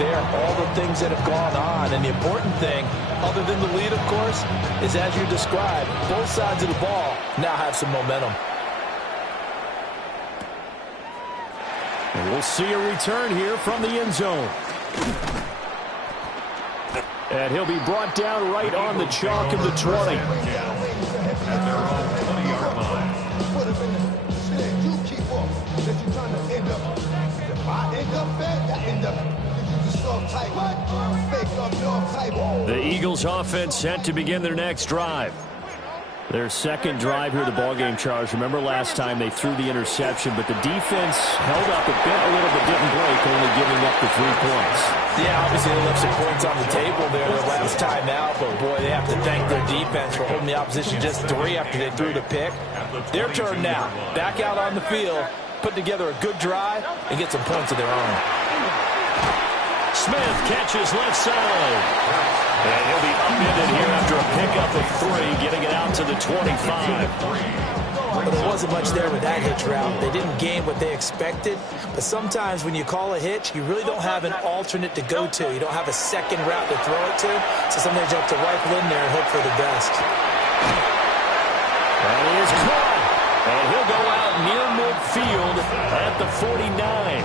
there, all the things that have gone on. And the important thing, other than the lead, of course, is as you described, both sides of the ball now have some momentum. And we'll see a return here from the end zone. And he'll be brought down right on the chalk of the 20. The Eagles offense set to begin their next drive. Their second drive here of the ballgame, Charles. Remember last time they threw the interception, but the defense held up a bit, a little bit didn't break, only giving up the 3 points. Yeah, obviously they left some points on the table there the last time out, but boy, they have to thank their defense for holding the opposition just 3 after they threw the pick. Their turn now. Back out on the field, put together a good drive, and get some points of their own. Smith catches left side. And he'll be upended here after a pickup of 3, getting it out to the 25. But there wasn't much there with that hitch route. They didn't gain what they expected. But sometimes when you call a hitch, you really don't have an alternate to go to. You don't have a second route to throw it to. So sometimes you have to rifle in there and hope for the best. And he is caught. And he'll go out near midfield at the 49.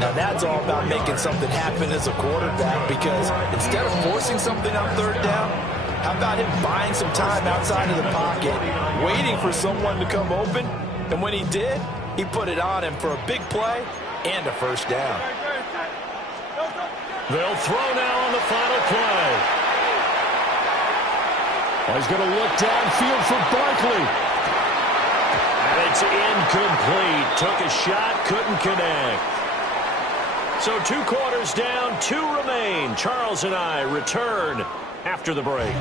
Now that's all about making something happen as a quarterback, because instead of forcing something on third down, how about him buying some time outside of the pocket, waiting for someone to come open, and when he did, he put it on him for a big play and a first down. They'll throw now on the final play. He's going to look downfield for Barkley. And it's incomplete. Took a shot, couldn't connect. So 2 quarters down, 2 remain. Charles and I return after the break.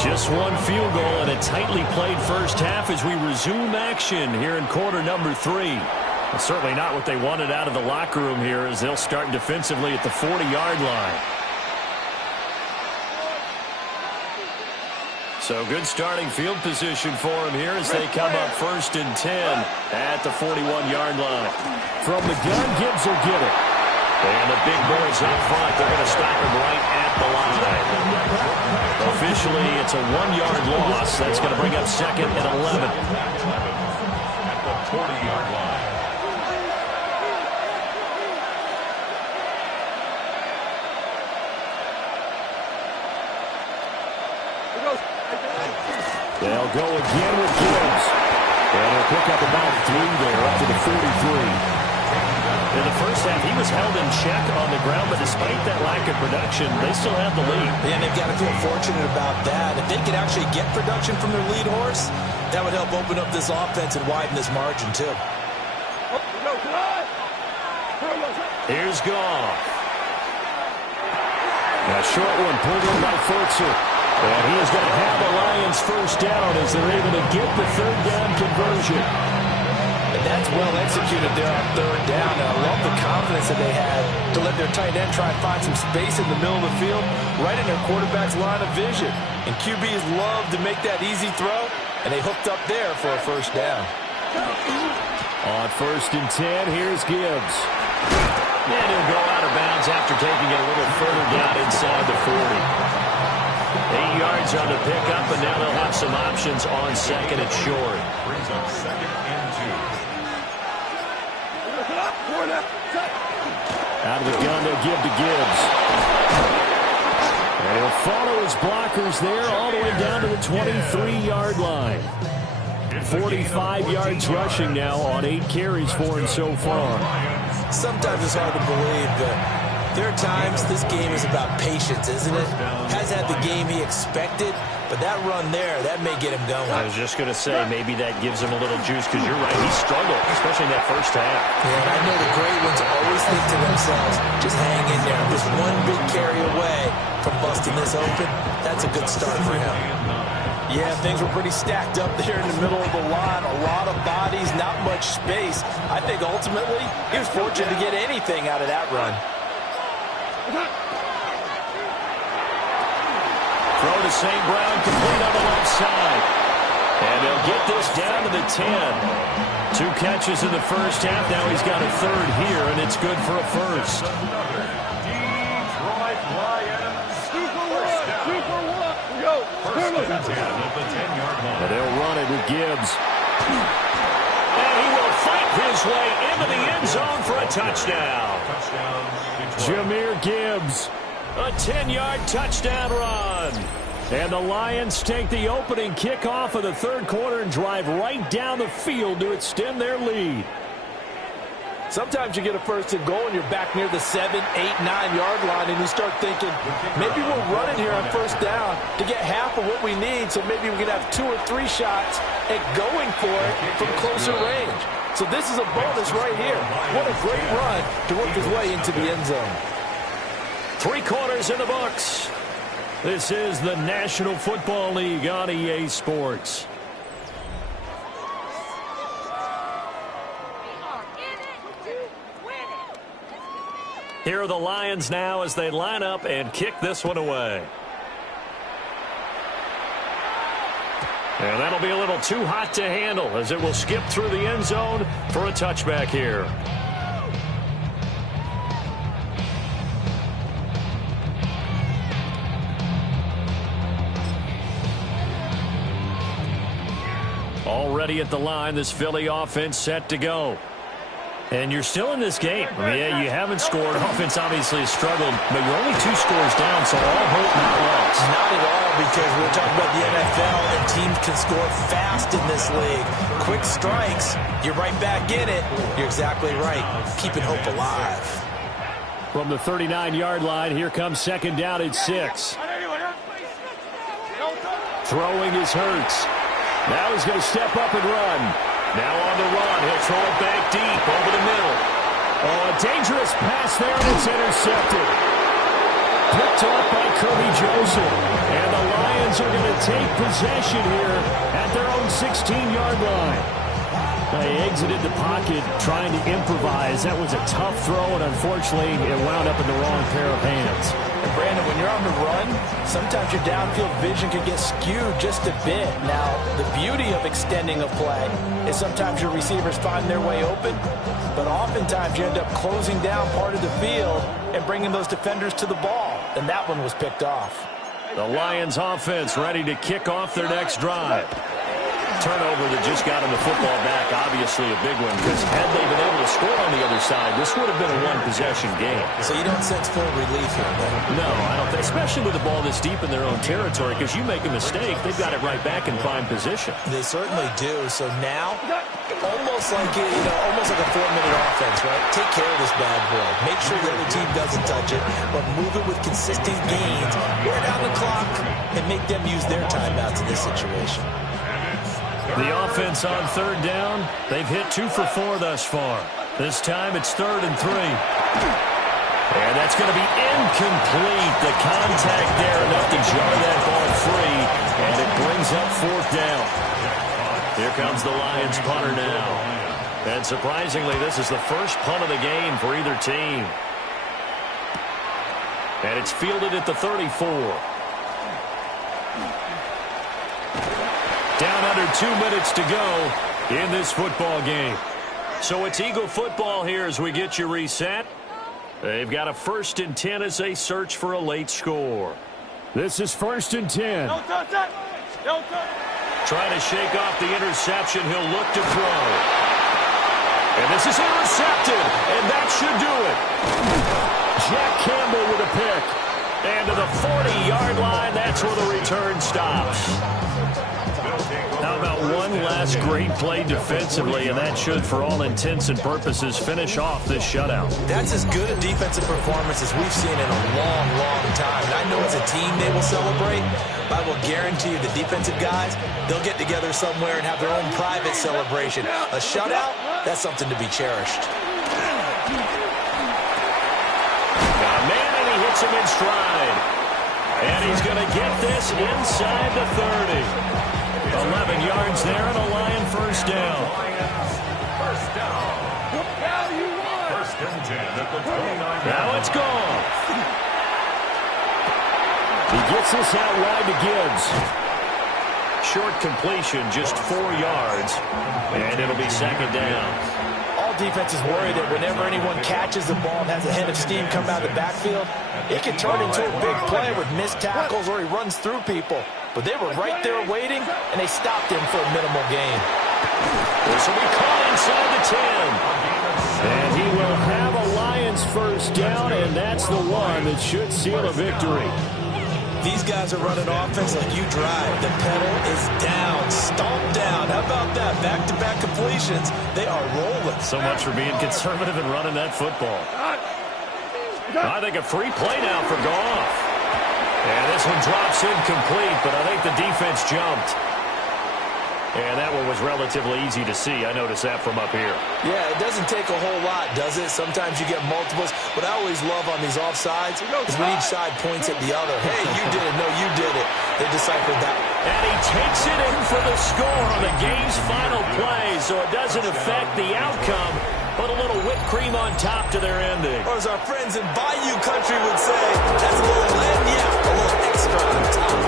Just 1 field goal and a tightly played first half as we resume action here in quarter number 3. Well, certainly not what they wanted out of the locker room here as they'll start defensively at the 40-yard line. So good starting field position for him here as they come up 1st and 10 at the 41-yard line. From the gun, Gibbs will get it. And the big boys up front, they're going to stop him right at the line. Officially, it's a 1-yard loss. That's going to bring up 2nd and 11. At the 40-yard line. They'll go again with Gibbs. And he'll pick up about 3 there up to the 43. In the first half, he was held in check on the ground, but despite that lack of production, they still have the lead. And they've got to feel fortunate about that. If they could actually get production from their lead horse, that would help open up this offense and widen this margin, too. Here's Goff. A short one pulled in by Fultzer. And he is going to have the Lions first down as they're able to get the 3rd down conversion. And that's well executed there on 3rd down. And I love the confidence that they had to let their tight end try and find some space in the middle of the field, right in their quarterback's line of vision. And QBs love to make that easy throw, and they hooked up there for a first down. On 1st and 10, here's Gibbs. And he'll go out of bounds after taking it a little further down inside the 40. 8 yards on the pickup, and now they'll have some options on 2nd and short. Brings up 2nd and 2. Out of the gun, they'll give to Gibbs. And he'll follow his blockers there all the way down to the 23-yard line. 45 yards rushing now on 8 carries for him so far. Sometimes it's hard to believe, but there are times this game is about patience, isn't it? Hasn't had the game he expected, but that run there, that may get him going. I was just going to say, maybe that gives him a little juice, because you're right, he struggled, especially in that first half. Yeah, and I know the great ones always think to themselves, just hang in there. Just one big carry away from busting this open. That's a good start for him. Yeah, things were pretty stacked up there in the middle of the line. A lot of bodies, not much space. I think ultimately he was fortunate to get anything out of that run. Throw to St. Brown, complete on the left side. And they'll get this down to the 10. 2 catches in the first half. Now he's got a third here, and it's good for a first. Detroit Lions. First and 10 at the 10-yard line. And they'll run it with Gibbs. And he will fight his way into the end zone for a touchdown. Jahmyr Gibbs, a 10-yard touchdown run. And the Lions take the opening kickoff of the third quarter and drive right down the field to extend their lead. Sometimes you get a first and goal and you're back near the 7, 8, 9-yard line, and you start thinking, maybe we'll run it here on first down to get half of what we need, so maybe we can have 2 or 3 shots at going for it from closer range. So this is a bonus right here. What a great run to work his way into the end zone. 3 quarters in the books. This is the National Football League on EA Sports. Here are the Lions now as they line up and kick this one away. And that'll be a little too hot to handle as it will skip through the end zone for a touchback here. Already at the line, this Philly offense set to go. And you're still in this game. Yeah, you haven't scored. Offense obviously has struggled, but you're only 2 scores down, so all hope not lost. Not at all, because we're talking about the NFL, and teams can score fast in this league. Quick strikes, you're right back in it. You're exactly right. Keeping hope alive. From the 39-yard line, here comes second down at 6. Throwing is Hurts. Now he's going to step up and run. Now on the run, he'll throw it back deep over the middle. Oh, a dangerous pass there, and it's intercepted. Picked off by Kirby Joseph. And the Lions are going to take possession here at their own 16-yard line. They exited the pocket trying to improvise. That was a tough throw, and unfortunately, it wound up in the wrong pair of hands. And Brandon, when you're on the run, sometimes your downfield vision can get skewed just a bit. Now, the beauty of extending a play is sometimes your receivers find their way open, but oftentimes you end up closing down part of the field and bringing those defenders to the ball, and that one was picked off. The Lions offense ready to kick off their next drive. Turnover that just got him the football back, obviously a big one, because had they been able to score on the other side, this would have been a one-possession game. So you don't sense full relief here, though? No, I don't think, especially with the ball this deep in their own territory, because you make a mistake, they've got it right back in prime position. They certainly do. So now, almost like almost like a 4-minute offense, right? Take care of this bad boy. Make sure the other team doesn't touch it, but move it with consistent gains, wear down the clock, and make them use their timeouts in this situation. The offense on third down, they've hit 2 for 4 thus far. This time it's 3rd and 3. And that's going to be incomplete. The contact there enough to jar that ball free, and it brings up 4th down. Here comes the Lions punter now. And surprisingly, this is the first punt of the game for either team. And it's fielded at the 34. Down under 2 minutes to go in this football game. So it's Eagle football here as we get you reset. They've got a 1st and 10 as they search for a late score. This is 1st and 10. Trying to shake off the interception. He'll look to throw. And this is intercepted, and that should do it. Jack Campbell with a pick. And to the 40-yard line, that's where the return stops. How about one last great play defensively, and that should, for all intents and purposes, finish off this shutout. That's as good a defensive performance as we've seen in a long, long time. And I know as a team they will celebrate. I will guarantee you the defensive guys, they'll get together somewhere and have their own private celebration. A shutout, that's something to be cherished. Got a man, and he hits him in stride. And he's going to get this inside the 30. 11 yards there and a Lion first down. First down. First and 10 at the 29. Now it's gone. He gets this out wide to Gibbs. short completion, just 4 yards, and it'll be second down. All defenses worry that whenever anyone catches the ball and has a head of steam come out of the backfield, it can turn into a big play with missed tackles or he runs through people. But they were right there waiting, and they stopped him for a minimal gain. This will be caught inside the 10. And he will have a Lions first down, and that's the one that should seal a victory. These guys are running offense like you drive. The pedal is down, stomped down. How about that? Back-to-back completions. They are rolling. So much for being conservative and running that football. I think a free play now for Goff. And this one drops incomplete, but I think the defense jumped. And that one was relatively easy to see. I noticed that from up here. Yeah, it doesn't take a whole lot, does it? Sometimes you get multiples. What I always love on these offsides is when each side points at the other. Hey, you did it. No, you did it. They deciphered that. And he takes it in for the score on the game's final play, so it doesn't affect the outcome, but a little whipped cream on top to their ending. Or as our friends in Bayou Country would say, that's a little lagniappe, a little extra on top.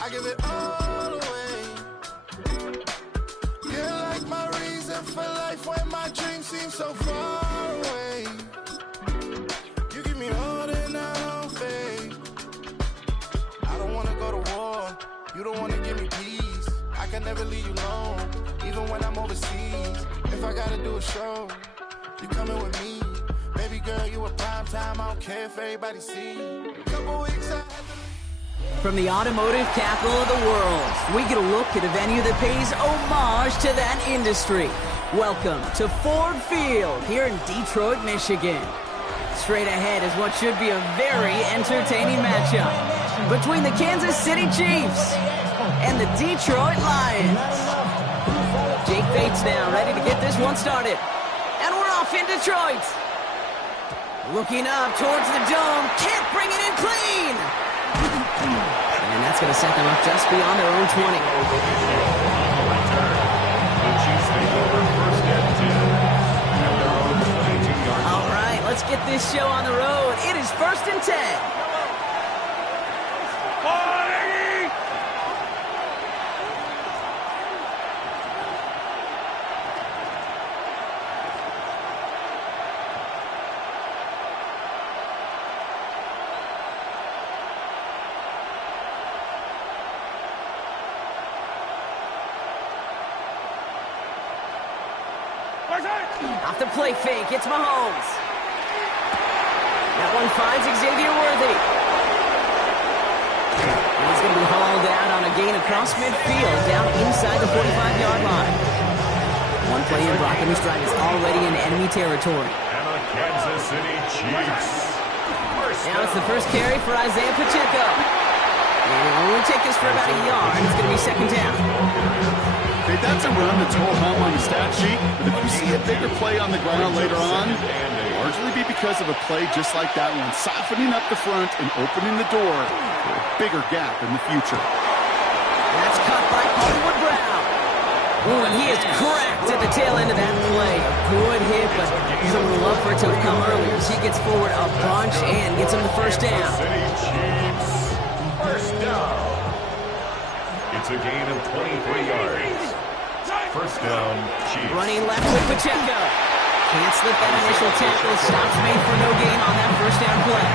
I give it all away. You're like my reason for life when my dreams seem so far away. You give me all that I don't fade. I don't wanna go to war. You don't wanna give me peace. I can never leave you alone, even when I'm overseas. If I gotta do a show, you coming with me. Baby girl, you a prime time. I don't care if everybody see. Couple weeks I had to. From the automotive capital of the world, we get a look at a venue that pays homage to that industry. Welcome to Ford Field here in Detroit, Michigan. Straight ahead is what should be a very entertaining matchup between the Kansas City Chiefs and the Detroit Lions. Jake Bates now ready to get this one started. And we're off in Detroit. Looking up towards the dome, can't bring it in clean. And that's going to set them up just beyond their own 20. All right, let's get this show on the road. It is 1st and 10. Off the play fake, it's Mahomes. That one finds Xavier Worthy. And he's going to be hauled out on a gain across midfield, down inside the 45-yard line. One play in block, and this drive is already in enemy territory. And the Kansas City Chiefs. Now it's the first carry for Isaiah Pacheco. And he'll only take this for about a yard. It's going to be second down. Hey, that's a run that's all home on the stat sheet, but if you see a bigger play on the ground later on, it'll largely be because of a play just like that one, softening up the front and opening the door for a bigger gap in the future. That's caught by Hollywood Brown. Ooh, and he is cracked at the tail end of that play. A good hit, but he's a little love for it to have come earlier as he gets forward a bunch and gets him the first down. City Chiefs. First down. It's a gain of 23 yards. First down, Chiefs. Running left with Pacheco. Can't slip that initial tackle. Stops made for no gain on that first down play.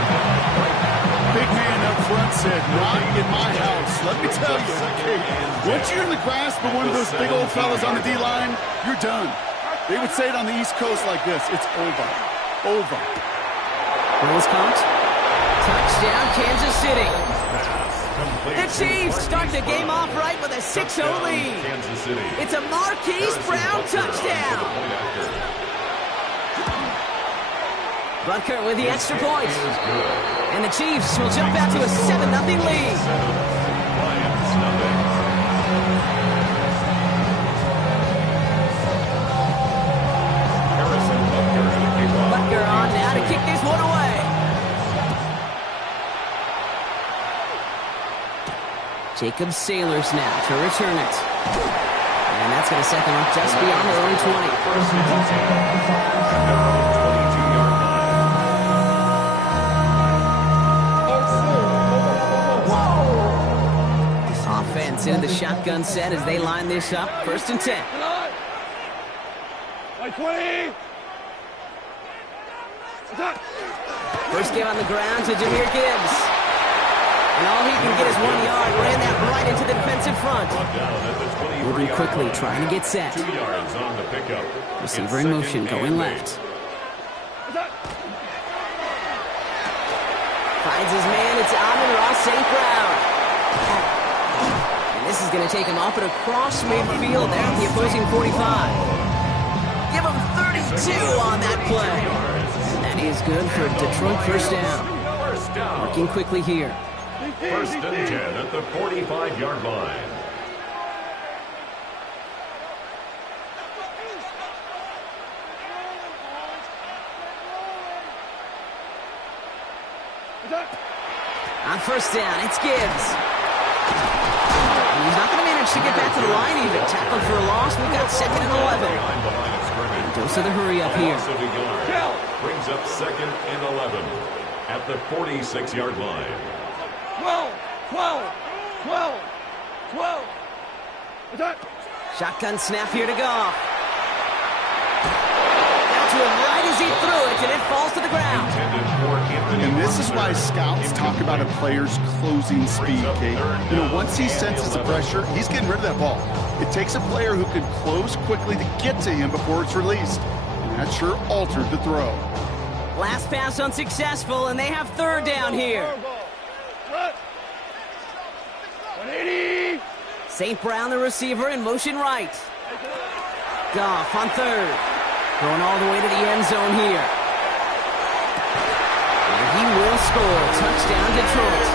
Big man up front said, not in my house. Let me tell you, hey, once you're in the grasp of one of those big old fellas on the D-line, you're done. They would say it on the East Coast like this, it's over. Over. Rolls caught. Touchdown, Kansas City. The Chiefs start the game off right with a 6-0 lead. It's a Marquise Brown touchdown. Butker with the extra point. And the Chiefs will jump out to a 7-0 lead. Butker on now to kick this one away. Jacob Sailors now to return it. And that's going to set them up just beyond their own 20. First and 10 at their own 22-yard line. Offense into the shotgun set as they line this up. First and 10. First game on the ground to Jahmyr Gibbs. And all he can get is 1 yard. Ran that right into the defensive front. Moving quickly, trying to get set. 2 yards on the pickup. Receiver in motion, going left. Finds his man. It's Amon-Ra St. Brown. And this is going to take him up and across midfield there at the opposing 45. Give him 32 on that play. And that is good for Detroit first down. Working quickly here. First and 10 at the 45-yard line. On first down, it's Gibbs. And he's not going to manage to get back to the line even. Tackled for a loss. We've got second and 11. And dose of the hurry up here. Brings up second and 11 at the 46-yard line. 12. Shotgun snap here to Goff. Down to him right as he threw it, and it falls to the ground. And this is why scouts talk about a player's closing speed, Kate. You know, once he senses the pressure, he's getting rid of that ball. It takes a player who can close quickly to get to him before it's released. And that sure altered the throw. Last pass unsuccessful, and they have third down here. 180. St. Brown, the receiver, in motion right. Goff on third. Going all the way to the end zone here. And he will score. Touchdown, Detroit.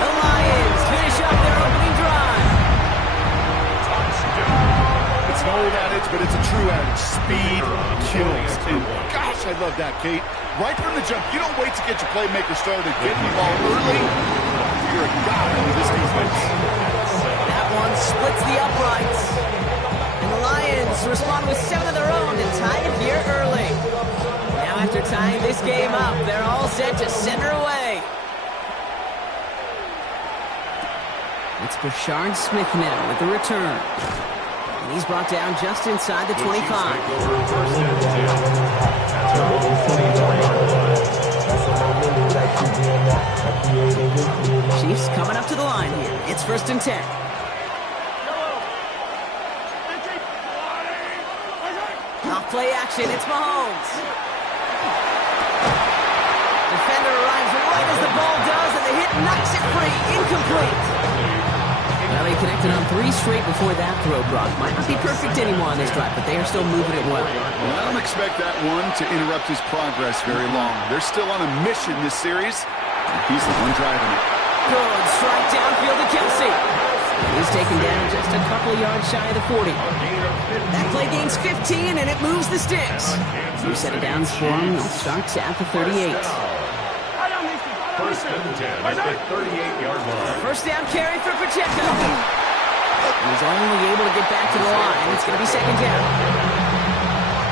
The Lions finish up their opening drive. It's an old adage, but it's a true adage. Speed kills. And gosh, I love that, Kate. Right from the jump, you don't wait to get your playmaker started. Get the ball early. You're a god under this defense. That one splits the uprights. And the Lions respond with 7 of their own to tie it here early. Now after tying this game up, they're all set to center away. It's Brashard Smith now with the return. And he's brought down just inside the 25. Chiefs coming up to the line here. It's first and 10. Off play action, it's Mahomes. Defender arrives right as the ball does, and the hit knocks it free. Incomplete. Well, they connected on 3 straight before that throw, Brock. Might not be perfect anymore on this drive, but they are still moving it well. Well, I don't expect that one to interrupt his progress very long. They're still on a mission this series, and he's the one driving it. Good strike downfield to Kelsey. He's taken down just a couple of yards shy of the 40. That play gains 15, and it moves the sticks. New set of downs for him. It starts at the 38. First and 10 at the 38-yard line. First down carry for Pacheco. He's only able to get back to the line. It's going to be second down.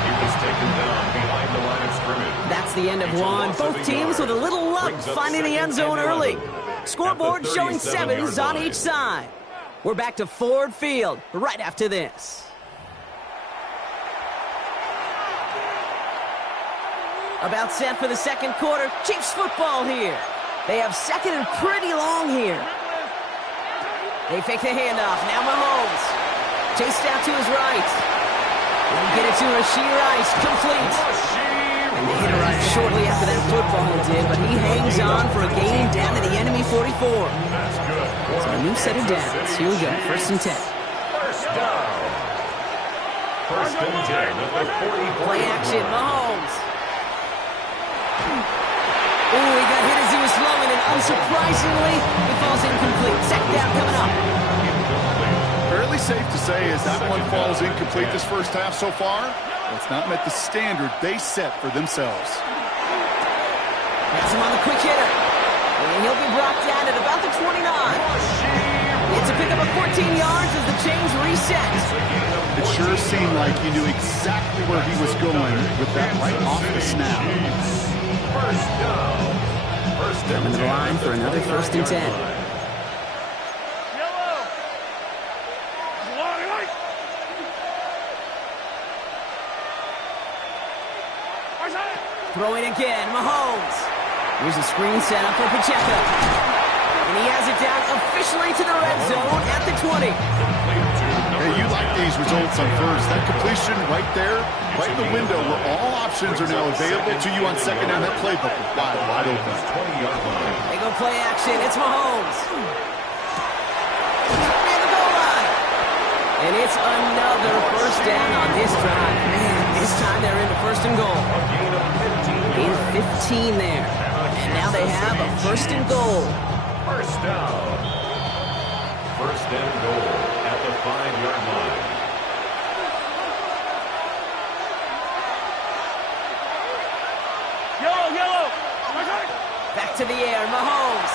He was taken down behind the line of scrimmage. That's the end of one. Both teams with a little luck finding the end zone early. Scoreboard showing 7s on each side. We're back to Ford Field right after this. About set for the second quarter. Chiefs football here. They have second and pretty long here. They fake the handoff. Now Mahomes. Chased out to his right. They get it to Rashee Rice. Complete. And the hit arrived shortly after that football did, but he hangs on for a gain down to the enemy 44. So a new set of downs. Here we go. First and 10. First down. First and 10 at the 44. Play action. Mahomes. Oh, he got hit as he was throwing, and unsurprisingly, he falls incomplete. Second down coming up. Fairly safe to say as that one falls incomplete this first half so far, it's not met the standard they set for themselves. Has him on the quick hitter. And he'll be brought down at about the 29. pick up a 14 yards as the chains reset. It sure seemed like he knew exactly where he was going with that right off the snap. First down. Coming to the line for another 1st and 10. Throwing again, Mahomes. Here's a screen set up for Pacheco. And he has it down officially to the red zone at the 20. Hey, you like these results on first. That completion right there, right in the window where all options are now available to you on second down. That playbook is wide open. They go play action. It's Mahomes. And the goal line. And it's another 1st down on this drive. Man, this time they're into 1st and goal. Gain 15 there. And now they have a 1st and goal. First down. 1st and goal at the 5-yard line. Yellow. Back to the air, Mahomes.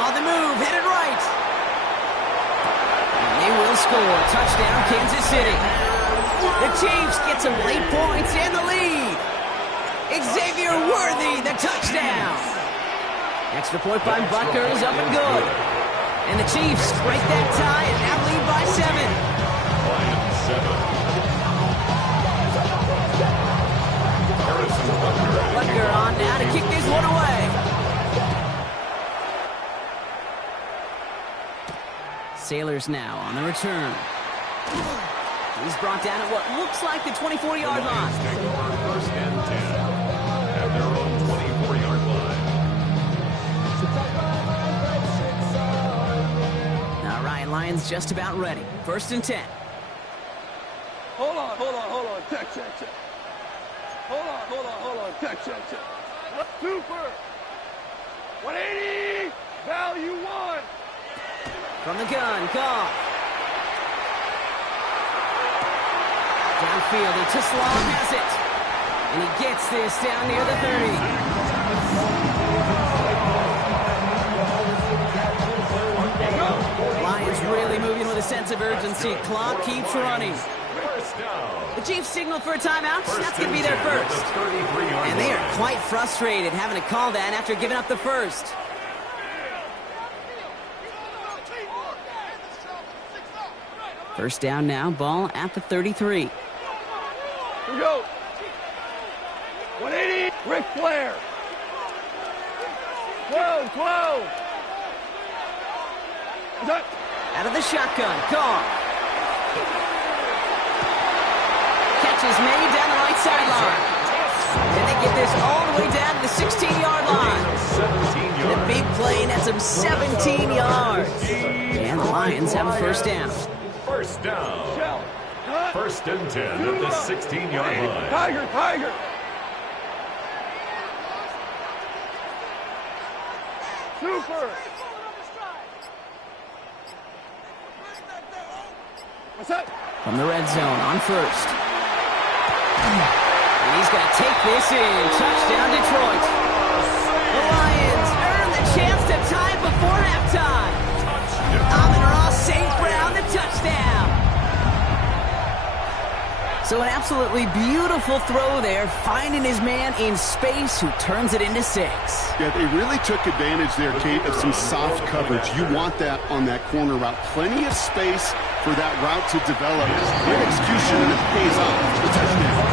On the move, headed right. And they will score. Touchdown, Kansas City. The Chiefs get some late points and the lead. Xavier Worthy, the touchdown. Extra point by Butker is up and good. And the Chiefs break that tie and now lead by 7. Lions 7. Harrison Butker on now to kick this one away. Sailors now on the return. He's brought down at what looks like the 24-yard line. Take over 1st and 10 at their own 24-yard line. All right, Lions just about ready. 1st and 10. Hold on. Check. Hold on. Check. Super. 180. Value 1. From the gun, Goff. Downfield, and Tislam has it. And he gets this down near the 30. Lions really moving with a sense of urgency. Clock keeps running. The Chiefs signal for a timeout. That's going to be their first. And they are quite frustrated having to call that after giving up the first. First down now, ball at the 33. Here we go. 180. Ric Flair. 12. Out of the shotgun, Carr. Catch is made down the right sideline. And they get this all the way down to the 16-yard line. The big play nets them 17 yards. And the Lions have a first down. First down. 1st and 10 at the 16-yard line. Tiger. Super. What's that? From the red zone on first. And he's going to take this in. Touchdown, Detroit. The Lions earn the chance to tie it before halftime. Amon-Ra St. Brown, the touchdown. So an absolutely beautiful throw there, finding his man in space who turns it into 6. Yeah, they really took advantage there, Kate, of some soft coverage. You want that on that corner route. Plenty of space for that route to develop. Great execution, and it pays off. The touchdown.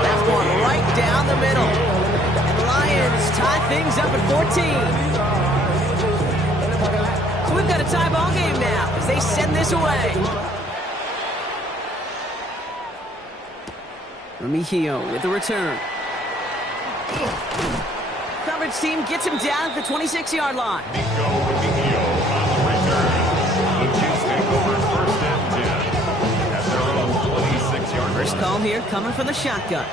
That's one right down the middle. And the Lions tie things up at 14. So we've got a tie ball game now as they send this away. Remigio with the return. Coverage team gets him down at the 26-yard line. Nico Remigio on the return. The Chiefs take over 1st and 10 at their own 26-yard line. First call here coming from the shotgun.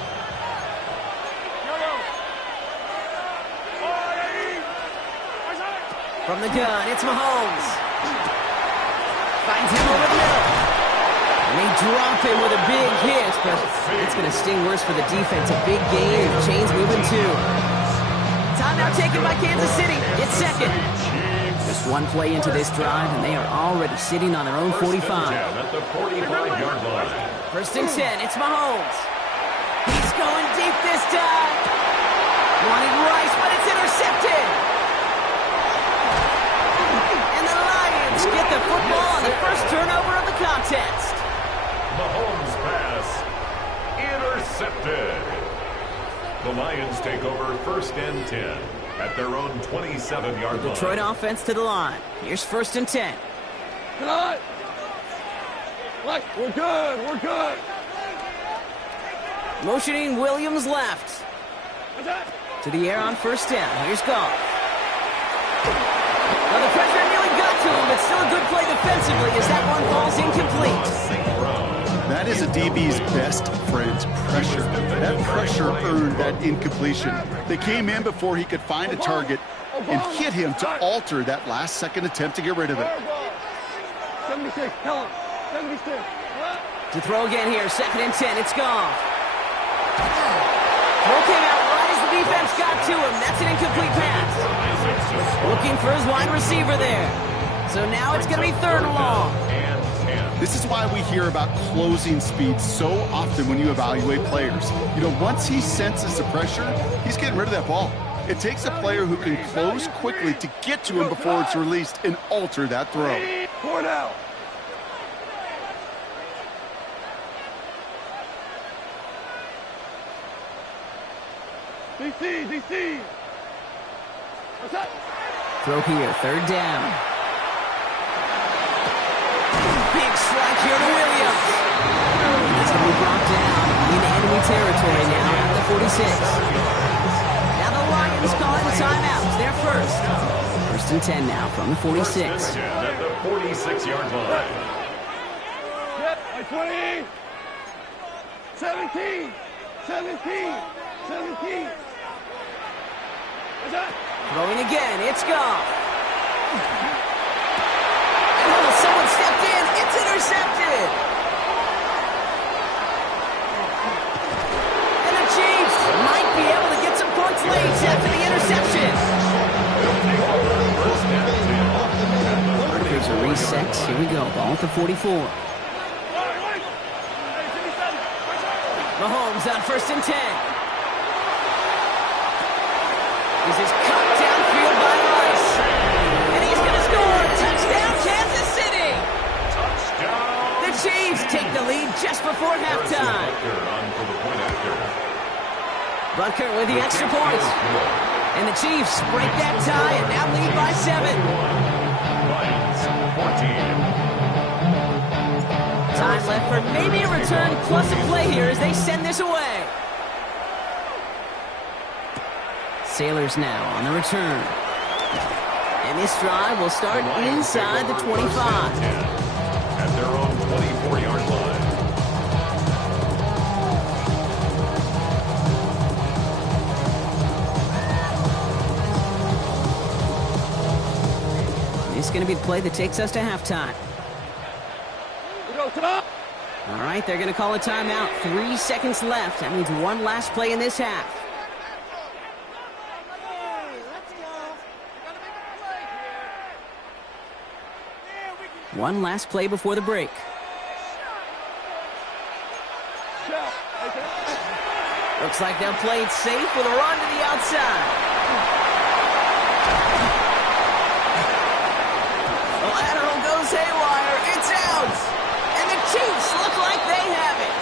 From the gun, it's Mahomes. Finds him over the middle. And they drop him with a big hit, but it's going to sting worse for the defense. A big gain, chains moving too. Timeout taken by Kansas City. It's second. This One play into this drive, and they are already sitting on their own 45. At the 45-yard line. First and 10, it's Mahomes. He's going deep this time. Wanting Rice, but it's intercepted. And the Lions get the football on the first turnover of the contest. Mahomes' pass intercepted. The Lions take over first and 10 at their own 27-yard line. Detroit offense to the line. Here's first and 10. Good. We're good. We're good. Motioning Williams left. To the air on first down. Here's Goff. Well, the pressure nearly got to him, but still a good play defensively as that one falls incomplete. That is a DB's best friend, pressure. That pressure earned that incompletion. They came in before he could find a target and hit him to alter that last-second attempt to get rid of it. 76, tell him. 76. To throw again here, second and 10, it's Goff. Throw came out right as the defense got to him. That's an incomplete pass. Looking for his wide receiver there. So now it's going to be third and long. This is why we hear about closing speed so often when you evaluate players. You know, once he senses the pressure, he's getting rid of that ball. It takes a player who can close quickly to get to him before it's released and alter that throw. 4 down. DC. What's that? Throw here, third down. Big strike here to Williams. He's going to be brought down in enemy territory now at the 46. Now the Lions calling the timeout. They're first. First and 10 now from the 46. At the 46-yard line. Yep, 20. 17. 17. What's that? Throwing again, it's Goff. Oh, someone stepped in. It's intercepted. And the Chiefs might be able to get some points late after the interception. Here's a reset. Here we go. Ball at the 44. Mahomes on first and 10. This is cut downfield by Rice. And he's going to score. Touchdown, Kansas City. Touchdown. The Chiefs take the lead just before halftime. Butker with the extra point. And the Chiefs break that tie and now lead by 7. Lions 14. Time left for maybe a return plus a play here as they send this away. Sailors now on the return. And this drive will start inside the 25. At their own 24-yard line. This is going to be the play that takes us to halftime. All right, they're going to call a timeout. 3 seconds left. That means one last play in this half. One last play before the break. Looks like they'll play it safe with a run to the outside. The lateral goes haywire. It's out. And the Chiefs look like they have it.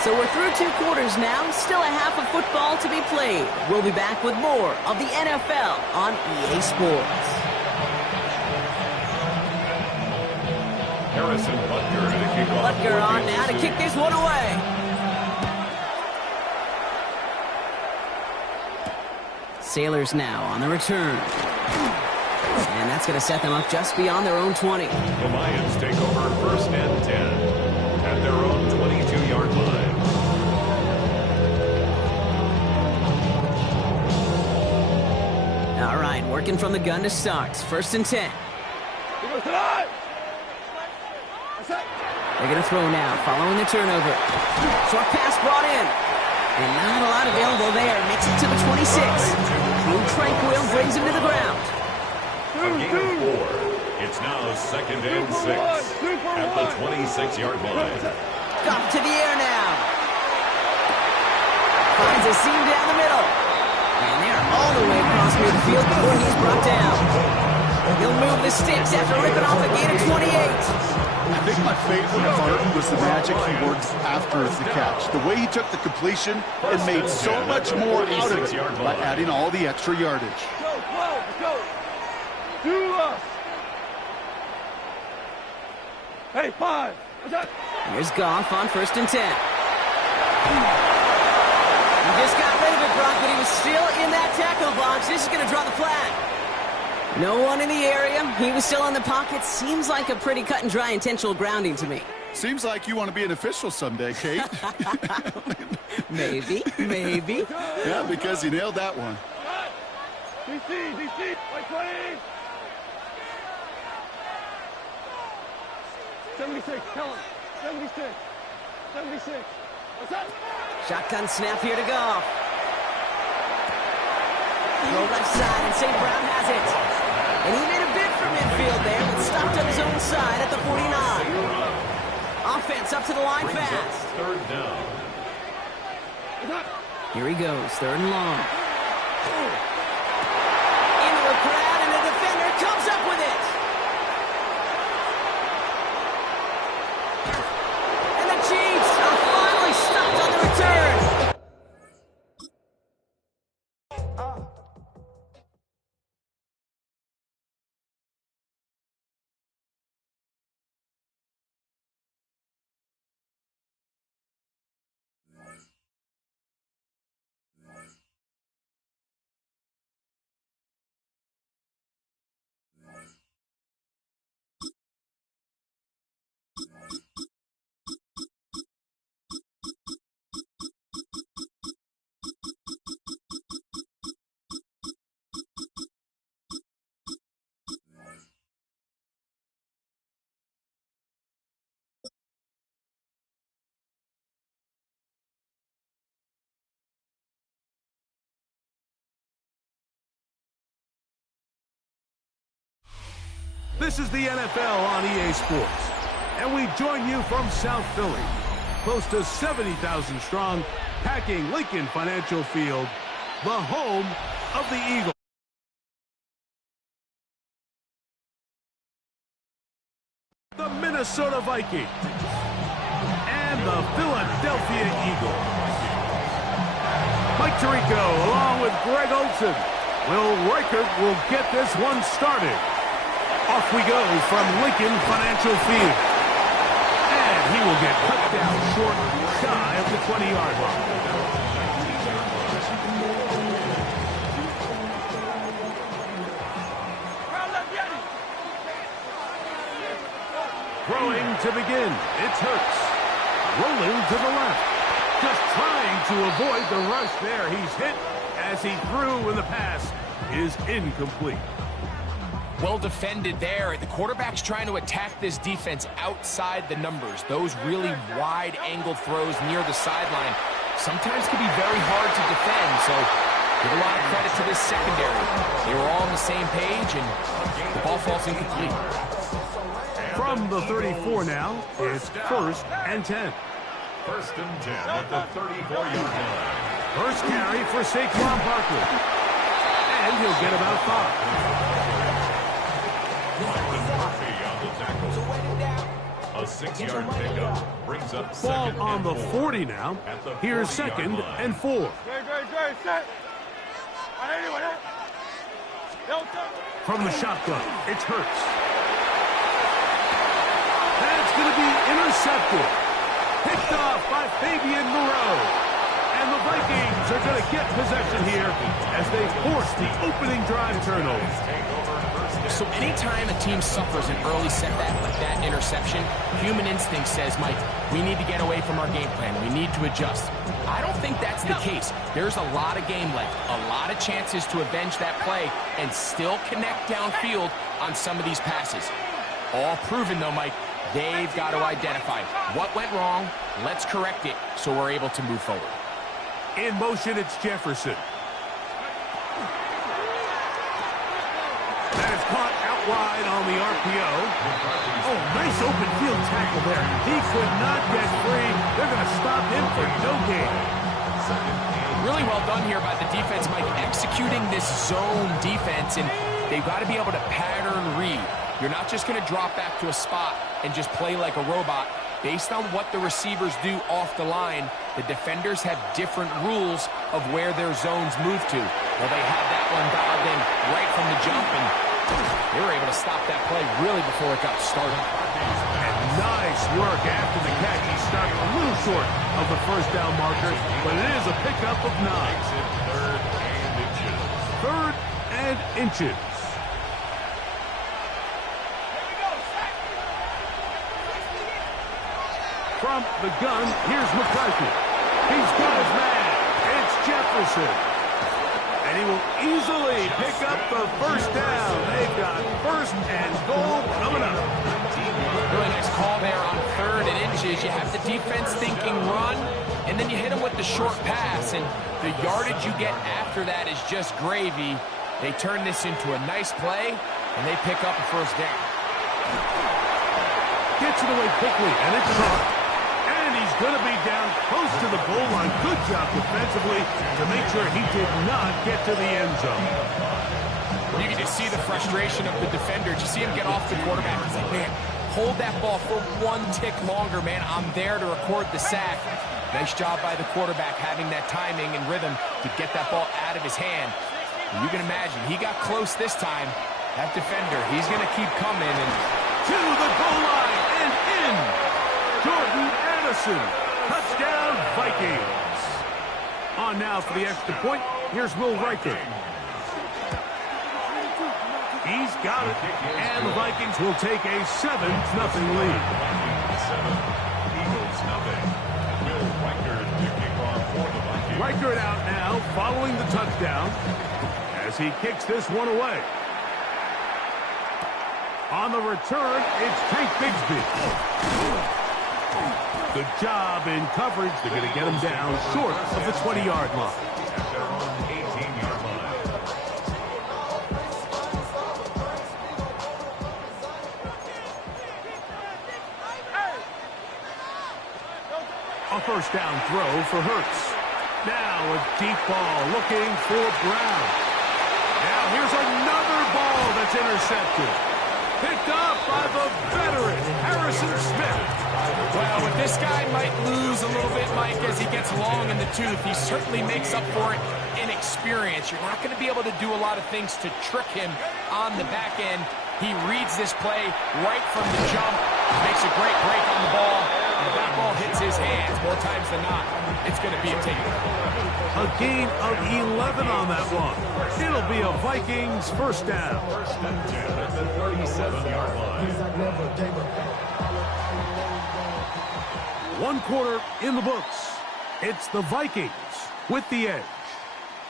So we're through 2 quarters now. Still a half of football to be played. We'll be back with more of the NFL on EA Sports. Harrison Butker to kick off. Butker on now to kick this one away. Sailors now on the return. And that's going to set them up just beyond their own 20. The Lions take over first and 10 at their own 22-yard line. All right, working from the gun to start. First and 10. They're going to throw now, following the turnover. Short pass brought in. And not a lot available there. Makes it to the 26. Drew Tranquill brings him to the ground. gain of 4. It's now 2nd and 6 at the 26-yard line. Off to the air now. Finds a seam down the middle. And they're all the way across midfield before he's brought down. He'll move the sticks after ripping off a gain of 28. I think my favorite part was the magic he worked after the catch. The way he took the completion and made so much more out of it by adding all the extra yardage. Go. Do us. Hey, 5. Here's Goff on 1st and 10. He just got rid of it, Brock, but he was still in that tackle box. This is going to draw the flag. No one in the area. He was still in the pocket. Seems like a pretty cut and dry intentional grounding to me. Seems like you want to be an official someday, Kate. Maybe. Yeah, because he nailed that one. DC, like 20. 76, tell him. 76. What's up? Shotgun snap here to go. Go left side, and St. Brown has it. And he made a bid for midfield there, but stopped on his own side at the 49. Offense up to the line fast. 3rd down. Here he goes, 3rd and long. Into the crowd, and the defender comes up with it. And the Chiefs are finally stopped on the return. This is the NFL on EA Sports, and we join you from South Philly, close to 70,000 strong, packing Lincoln Financial Field, the home of the Eagles. The Minnesota Vikings and the Philadelphia Eagles. Mike Tirico along with Greg Olsen. Will Reichert will get this one started. Off we go from Lincoln Financial Field. And he will get cut down short, shy of the 20-yard line. Throwing to begin. It's Hurts. Rolling to the left. Just trying to avoid the rush there. He's hit as he threw, and the pass is incomplete. Well defended there. The quarterback's trying to attack this defense outside the numbers. Those really wide-angle throws near the sideline sometimes can be very hard to defend, so give a lot of credit to this secondary. They were all on the same page, and the ball falls incomplete. From the 34 now, it's 1st and 10. 1st and 10 at the 34-yard line. First carry for Saquon Barkley. And he'll get about 5. A 6-yard pickup brings up Ball 2nd on the 4. 40 now. Here's 2nd and 4. Great, set. From the shotgun, it's Hurts. That's going to be intercepted. Picked off by Fabian Moreau. And the Vikings are going to get possession here as they force the opening drive turnover. So anytime a team suffers an early setback like that interception, human instinct says, Mike, we need to get away from our game plan. We need to adjust. I don't think that's the case. There's a lot of game left, a lot of chances to avenge that play and still connect downfield on some of these passes. All proven, though, Mike, they've got to identify what went wrong, let's correct it so we're able to move forward. In motion, it's Jefferson. That is caught wide on the RPO. Oh, nice open field tackle there. He could not get free. They're going to stop him for no gain. Really well done here by the defense, Mike, executing this zone defense, and they've got to be able to pattern read. You're not just going to drop back to a spot and just play like a robot. Based on what the receivers do off the line, the defenders have different rules of where their zones move to. Well, they had that one dialed in right from the jump, and they were able to stop that play really before it got started. And nice work after the catch. He stopped a little short of the first down marker, but it is a pickup of 9. Third and inches. From the gun, here's McCarthy. He's got his man. It's Jefferson. And he will easily pick up the first down. They've got first and goal coming up. Really nice call there on 3rd and inches. You have the defense thinking run, and then you hit them with the short pass, and the yardage you get after that is just gravy. They turn this into a nice play, and they pick up a first down. Gets it away quickly, and it's caught. And he's going to be down close to the goal line. Good job defensively to make sure he did not get to the end zone. You can just see the frustration of the defender. You see him get off the quarterback. He's like, man, hold that ball for one tick longer, man. I'm there to record the sack. Nice job by the quarterback having that timing and rhythm to get that ball out of his hand. And you can imagine, he got close this time. That defender, he's going to keep coming. And to the goal line and in. Jordan Addison. Touchdown, Vikings. On now for the extra point. Here's Will Riker. He's got it. And the Vikings will take a 7-0 lead. Eagles nothing. Will Riker to kick off for the Vikings. Riker it out now, following the touchdown, as he kicks this one away. On the return, it's Tank Bigsby. Good job in coverage. They're going to get him down short of the 20-yard line. At their own 18-yard line. A first down throw for Hurts. Now a deep ball looking for Brown. Now here's another ball that's intercepted. Picked up by the veteran, Harrison Smith. well, what this guy might lose a little bit, Mike, as he gets long in the tooth, he certainly makes up for it in experience. You're not going to be able to do a lot of things to trick him on the back end. He reads this play right from the jump, makes a great break on the ball, and if that ball hits his hands more times than not, it's going to be a takeaway. A gain of 11 on that one. It'll be a Vikings first down. First and 10 at the 37-yard line. 1 quarter in the books. It's the Vikings with the edge.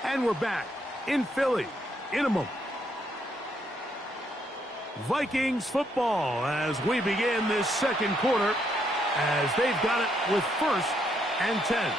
And we're back in Philly in a moment. Vikings football as we begin this second quarter, as they've got it with first and 10.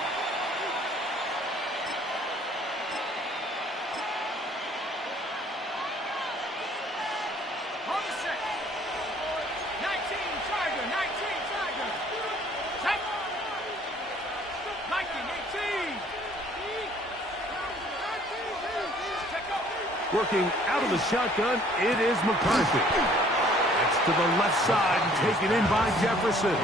Working out of the shotgun, it is McCarthy. It's to the left side and taken in by Jefferson.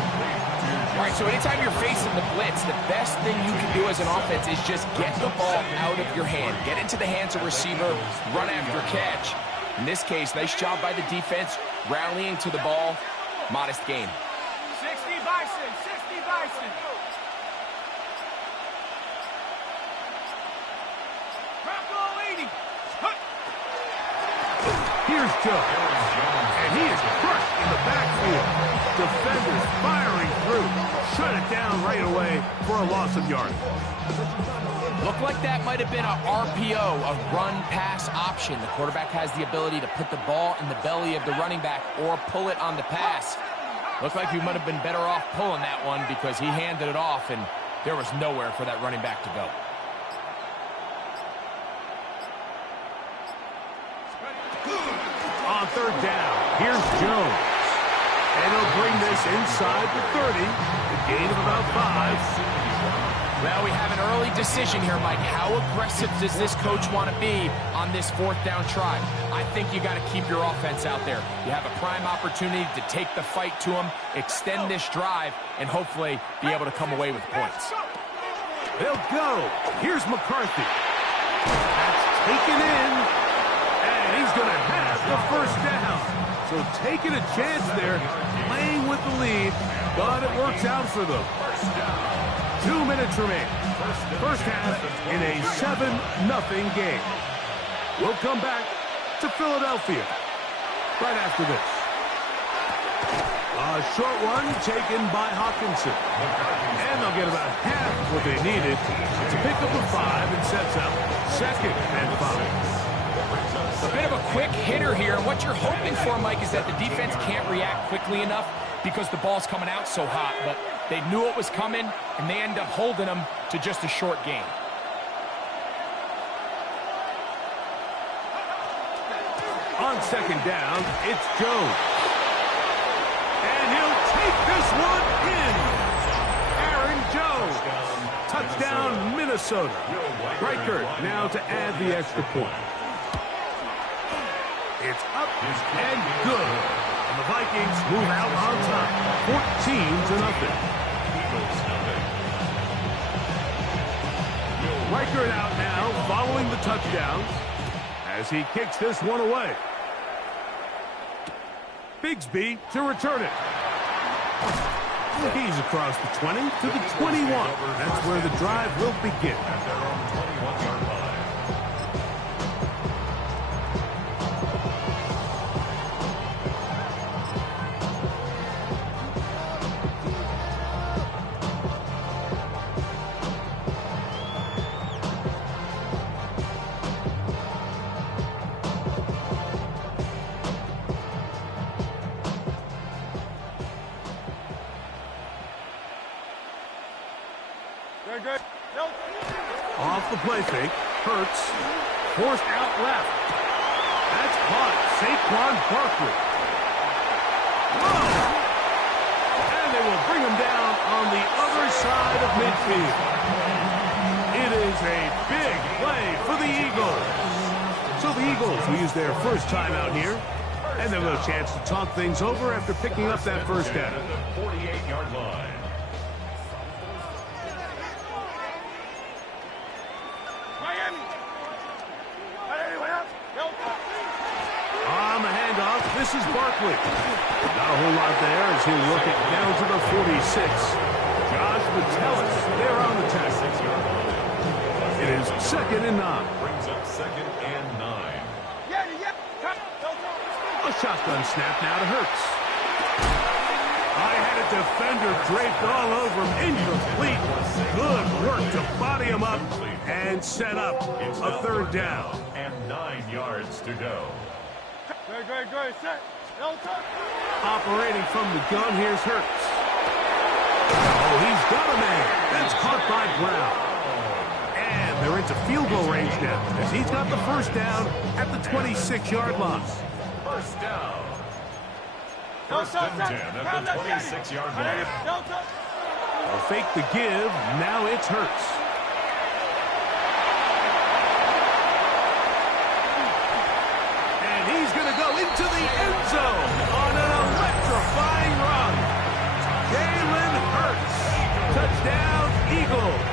All right, so anytime you're facing the blitz, the best thing you can do as an offense is just get the ball out of your hand. Get into the hands of receiver, run after catch. In this case, nice job by the defense, rallying to the ball. Modest gain. 60 Bison, 60 Bison. Here's Joe. And he is crushed in the backfield. Defenders firing through. Shut it down right away for a loss of yardage. Looked like that might have been a RPO, a run-pass option. The quarterback has the ability to put the ball in the belly of the running back or pull it on the pass. Looked like we might have been better off pulling that one because he handed it off, and there was nowhere for that running back to go. On third down. Here's Jones. And he'll bring this inside the 30. A gain of about 5. Well, we have an early decision here, Mike. How aggressive does this coach want to be on this fourth down try? I think you got to keep your offense out there. You have a prime opportunity to take the fight to them, extend this drive, and hopefully be able to come away with points. They'll go. Here's McCarthy. That's taken in. And he's going to have the first down. So taking a chance there, playing with the lead, but it works out for them. 2 minutes remain. First half in a 7-0 game. We'll come back to Philadelphia right after this. A short one taken by Hawkinson. And they'll get about half what they needed. It's a pickup of 5 and sets up 2nd and 5. A bit of a quick hitter here. And what you're hoping for, Mike, is that the defense can't react quickly enough because the ball's coming out so hot. But they knew it was coming, and they end up holding them to just a short gain. On 2nd down, it's Jones. And he'll take this one in. Aaron Jones. Touchdown, Minnesota. Reichert now to add the extra point. It's up and good. And the Vikings move out on top, 14-0. Reichert out now, following the touchdown, as he kicks this one away. Bigsby to return it. He's across the 20 to the 21. That's where the drive will begin. Off the play fake, Hurts, forced out left. That's caught, Saquon Barkley. Whoa! And they will bring him down on the other side of midfield. It is a big play for the Eagles. So the Eagles will use their first time out here, and they'll have a chance to talk things over after picking up that first down. 48-yard line. On the handoff, this is Barkley. Not a whole lot there as he'll work it down to the 46. Josh Metellus there on the tackle. It is 2nd and 9. Brings up 2nd and 9. A shotgun snap now to Hurts. I had a defender draped all over him. Incomplete. Good work to body him up and set up a 3rd down. And 9 yards to go. Operating from the gun, here's Hurts. Oh, he's got a man. That's caught by Brown. And they're into field goal range now as he's got the first down at the 26-yard line. First down. 1st and 10 at the 26-yard line. They'll fake the give. Now it's Hurts. And he's going to go into the end zone on an electrifying run. Jalen Hurts. Touchdown, Eagles.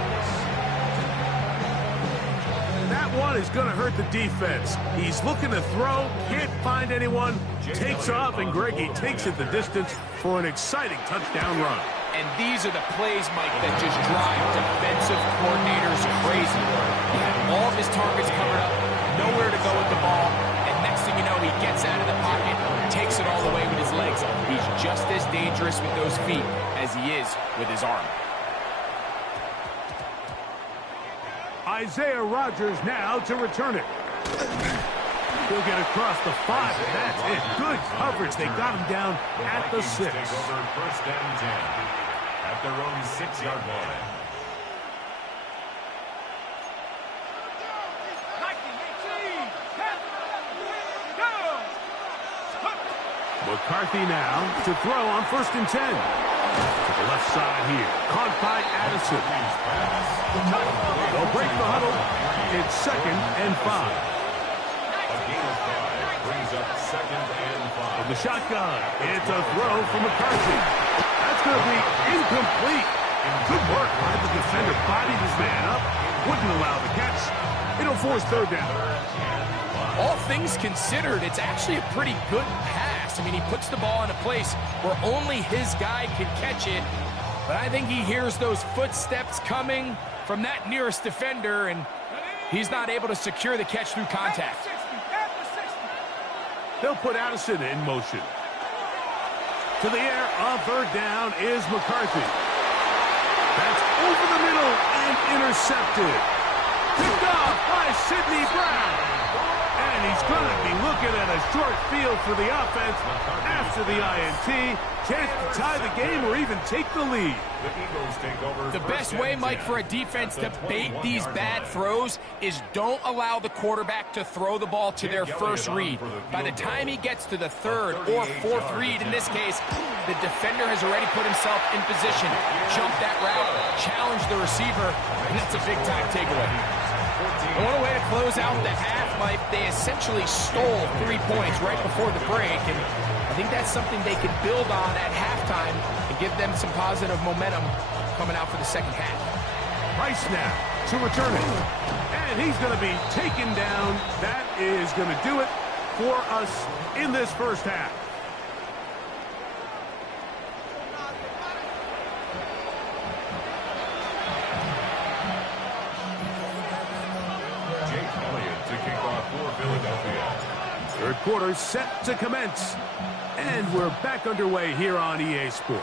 That one is going to hurt the defense. He's looking to throw, can't find anyone, takes off, and Greggy takes it the distance for an exciting touchdown run. And these are the plays, Mike, that just drive defensive coordinators crazy. He had all of his targets covered up, nowhere to go with the ball, and next thing you know, he gets out of the pocket, takes it all the way with his legs. He's just as dangerous with those feet as he is with his arm. Isaiah Rodgers now to return it. He'll get across the 5, and that's it. Good coverage. They got him down at the 6. Take over 1st and 10 at their own 6-yard line. McCarthy now to throw on 1st and 10. To the left side here. Caught by Addison. They'll break the huddle. It's 2nd and 5. A gain of 5 brings up 2nd and 5. In the shotgun, it's a throw from McCarthy. That's going to be incomplete. Good work by the defender. Bodied his man up. Wouldn't allow the catch. It'll force 3rd down. All things considered, it's actually a pretty good pass. I mean, he puts the ball in a place where only his guy can catch it. But I think he hears those footsteps coming from that nearest defender, and he's not able to secure the catch through contact. They'll put Addison in motion. To the air on 3rd down is McCarthy. That's over the middle and intercepted. Picked off by Sidney Brown. And he's going to be looking at a short field for the offense after the INT. Chance to tie the game or even take the lead. The Eagles take over. The best way, Mike, for a defense to bait these bad throws is don't allow the quarterback to throw the ball to their first read. By the time he gets to the 3rd or 4th read, in this case, the defender has already put himself in position, jump that route, challenge the receiver, and that's a big-time takeaway. And what a way to close out the half, Mike. They essentially stole 3 points right before the break, and I think that's something they could build on at halftime and give them some positive momentum coming out for the second half. Price now to return it. And he's going to be taken down. That is going to do it for us in this first half. Third quarter set to commence. And we're back underway here on EA Sports.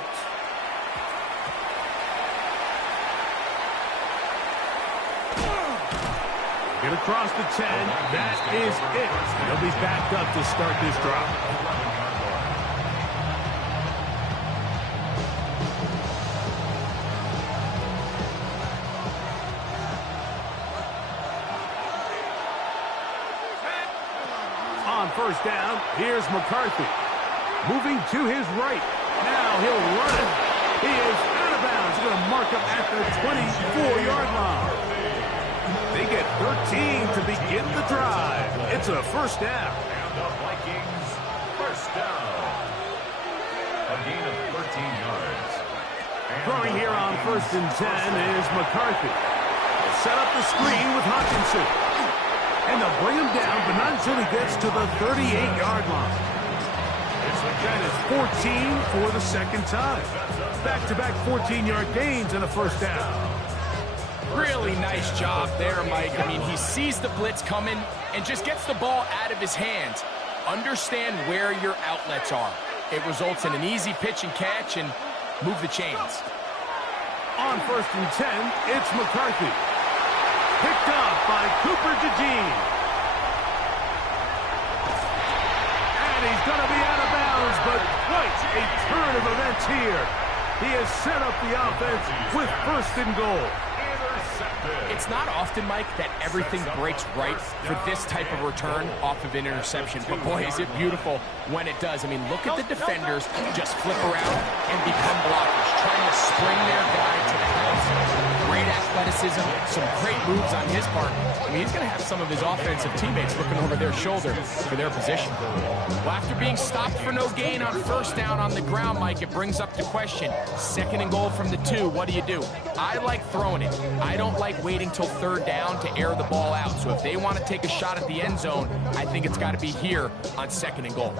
Get across the 10. That is it. They'll be backed up to start this drive. On 1st down, here's McCarthy. Moving to his right. Now he'll run it. He is out of bounds. He's going to mark up at the 24-yard line. They get 13 to begin the drive. It's a 1st down. And the Vikings, 1st down. A gain of 13 yards. Throwing here on 1st and 10 is McCarthy. They'll set up the screen with Hutchinson. And they'll bring him down, but not until he gets to the 38-yard line. That is 14 for the 2nd time. Back-to-back 14-yard gains and a 1st down. Really nice job there, Mike. I mean, he sees the blitz coming and just gets the ball out of his hands. Understand where your outlets are. It results in an easy pitch and catch and move the chains. On 1st and 10, it's McCarthy. Picked up by Cooper DeJean. And he's going to be out of bounds, but quite a turn of events here. He has set up the offense with 1st and goal. It's not often, Mike, that everything breaks right for this type of return off of an interception. But boy, is it beautiful when it does. I mean, look at the defenders just flip around and become blockers, trying to spring their guy to the house. Great athleticism, some great moves on his part. I mean, he's going to have some of his offensive teammates looking over their shoulder for their position. Well, after being stopped for no gain on 1st down on the ground, Mike, it brings up the question. 2nd and goal from the 2, what do? I like throwing it. I don't like waiting till 3rd down to air the ball out. So if they want to take a shot at the end zone, I think it's got to be here on 2nd and goal.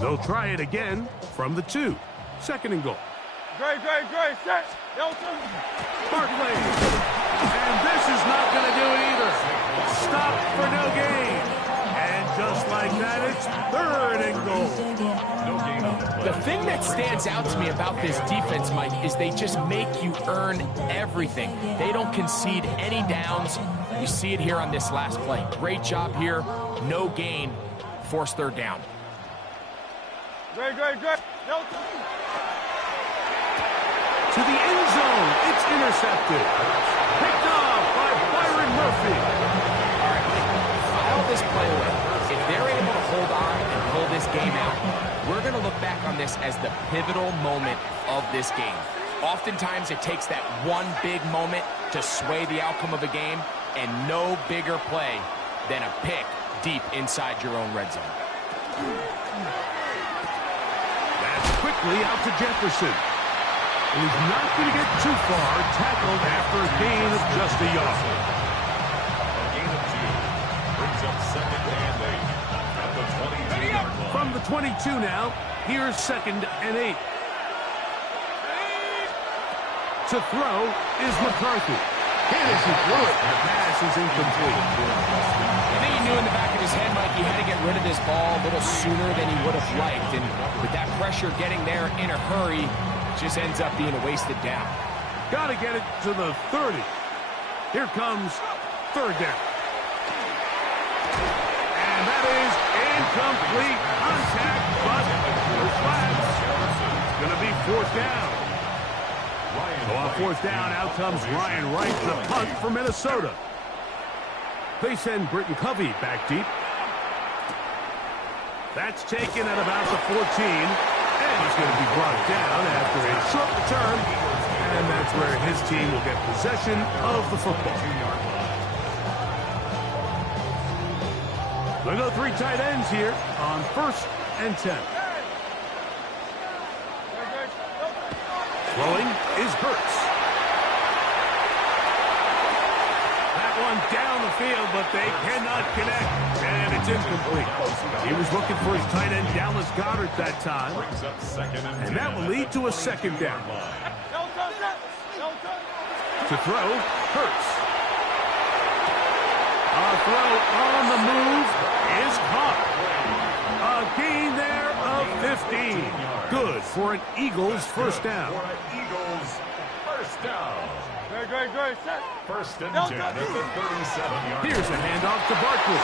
They'll try it again from the 2. 2nd and goal. Great, set. Barkley. And this is not going to do it either. Stop for no gain. And just like that, it's 3rd and goal. The thing that stands out to me about this defense, Mike, is they just make you earn everything. They don't concede any downs. You see it here on this last play. Great job here. No gain. Forced 3rd down. Great. to the end zone. It's intercepted. Picked off by Byron Murphy. All right, file this play away. If they're able to hold on and pull this game out, we're going to look back on this as the pivotal moment of this game. Oftentimes, it takes that one big moment to sway the outcome of a game, and no bigger play than a pick deep inside your own red zone. That's quickly out to Jefferson. And he's not going to get too far, tackled after a gain of just a yard. A gain of 2 brings up second and 8 at the 22-yard line. From the 22 now, here's second and 8. To throw is McCarthy. Hit as he threw it. The pass is incomplete. I think he knew in the back of his head, Mike, he had to get rid of this ball a little sooner than he would have liked. And with that pressure getting there in a hurry, just ends up being a wasted down. Got to get it to the 30. Here comes third down. And that is incomplete contact, but the flags. It's going to be fourth down. So on fourth down, out comes Ryan Wright, the punt for Minnesota. They send Britton Covey back deep. That's taken at about the 14. And he's going to be brought down after a short return. And that's where his team will get possession of the football. They'll go 3 tight ends here on 1st and 10. Throwing is Hurts. That one down the field, but they cannot connect. And it's incomplete. He was looking for his tight end, Dallas Goedert, that time. And that will lead to a second down. To throw, Hurts. A throw on the move is caught. A gain there of 15. Good for an Eagles first down. First down. Great, set. First and 10 at the 37-yard. Here's a handoff to Barkley.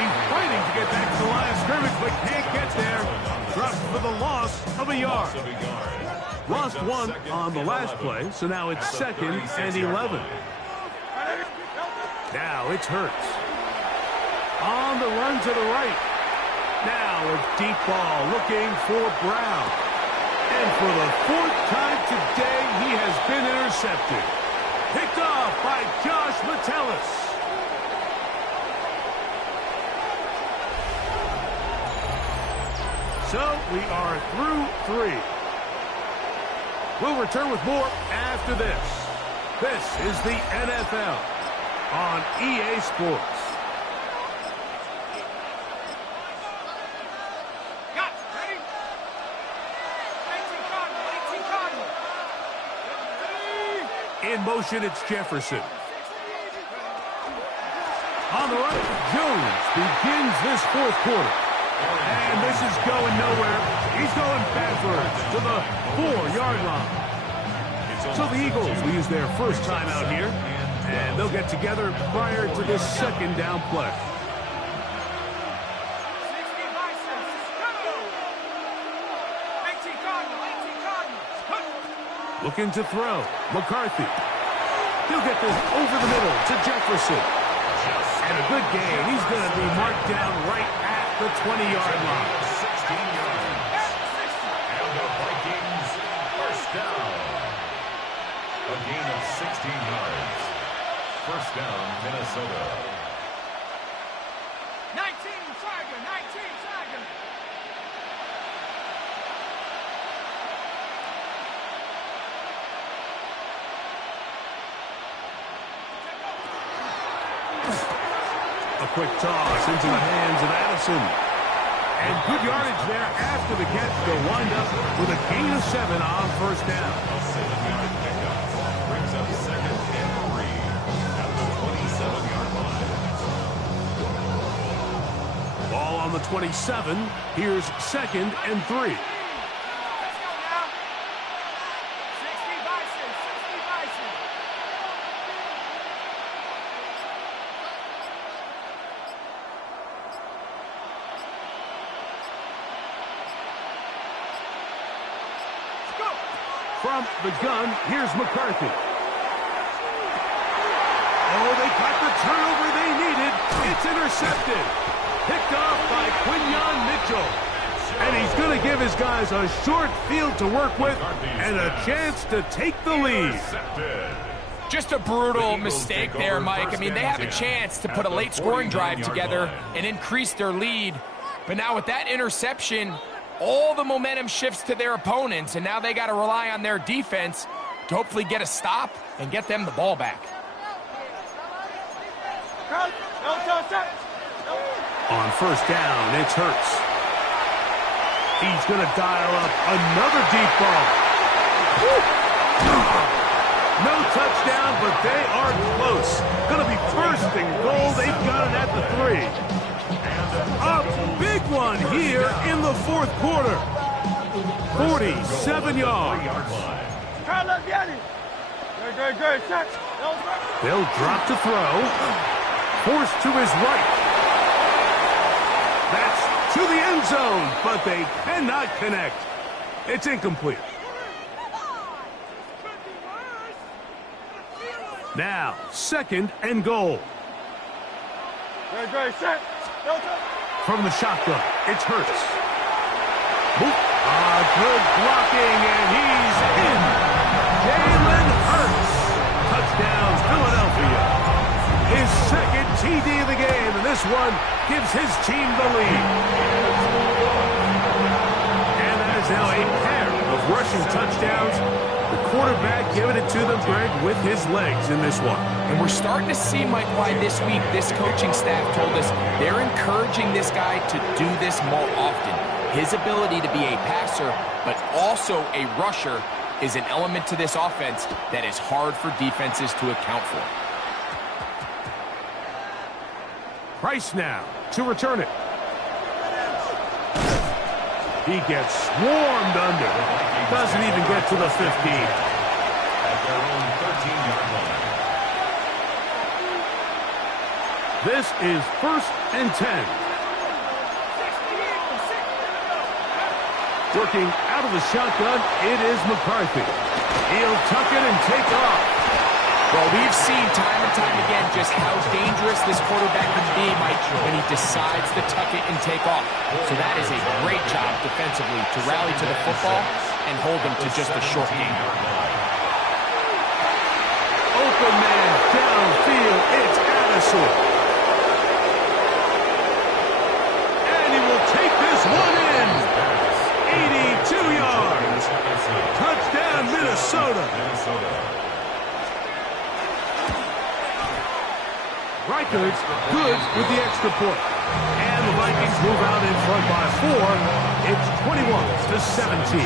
He's fighting to get back to the line of scrimmage, but can't get there. Dropped for the loss of a yard. Lost 1 on the last play, so now it's 2nd and 11. Now it's Hurts. On the run to the right. Now a deep ball looking for Brown. And for the 4th time today, he has been intercepted. Picked off by Josh Metellus. So we are through 3. We'll return with more after this. This is the NFL on EA Sports. In motion, it's Jefferson. On the right, Jones begins this 4th quarter. And this is going nowhere. He's going backwards to the 4-yard line. So the Eagles will use their first time out here, and they'll get together prior to this second down play. Looking to throw. McCarthy. He'll get this over the middle to Jefferson. And a good gain. He's going to be marked down right at the 20-yard line. 16 yards. And the Vikings first down. A gain of 16 yards. First down, Minnesota. 19, Tiger. A quick toss into the hands of Addison. And good yardage there after the catch. They'll wind up with a gain of 7 on first down. A 7-yard pickup brings up second and 3 at the 27-yard line. Ball on the 27. Here's second and 3. From the gun, here's McCarthy. Oh, they got the turnover they needed. It's intercepted. Picked off by Quinyon Mitchell. And he's going to give his guys a short field to work with and a chance to take the lead. Just a brutal mistake there, Mike. I mean, they have a chance to put a late scoring drive together and increase their lead. But now with that interception, all the momentum shifts to their opponents, and now they got to rely on their defense to hopefully get a stop and get them the ball back. On first down, it's Hurts. He's going to dial up another deep ball. No touchdown, but they are close. Going to be first and goal. They've got it at the 3. A big one here in the fourth quarter. 47 yards. They'll drop to throw. Forced to his right. That's to the end zone, but they cannot connect. It's incomplete. Now, second and goal. From the shotgun, it's Hurts. Good blocking, and he's in. Jalen Hurts. Touchdown, Philadelphia. His second TD of the game, and this one gives his team the lead. And that is now a pair of rushing touchdowns. The quarterback giving it to them, Greg, with his legs in this one. And we're starting to see, Mike, why this week this coaching staff told us they're encouraging this guy to do this more often. His ability to be a passer, but also a rusher, is an element to this offense that is hard for defenses to account for. Price now to return it. He gets swarmed under. Doesn't even get to the 15. At their own 13-yard line. This is first and 10. Working out of the shotgun, it is McCarthy. He'll tuck it and take off. Well, we've seen time and time again just how dangerous this quarterback can be, Mike, when he decides to tuck it and take off. So that is a great job defensively to rally to the football and hold them to just a short gain. Open man downfield, it's Addison. And he will take this one in. 82 yards. Touchdown, Minnesota. Reichard's good with the extra point. And the Vikings move out in front by 4. It's 21-17.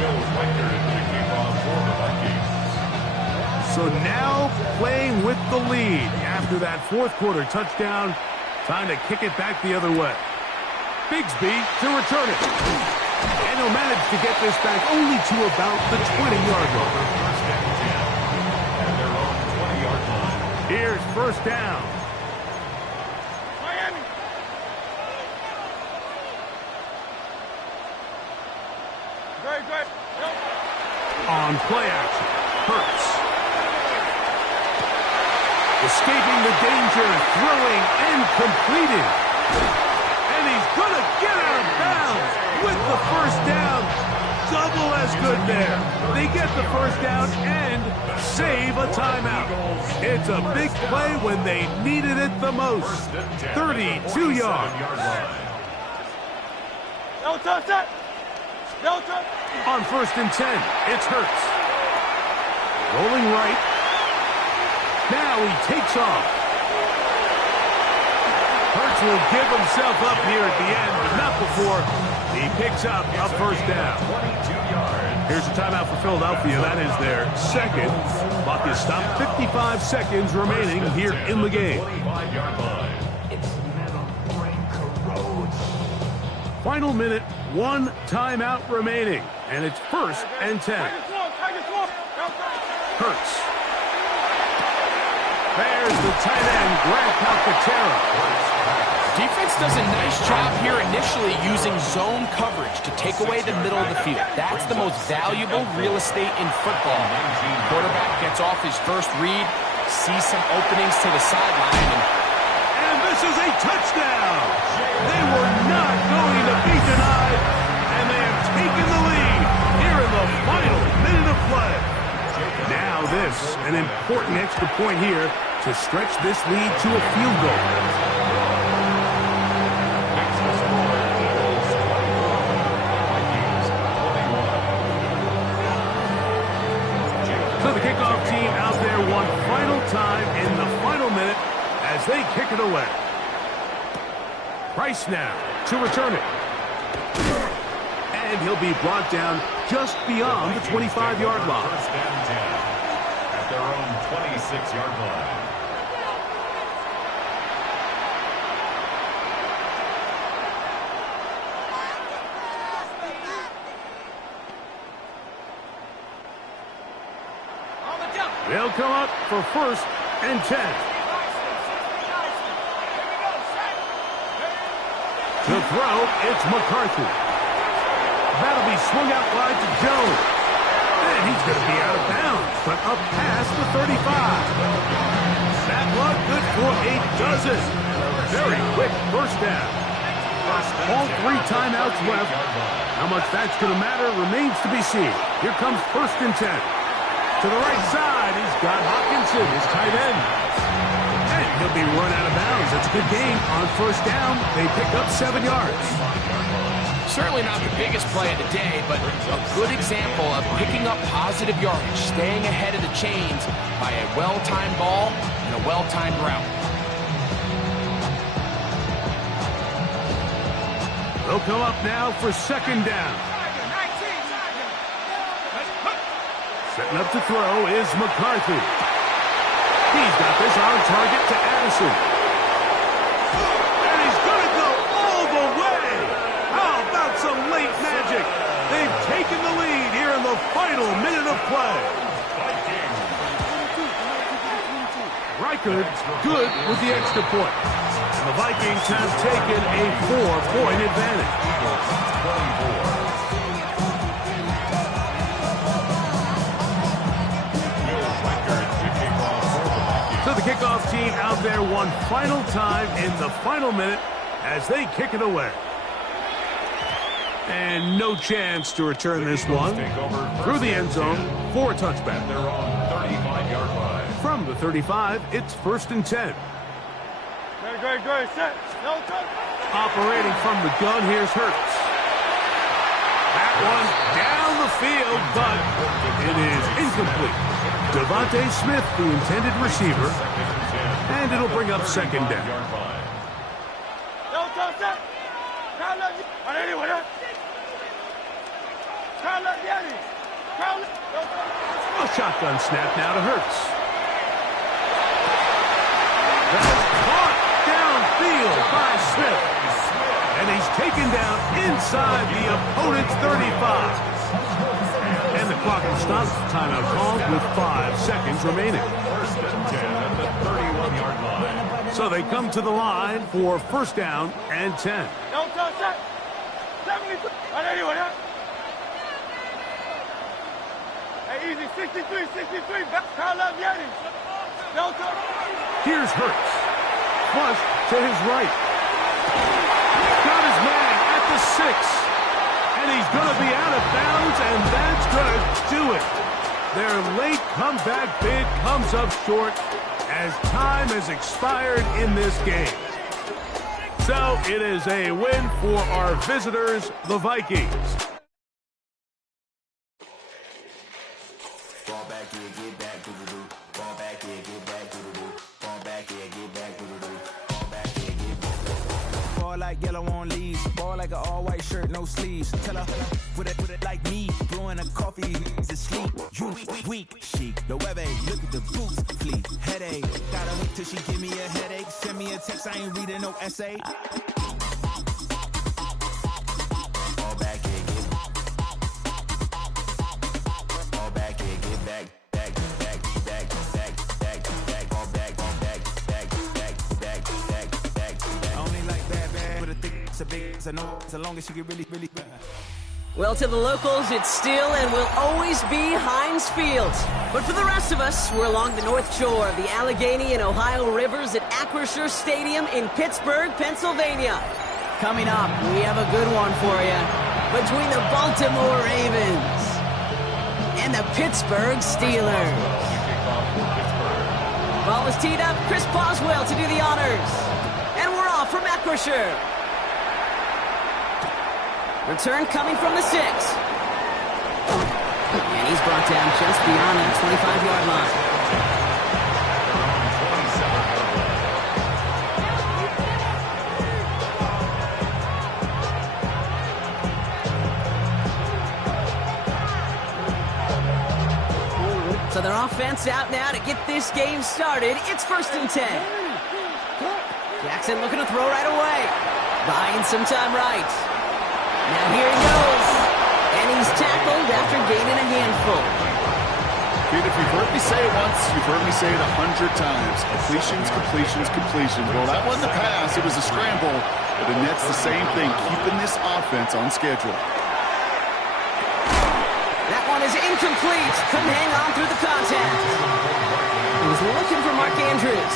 Will Reichard to kick off for the Vikings. So now playing with the lead after that fourth quarter touchdown. Time to kick it back the other way. Bigsby to return it. And he'll manage to get this back only to about the 20-yard line. At their own 20-yard line. Here's first down. Miami. Great. On play action, Hurts. Escaping the danger, throwing and completing. And he's going to get out of bounds with the first down. Double as good there. They get the first down and save a timeout. It's a big play when they needed it the most. 32 yards. On first and 10, it's Hurts. Rolling right. Now he takes off. Hurts will give himself up here at the end, but not before he picks up a first down. 22 yards. Here's a timeout for Philadelphia. That is their second. Clock is stopped. 55 seconds remaining here in the game. 25-yard line. Final minute, 1 timeout remaining, and it's first and 10. Hurts. There's the tight end, Grant Calcaterra. Defense does a nice job here initially using zone coverage to take away the middle of the field. That's the most valuable real estate in football. Quarterback gets off his first read, sees some openings to the sideline. And this is a touchdown. They were not going to be denied, and they have taken the lead here in the final minute of play. Now this, an important extra point here to stretch this lead to a field goal. So the kickoff team out there one final time in the final minute as they kick it away. Price now to return it. And he'll be brought down just beyond the 25-yard line. First down 10 at their own 26-yard line. They'll come up for first and 10. To throw, it's McCarthy. That'll be swung out wide to Jones. And he's going to be out of bounds, but up past the 35. That one good for a dozen. Very quick first down. All 3 timeouts left. How much that's going to matter remains to be seen. Here comes first and 10. To the right side, he's got Hockenson, his tight end. And he'll be run out of bounds. It's a good game. On first down, they pick up 7 yards. Certainly not the biggest play of the day, but a good example of picking up positive yardage, staying ahead of the chains by a well-timed ball and a well-timed route. They'll come up now for second down. Setting up to throw is McCarthy. He's got this on target to Addison. And he's going to go all the way. How about some late magic? They've taken the lead here in the final minute of play. Reichard good with the extra point. And the Vikings have taken a 4-point advantage. So the kickoff team out there one final time in the final minute as they kick it away. And no chance to return this one through the end zone for a touchback. They're on 35-yard line. From the 35, it's first and 10. Great, set. No touch. Operating from the gun, here's Hurts. That one down the field, but it is incomplete. Devontae Smith, the intended receiver, and it'll bring up second down. A shotgun snap now to Hurts. That's caught downfield by Smith. And he's taken down inside the opponent's 35. And the clock will stop. Timeout called with 5 seconds remaining. First and 10 at the 31-yard line. So they come to the line for first down and 10. Don't touch that. 73. Hey, easy. 63. Call up Yeti. Don't touch. Here's Hurts. Flush to his right. Got his man at the 6. And he's going to be out of bounds, and that's going to do it. Their late comeback bid comes up short as time has expired in this game. So it is a win for our visitors, the Vikings. Fall back here, get back, doo-doo-doo. Fall back here, get back, doo-doo-doo. Fall back here, get back, doo-doo-doo. Fall back here, get back. Fall like yellow on leaves. Ball like an all-white shirt, no sleeves. Tell her, put it like me. Blowing a coffee, he's asleep. You weak, chic. The web look at the boots, fleet. Headache, gotta wait till she give me a headache. Send me a text, I ain't reading no essay. Fall back here, get back. Fall back here, get back. Only like bad, but a thick, it's a big, I know as long as she get really, really bad. Well, to the locals, it's still and will always be Heinz Field. But for the rest of us, we're along the north shore of the Allegheny and Ohio rivers at Acrisure Stadium in Pittsburgh, Pennsylvania. Coming up, we have a good one for you. Between the Baltimore Ravens and the Pittsburgh Steelers. Ball is teed up. Chris Boswell to do the honors. And we're off from Acrisure. Return coming from the 6. And he's brought down just beyond that 25-yard line. So their offense out now to get this game started. It's 1st and 10. Jackson looking to throw right away. Buying some time right. Now here he goes. And he's tackled after gaining a handful. Kid, if you've heard me say it once, you've heard me say it 100 times. Completions, completions, completions. Well, that wasn't a pass. It was a scramble. But the Nets the same thing, keeping this offense on schedule. That one is incomplete. Couldn't hang on through the contact. He was looking for Mark Andrews.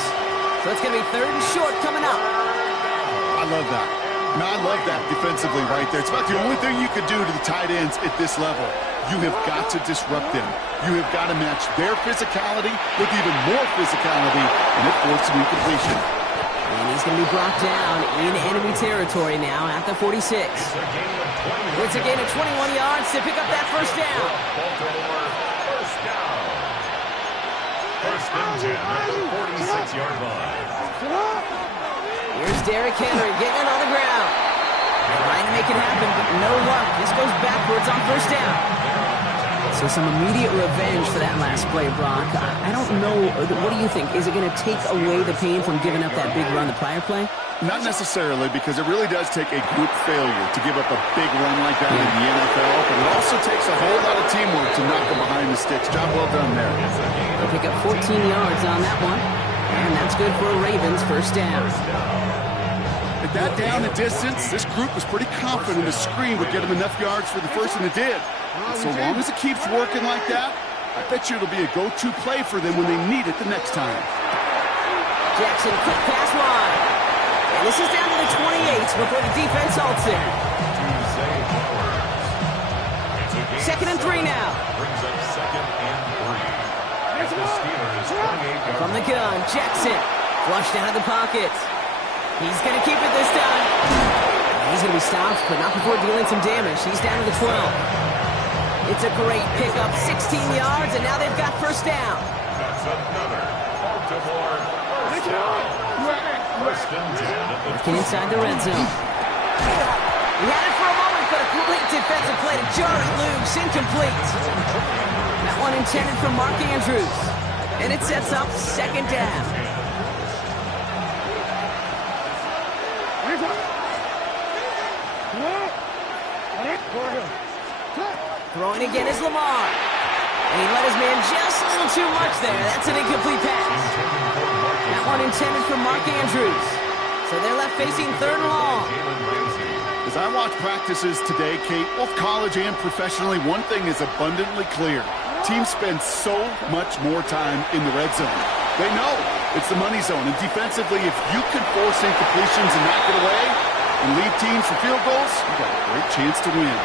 So it's going to be 3rd and short coming up. I love that. Now, I love that defensively right there. It's about the only thing you could do to the tight ends at this level. You have got to disrupt them. You have got to match their physicality with even more physicality, and it forces an incompletion. And he's going to be brought down in enemy territory now at the 46. It's a gain of 21 yards to pick up that 1st down. Baltimore, 1st down. 1st and 10 at the 46-yard line. Here's Derrick Henry getting it on the ground. Trying to make it happen, but no luck. This goes backwards on 1st down. So some immediate revenge for that last play, Brock. I don't know. What do you think? Is it going to take away the pain from giving up that big run the prior play? Not necessarily, because it really does take a group failure to give up a big run like that in the NFL, but it also takes a whole lot of teamwork to knock them behind the sticks. Job well done there. They'll pick up 14 yards on that one, and that's good for a Ravens 1st down. At that down and distance, this group was pretty confident the screen would get them enough yards for the 1st, and it did. And so long as it keeps working like that, I bet you it'll be a go-to play for them when they need it the next time. Jackson, quick pass wide. And this is down to the 28 before the defense halts it. 2nd and 3 now. Brings up 2nd and 3. At the Steelers' 28-yard From the gun, Jackson flushed out of the pocket. He's going to keep it this time. He's going to be stopped, but not before dealing some damage. He's down to the 12. It's a great pickup, 16 yards, and now they've got 1st down. That's another Baltimore 1st down. 1st and 10 at the Working inside the red zone. He had it for a moment, but a complete defensive play to Jarrett loose, incomplete. That one intended for Mark Andrews. And it sets up 2nd down. Throwing again is Lamar. And he let his man just a little too much there. That's an incomplete pass. That one intended for Mark Andrews. So they're left facing 3rd and long. As I watch practices today, Kate, both college and professionally, one thing is abundantly clear. Teams spend so much more time in the red zone. They know it's the money zone. And defensively, if you can force incompletions and knock it away and lead teams for field goals, you've got a great chance to win.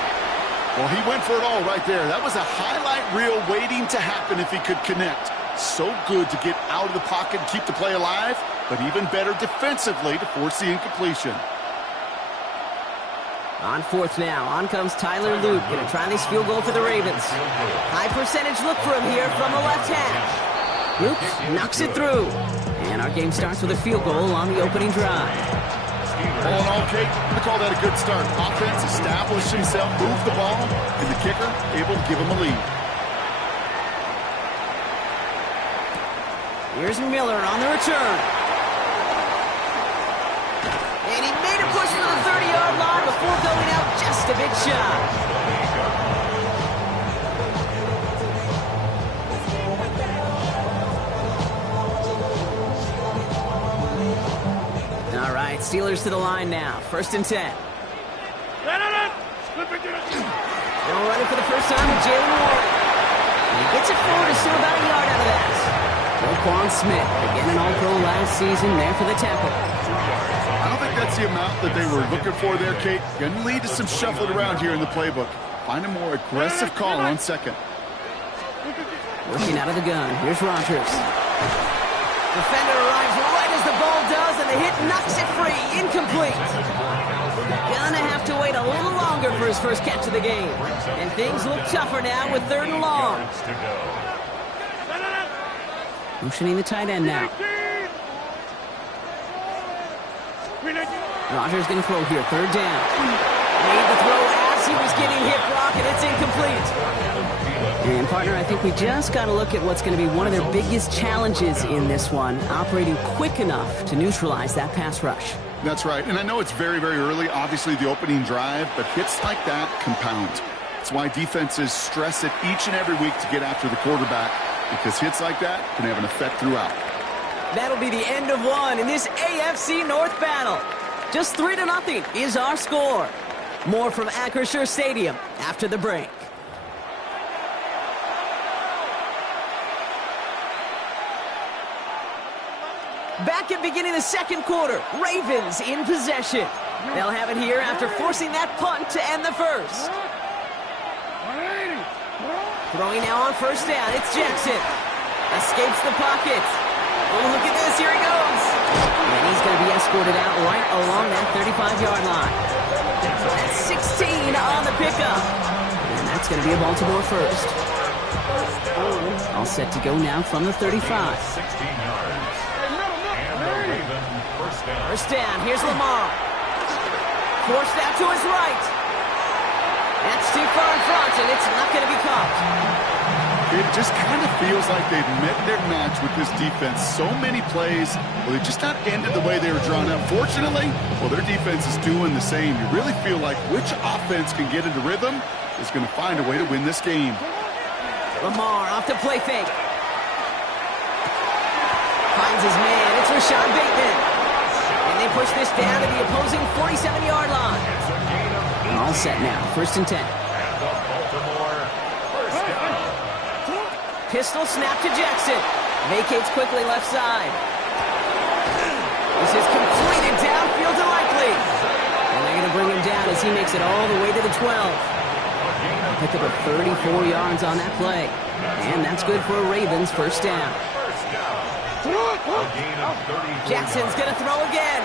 Well, he went for it all right there. That was a highlight reel waiting to happen if he could connect. So good to get out of the pocket and keep the play alive, but even better defensively to force the incompletion. On 4th now, on comes Tyler Luke. Going to try this field goal for the Ravens. High percentage look for him here from the left hash. Luke knocks it through. And our game starts with a field goal on the opening drive. All in all, Kate, I'm going to call that a good start. Offense established himself, moved the ball, and the kicker able to give him a lead. Here's Miller on the return. And he made a push for the 30-yard line before going out just a bit shy. Steelers to the line now. 1st and 10. They'll run it for the first time with Jaylen Warren. And he gets it forward to still about a yard out of that. Roquan Smith, again an All-Pro last season, there for the tackle. I don't think that's the amount that they were looking for there, Kate. Going to lead to some shuffling around here in the playbook. Find a more aggressive call on second. Working out of the gun. Here's Rodgers. Defender arrives right as the ball does, and the hit knocks it free. Incomplete. Gonna have to wait a little longer for his first catch of the game. And things look tougher now with 3rd and long. Motioning the tight end now. Rodgers going to throw here. 3rd down. Made the throw as he was getting hit block, and it's incomplete. And, partner, I think we just got to look at what's going to be one of their biggest challenges in this one, operating quick enough to neutralize that pass rush. That's right, and I know it's very, very early, obviously the opening drive, but hits like that compound. That's why defenses stress it each and every week to get after the quarterback, because hits like that can have an effect throughout. That'll be the end of one in this AFC North battle. Just 3-0 is our score. More from Acrisure Stadium after the break. Back at beginning the second quarter, Ravens in possession. They'll have it here after forcing that punt to end the first. Throwing now on 1st down, it's Jackson. Escapes the pocket. Oh, look at this, here he goes. And he's going to be escorted out right along that 35-yard line. That's 16 on the pickup. And that's going to be a Baltimore first. All set to go now from the 35. 16 yards. And the Ravens First down, here's Lamar. Forced out to his right. That's too far in front, and it's not going to be caught. It just kind of feels like they've met their match with this defense. So many plays, well, they just not ended the way they were drawn up. Fortunately, well, their defense is doing the same. You really feel like which offense can get into rhythm is going to find a way to win this game. Lamar off the play fake. Finds his man. It's Rashad Bateman. And they push this down to the opposing 47-yard line. All set now. 1st and 10. Pistol snap to Jackson. Vacates quickly left side. This is completed downfield to Likely. And they're going to bring him down as he makes it all the way to the 12. Pick up a 34 yards on that play. And that's good for a Ravens first down. Jackson's going to throw again.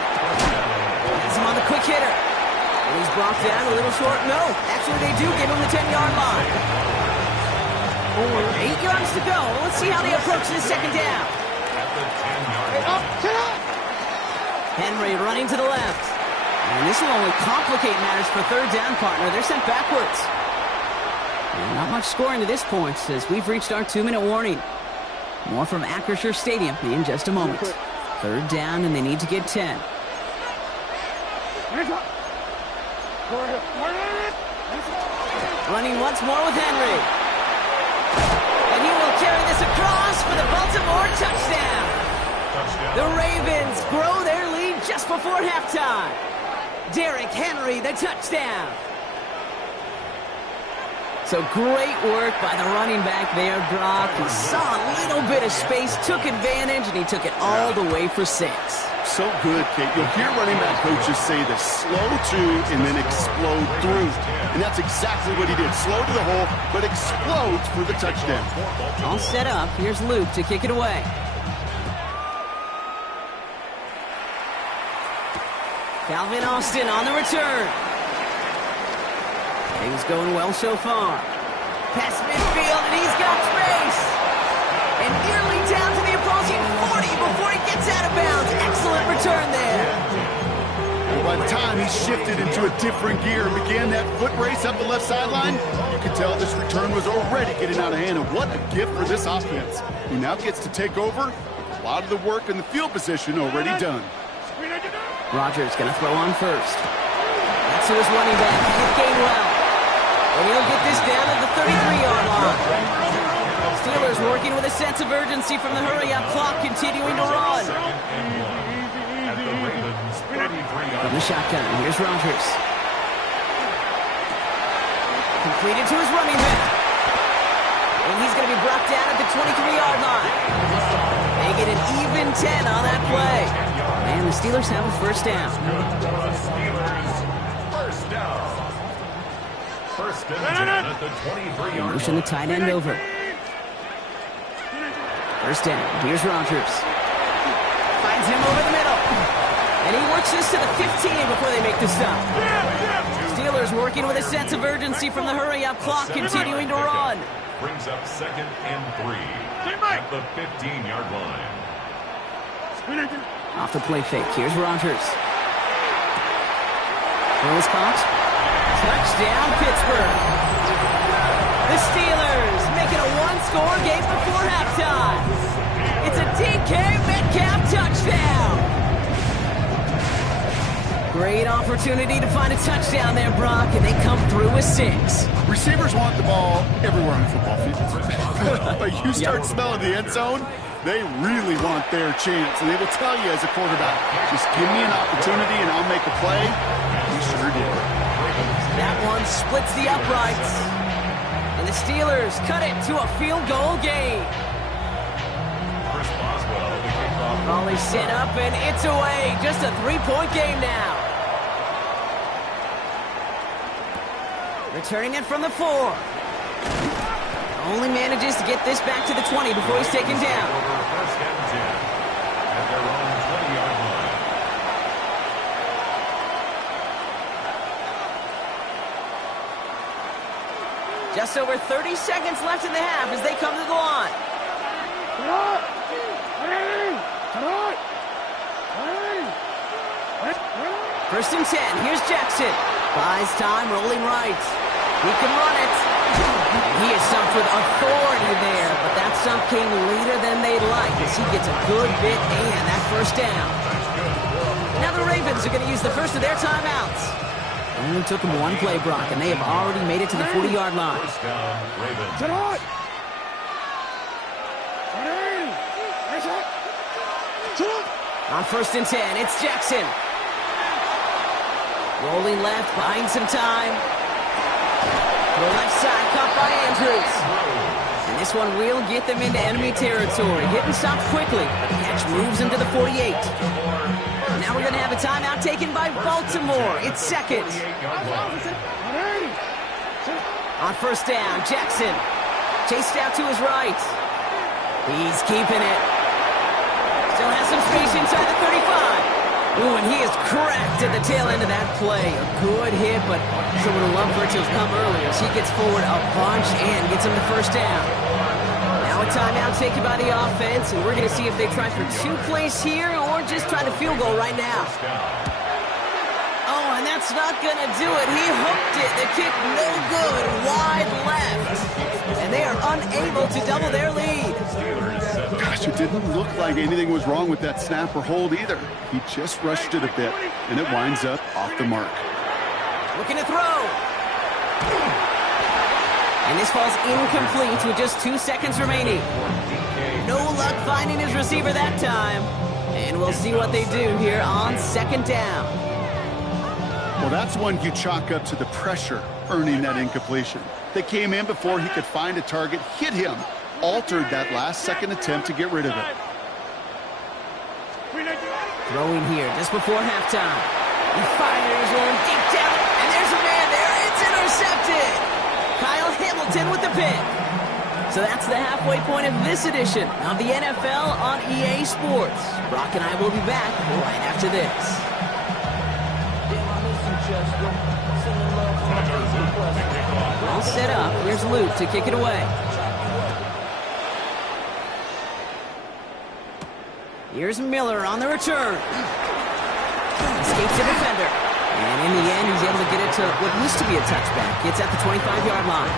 Has him on the quick hitter. And he's brought down a little short. No, actually they do give him the 10-yard line. 8 yards to go. Let's see how they approach this second down. Henry running to the left. And this will only complicate matters for 3rd down, partner. They're sent backwards. And not much scoring to this point as we've reached our 2-minute warning. More from Acrisure Stadium in just a moment. 3rd down, and they need to get 10. Running once more with Henry. And he will carry this across for the Baltimore touchdown. The Ravens grow their lead just before halftime. Derrick Henry, the touchdown. So great work by the running back there, Brock. He saw a little bit of space, took advantage, and he took it all the way for 6. So good, Kate. You'll hear running back coaches say this: slow to and then explode through. And that's exactly what he did. Slow to the hole, but explodes for the touchdown. All set up. Here's Luke to kick it away. Calvin Austin on the return. Things going well so far. Past midfield, and he's got space. And nearly down to the opposing 40 before he gets out of bounds. Excellent return there. And by the time he shifted into a different gear and began that foot race up the left sideline, you could tell this return was already getting out of hand. And what a gift for this offense, who now gets to take over with a lot of the work and the field position already done. Rodgers going to throw on first. That's who is running back. He's Gainwell. And he'll get this down at the 33-yard line. Steelers working with a sense of urgency from the hurry-up clock, continuing to run. From the shotgun, here's Rodgers. Completed to his running back. And he's going to be brought down at the 23-yard line. They get an even 10 on that play. And the Steelers have a first down. First and 10 at the 23-yard Motion the tight end over. First down. Here's Rodgers. Finds him over the middle. And he works this to the 15 before they make the stop. Steelers working with a sense of urgency from the hurry-up clock, continuing to run. Brings up 2nd and 3 at the 15-yard line. Off the play fake. Here's Rodgers. Ball is caught. Touchdown, Pittsburgh. The Steelers make it a one-score game before halftime. It's a DK Metcalf touchdown. Great opportunity to find a touchdown there, Brock, and they come through with 6. Receivers want the ball everywhere on the football field. But you start smelling the end zone, they really want their chance. And they will tell you as a quarterback, just give me an opportunity and I'll make a play. He sure did. That one splits the uprights. And the Steelers cut it to a field goal game. Chris Boswell, the kickoff. Ball is set up and it's away. Just a 3-point game now. Returning it from the 4. Only manages to get this back to the 20 before he's taken down. First and 10 at their own 20-yard line. Just over 30 seconds left in the half as they come to the line. First and 10. Here's Jackson. Buys time, rolling right. He can run it. And he is stumped with authority there, but that stump came later than they'd like as he gets a good bit and that first down. Now the Ravens are going to use the first of their timeouts. Only took them one play, Brock, and they have already made it to the 40-yard line. First down, Ravens. On first and 10, it's Jackson. Rolling left, buying some time. To the left side, caught by Andrews. And this one will get them into enemy territory. Getting stopped quickly, but the catch moves into the 48. Now we're going to have a timeout taken by Baltimore. It's second. On first down, Jackson. Chased out to his right. He's keeping it. Still has some space inside the 35. Ooh, and he is cracked at the tail end of that play. A good hit, but so would have loved for it to have come earlier as he gets forward a bunch and gets him the first down. Now a timeout taken by the offense, and we're going to see if they try for 2 plays here or just try the field goal right now. Oh, and that's not going to do it. He hooked it. The kick no good, wide left. And they are unable to double their lead. Gosh, it didn't look like anything was wrong with that snap or hold either. He just rushed it a bit, and it winds up off the mark. Looking to throw. And this falls incomplete with just 2 seconds remaining. No luck finding his receiver that time. And we'll see what they do here on second down. Well, that's one you chalk up to the pressure earning that incompletion. They came in before he could find a target, hit him, altered that last-second attempt to get rid of it. Throwing here just before halftime. He fires one deep down, and there's a man there. It's intercepted. Kyle Hamilton with the pick. So that's the halfway point of this edition of the NFL on EA Sports. Brock and I will be back right after this. All set up. Here's Luke to kick it away. Here's Miller on the return. Escapes the defender. And in the end, he's able to get it to what used to be a touchback. It's at the 25-yard line.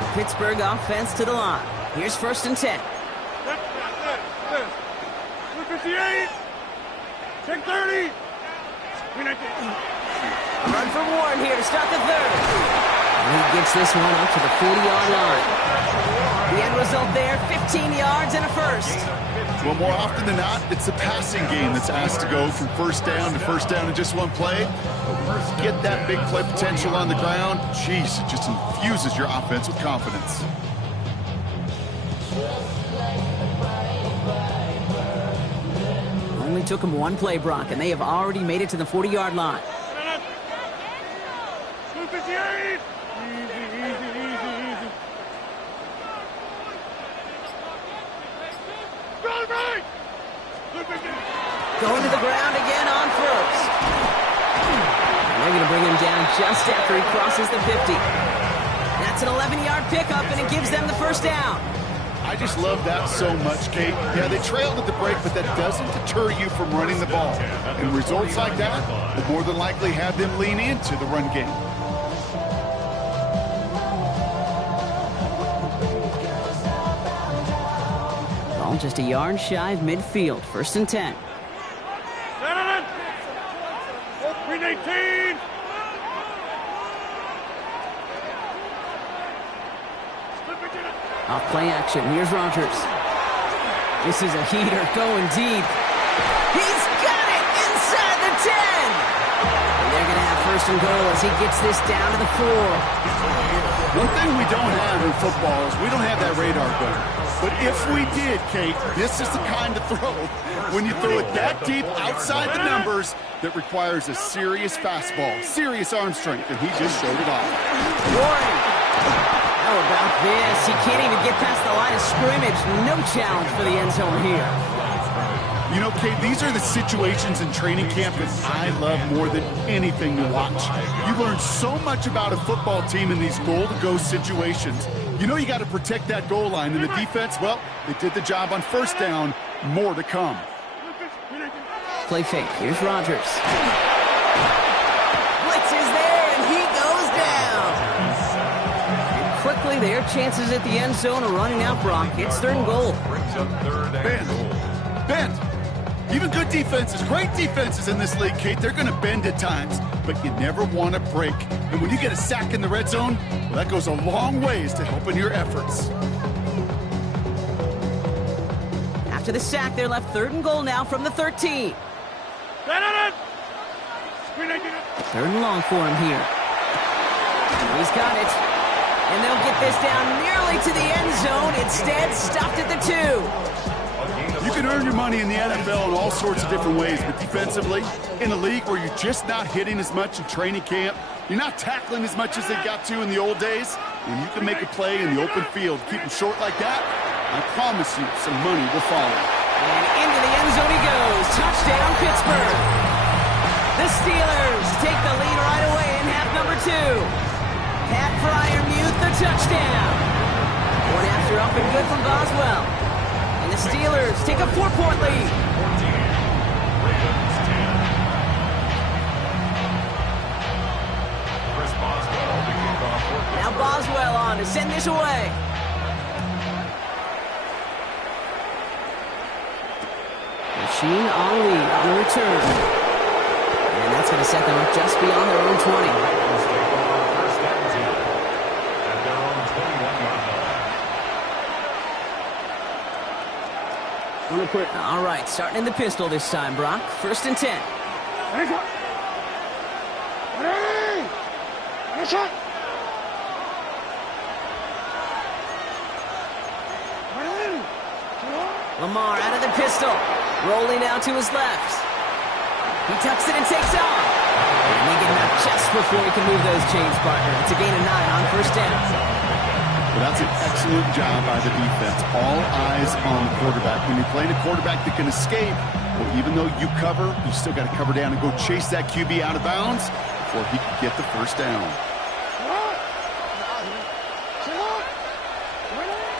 The Pittsburgh offense to the line. Here's first and 10. 58. Check 30. A run for Warren here to start the third. And he gets this one up to the 40-yard line. The end result there, 15 yards and a first. Well, more often than not, it's the passing game that's asked to go from first down in just one play. Get that big play potential on the ground. Jeez, it just infuses your offense with confidence. Only took him one play, Brock, and they have already made it to the 40-yard line. Going to the ground again on first. And they're going to bring him down just after he crosses the 50. That's an 11-yard pickup, and it gives them the first down. I just love that so much, Kate. Yeah, they trailed at the break, but that doesn't deter you from running the ball. And results like that will more than likely have them lean into the run game. Ball just a yard shy of midfield. First and 10. 18. Off play action. Here's Rodgers. This is a heater going deep. He's got it inside the 10. And they're going to have first and goal as he gets this down to the 4. One thing we don't have in football is we don't have that radar gun. But if we did, Kate, this is the kind of throw when you throw it that deep outside the numbers that requires a serious fastball, serious arm strength, and he just showed it off. Warren. How about this? He can't even get past the line of scrimmage. No challenge for the end zone here. You know, Kate, these are the situations in training camp that I love more than anything to watch. You learn so much about a football team in these goal-to-go situations. You know you got to protect that goal line, and the defense, well, they did the job on first down. More to come. Play fake. Here's Rodgers. Blitz is there, and he goes down. And quickly, their chances at the end zone are running out, Brock. It's third and goal. Bend. Even good defenses, great defenses in this league, Kate, they're going to bend at times, but you never want to break. And when you get a sack in the red zone, well, that goes a long ways to helping your efforts. After the sack, they're left third and goal now from the 13. Third and long for him here. He's got it. And they'll get this down nearly to the end zone. Instead, stopped at the 2. You can earn your money in the NFL in all sorts of different ways, but defensively, in a league where you're just not hitting as much in training camp, you're not tackling as much as they got to in the old days, when you can make a play in the open field, keep them short like that, I promise you some money will follow. And into the end zone he goes. Touchdown, Pittsburgh. The Steelers take the lead right away in half number 2. Pat Freiermuth, the touchdown. One after up and good from Boswell. And the Steelers take a 4-point lead. Now Boswell on to send this away. Machine Ali on the return. And that's going to set them up just beyond their own 20. All right, starting in the pistol this time, Brock. First and 10. Lamar out of the pistol. Rolling out to his left. He tucks it and takes off. And they get him out just before he can move those chains, partner. It's a gain of 9 on first down. Well, that's an excellent job by the defense. All eyes on the quarterback. When you're playing a quarterback that can escape, well, even though you cover, you still got to cover down and go chase that QB out of bounds before he can get the first down.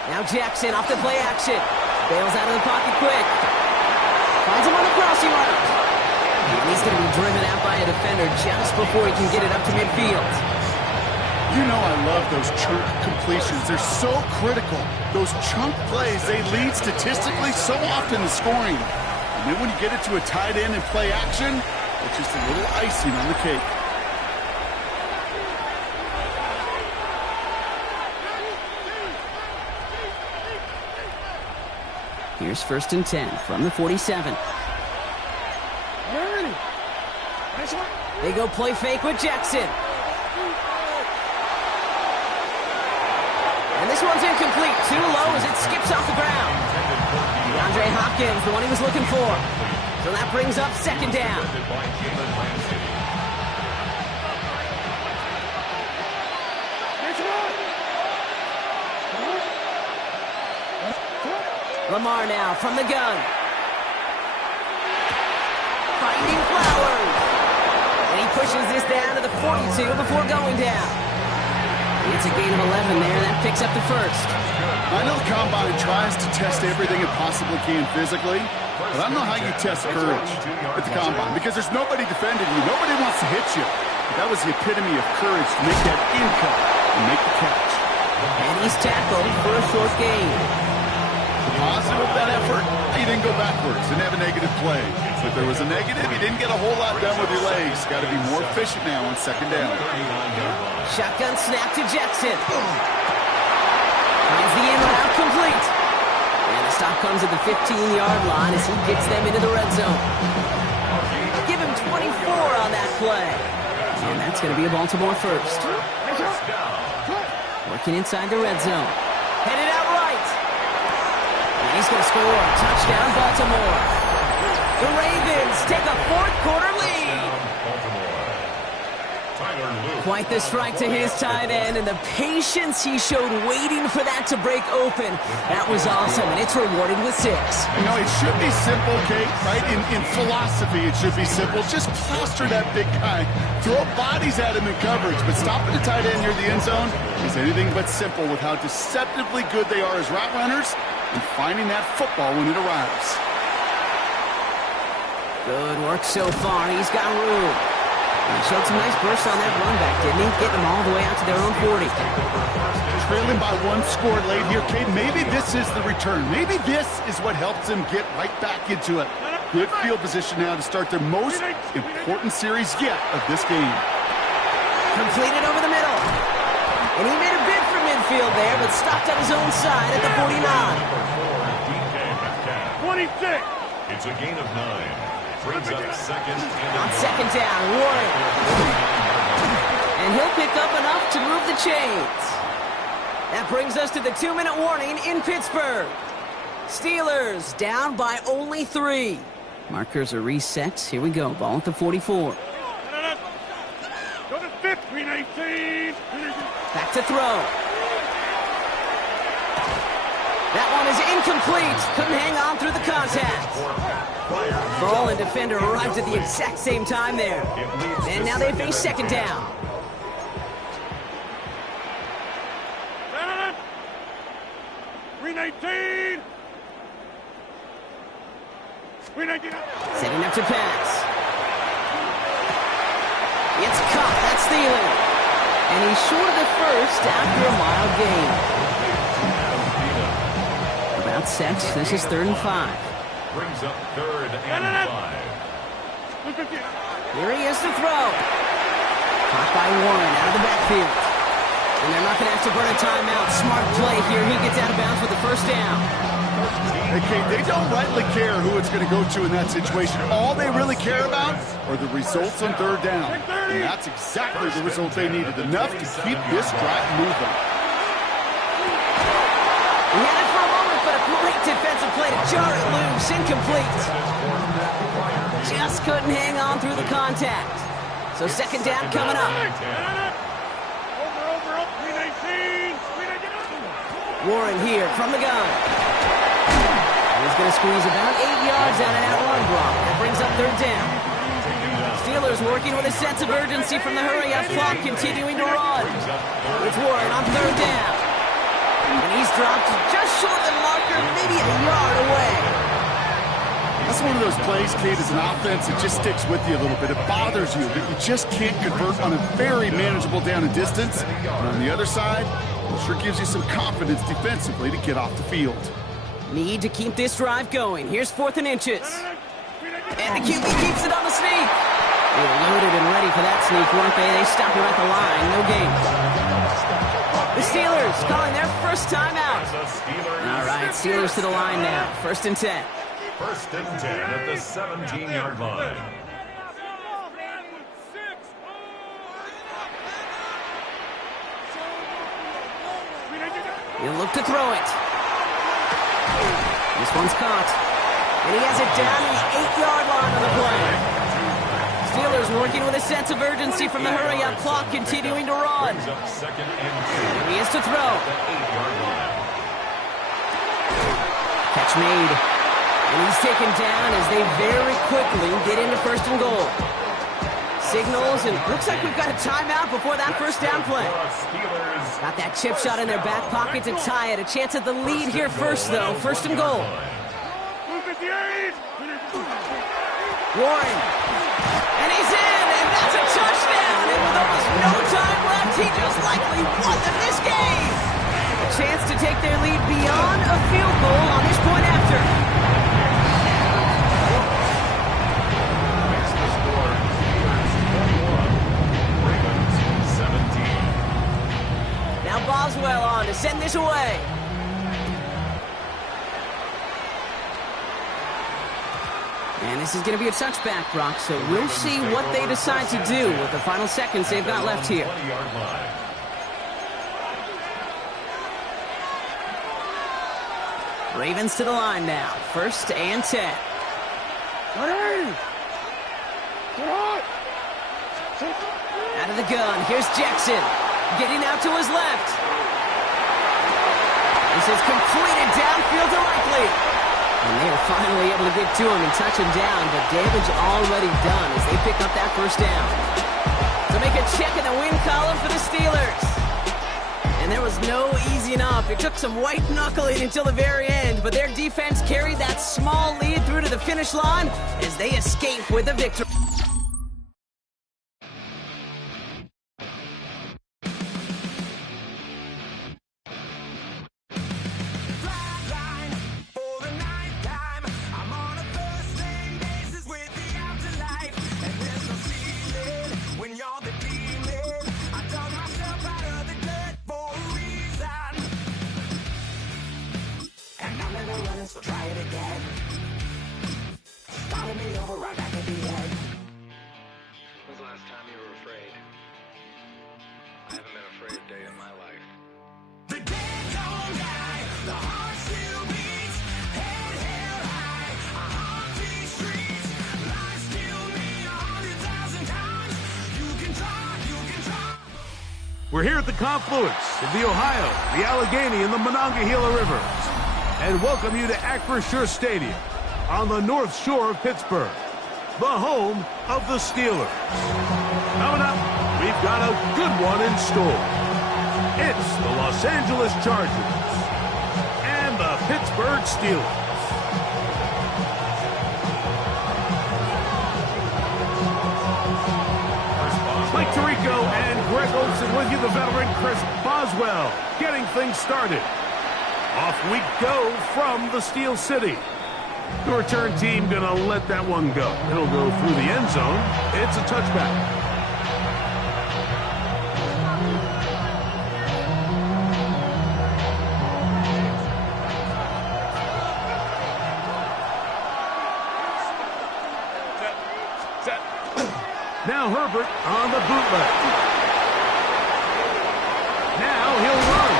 Now Jackson off the play action. Bails out of the pocket quick. Finds him on the crossing route. And he's going to be driven out by a defender just before he can get it up to midfield. You know I love those chunk completions. They're so critical. Those chunk plays, they lead statistically so often to scoring. And then when you get it to a tight end and play action, it's just a little icing on the cake. Here's 1st and 10 from the 47. They go play fake with Jackson. And this one's incomplete. Too low as it skips off the ground. DeAndre Hopkins, the one he was looking for. So that brings up 2nd down. Lamar now from the gun. Finding Flowers. And he pushes this down to the 42 before going down. It's a gain of 11 there. That picks up the 1st. I know the Combine tries to test everything it possibly can physically, but I don't know how you test courage at the Combine because there's nobody defending you. Nobody wants to hit you. But that was the epitome of courage to make that in-cut and make the catch. And he's tackled for a short gain. Positive of that effort, he didn't go backwards, didn't have a negative play. So if there was a negative, he didn't get a whole lot done with your legs. Got to be more efficient now on 2nd down. Shotgun snap to Jackson. Finds the in route complete. And the stop comes at the 15-yard line as he gets them into the red zone. Give him 24 on that play. And that's going to be a Baltimore 1st. Working inside the red zone. Headed out right. And he's going to score. Touchdown, Baltimore. The Ravens take a 4th quarter lead. Quite the strike to his tight end, and the patience he showed waiting for that to break open. That was awesome, and it's rewarded with 6. You know, it should be simple, Kate, right? In philosophy, it should be simple. Just plaster that big guy. Throw bodies at him in coverage, but stopping the tight end near the end zone is anything but simple with how deceptively good they are as route runners and finding that football when it arrives. Good work so far. He's got room. He showed some nice bursts on that run back, didn't he? Getting them all the way out to their own 40. Trailing by 1 score late here, Kate. Maybe this is the return. Maybe this is what helps them get right back into it. Good field position now to start their most important series yet of this game. Completed over the middle. And he made a bid for midfield there, but stopped on his own side at the 49. 26. It's a gain of 9. Brings up 2nd and on 2nd down, Warren. And he'll pick up enough to move the chains. That brings us to the 2-minute warning in Pittsburgh. Steelers down by only 3. Markers are reset. Here we go. Ball at the 44. Go to 15, 18. Back to throw. That one is incomplete. Couldn't hang on through the contact. Ball and defender arrived at the exact same time there. And now they face 2nd down. Green 18. Setting up to pass. It's caught. That's Thielen. And he's short of the 1st after a mile gain. About set. This is 3rd and 5. brings up 3rd and 5. Here he is to throw. Caught by Warren out of the backfield. And they're not going to have to burn a timeout. Smart play here. He gets out of bounds with the 1st down. Okay, they don't rightly care who it's going to go to in that situation. All they really care about are the results on 3rd down. And that's exactly the result they needed. Enough to keep this drive moving. He had it for a moment, but a great defensive play to jar it loose. Incomplete. Just couldn't hang on through the contact. So 2nd down coming up. Warren here from the gun. He's going to squeeze about 8 yards on an out-run block. That brings up 3rd down. Steelers working with a sense of urgency from the hurry-up clock, continuing to run. It's Warren on 3rd down. And he's dropped just short of the marker, maybe a yard away. That's one of those plays, Kate, as an offense, it just sticks with you a little bit. It bothers you that you just can't convert on a very manageable down and distance. And on the other side, it sure gives you some confidence defensively to get off the field. Need to keep this drive going. Here's 4th and inches. And the QB keeps it on the sneak. They were loaded and ready for that sneak, weren't they? They stopped him at the line. No gain. The Steelers calling their first timeout. All right, Steelers to the line now. 1st and 10. 1st and 10 at the 17-yard line. He'll look to throw it. This one's caught. And he has it down to the 8-yard line on the play. Steelers working with a sense of urgency from the hurry-up clock, continuing to run. Here he is to throw. Catch made. And he's taken down as they very quickly get into 1st and goal. Signals, and looks like we've got a timeout before that first down play. Got that chip shot in their back pocket to tie it. A chance at the lead here first, though. 1st and goal. Warren. And he's in, and that's a touchdown. And with almost no time left, he just likely won them this game. A chance to take their lead beyond a field goal on this point after. Boswell on to send this away. And this is going to be a touchback, Brock, so we'll see what they decide to do with the final seconds they've got left here. Ravens to the line now. 1st and 10. Out of the gun. Here's Jackson. Getting out to his left. This is completed downfield to Likely. And they are finally able to get to him and touch him down, but damage already done as they pick up that first down. So make a check in the win column for the Steelers. And there was no easing up. It took some white knuckling until the very end, but their defense carried that small lead through to the finish line as they escape with a victory. We're here at the confluence of the Ohio, the Allegheny, and the Monongahela Rivers, and welcome you to Acrisure Stadium on the North Shore of Pittsburgh, the home of the Steelers. Coming up, we've got a good one in store. It's the Los Angeles Chargers and the Pittsburgh Steelers. Mike Tirico and Greg Olsen with you, the veteran Chris Boswell, getting things started. Off we go from the Steel City. The return team gonna let that one go. It'll go through the end zone. It's a touchback. Now Herbert on the bootleg. Now he'll run.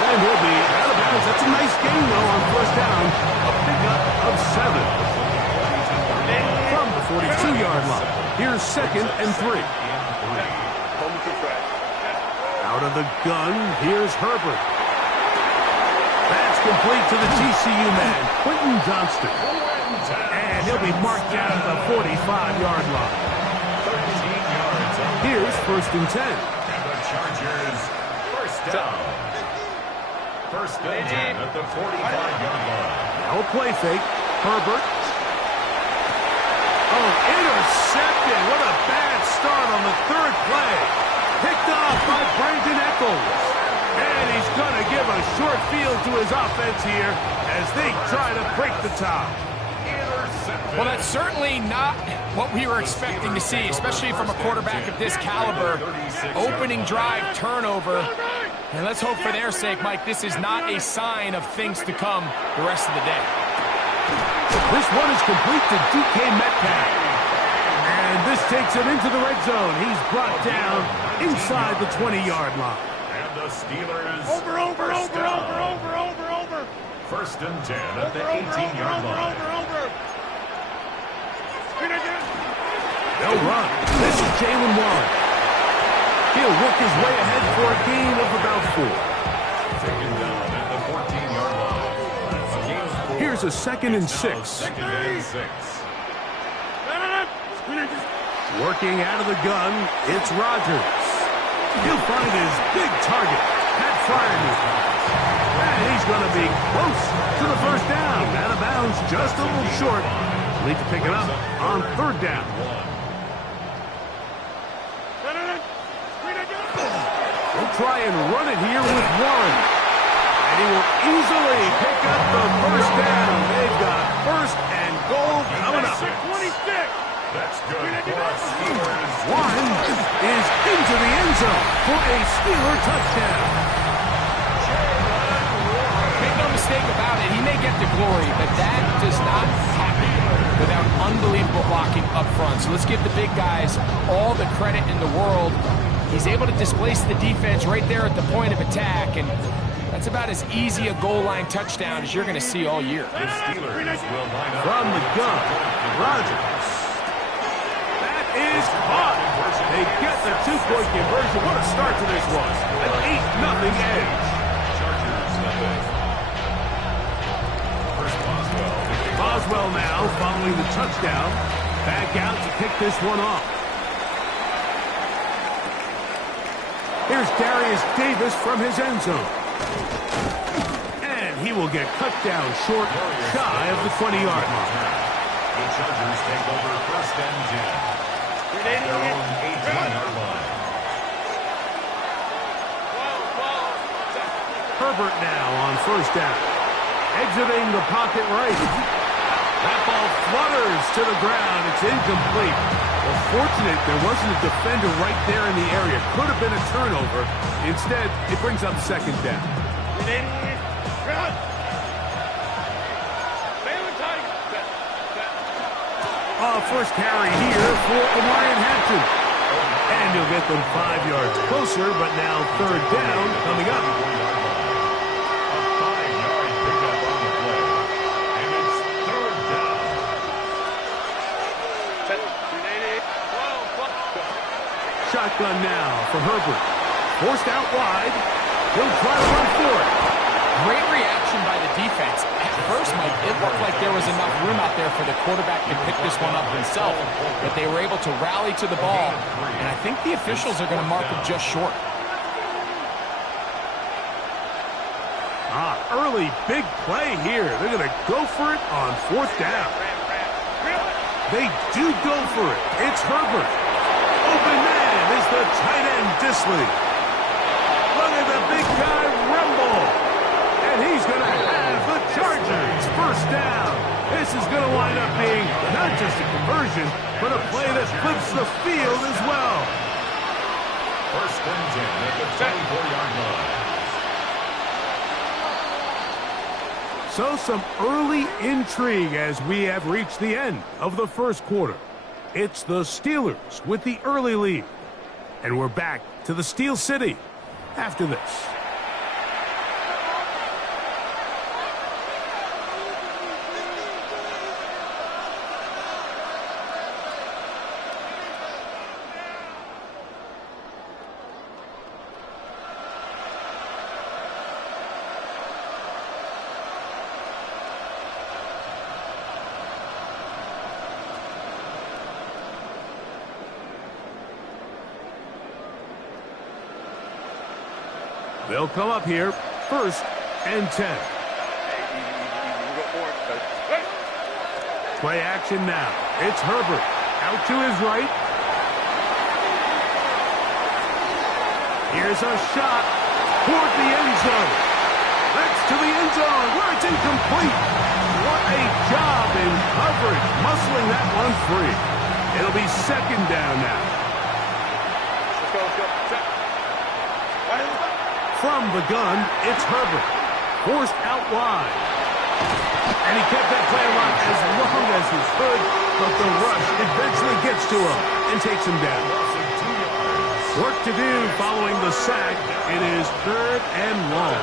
And he'll be out of bounds. That's a nice gain, though, on first down. A pickup of 7. From the 42-yard line. Here's 2nd and 3. Out of the gun, here's Herbert. That's complete to the TCU man, Quentin Johnston. And he'll be marked down at the 45-yard line. Here's 1st and 10. And the Chargers, first down. 1st and 10 at the 45-yard line. Now a play fake. Herbert. Oh, intercepted. What a bad start on the 3rd play. Picked off by Brandon Echols. And he's going to give a short field to his offense here as they try to break the tie. Well, that's certainly not what we were expecting to see, especially from a quarterback of this caliber. Opening drive turnover. And let's hope for their sake, Mike, this is not a sign of things to come the rest of the day. This one is complete to DK Metcalf. And this takes him into the red zone. He's brought down inside the 20-yard line. And the Steelers Over. first and 10 at the 18-yard line. They'll run. This is Jalen Warren. He'll work his way ahead for a gain of about 4. Taken down at the 14-yard line. A gain of 4. Here's a 2nd and 6. Second and 6. Working out of the gun, it's Rodgers. He'll find his big target, Pat Freiermuth. And he's going to be close to the first down. Out of bounds, just a little short. Need to pick it up on 3rd down. We'll try and run it here with Warren. And he will easily pick up the first down. They've got 1st and goal coming up. 26. That's good for us Steelers. Warren is into the end zone for a Steeler touchdown. Make no mistake about it, he may get the glory, but that does not happen without unbelievable blocking up front. So let's give the big guys all the credit in the world. He's able to displace the defense right there at the point of attack, and that's about as easy a goal line touchdown as you're going to see all year. The Steelers will line up From the gun, Rodgers. That is caught. They get the 2-point conversion. What a start to this one. An 8-0 edge. Chargers nothing. First Boswell now following the touchdown. Back out to pick this one off. Here's Darius Davis from his end zone. And he will get cut down short, shy of the 20-yard line. The Chargers take over first and 10. At their own 18-yard line. Herbert now on first down. Exiting the pocket right. That ball flutters to the ground. It's incomplete. Well, fortunate there wasn't a defender right there in the area. Could have been a turnover. Instead, it brings up 2nd down. First carry here for Omarion Hampton. And he'll get them 5 yards closer, but now 3rd down coming up. A 5-yard pickup on the play. And it's 3rd down. Shotgun now for Herbert. Forced out wide. He'll try to run for it. Great reaction by the defense. At first, Mike, it looked like there was enough room out there for the quarterback to pick this one up himself, but they were able to rally to the ball, and I think the officials are going to mark it just short. Early big play here. They're going to go for it on 4th down. They do go for it. It's Herbert. Open man is the tight end, Disley. Look at the big guy rumble. And he's going to have the Chargers first down. This is going to wind up being not just a conversion, but a play that flips the field as well. First and 10 at the 24-yard line. So some early intrigue as we have reached the end of the first quarter. It's the Steelers with the early lead. And we're back to the Steel City after this. They'll come up here, 1st and 10. Play action now. It's Herbert. Out to his right. Here's a shot toward the end zone. That's to the end zone where it's incomplete. What a job in coverage, muscling that one free. It'll be 2nd down now. From the gun, it's Herbert. Forced out wide. And he kept that play alive as long as he could, but the rush eventually gets to him and takes him down. Work to do following the sack. It is 3rd and long.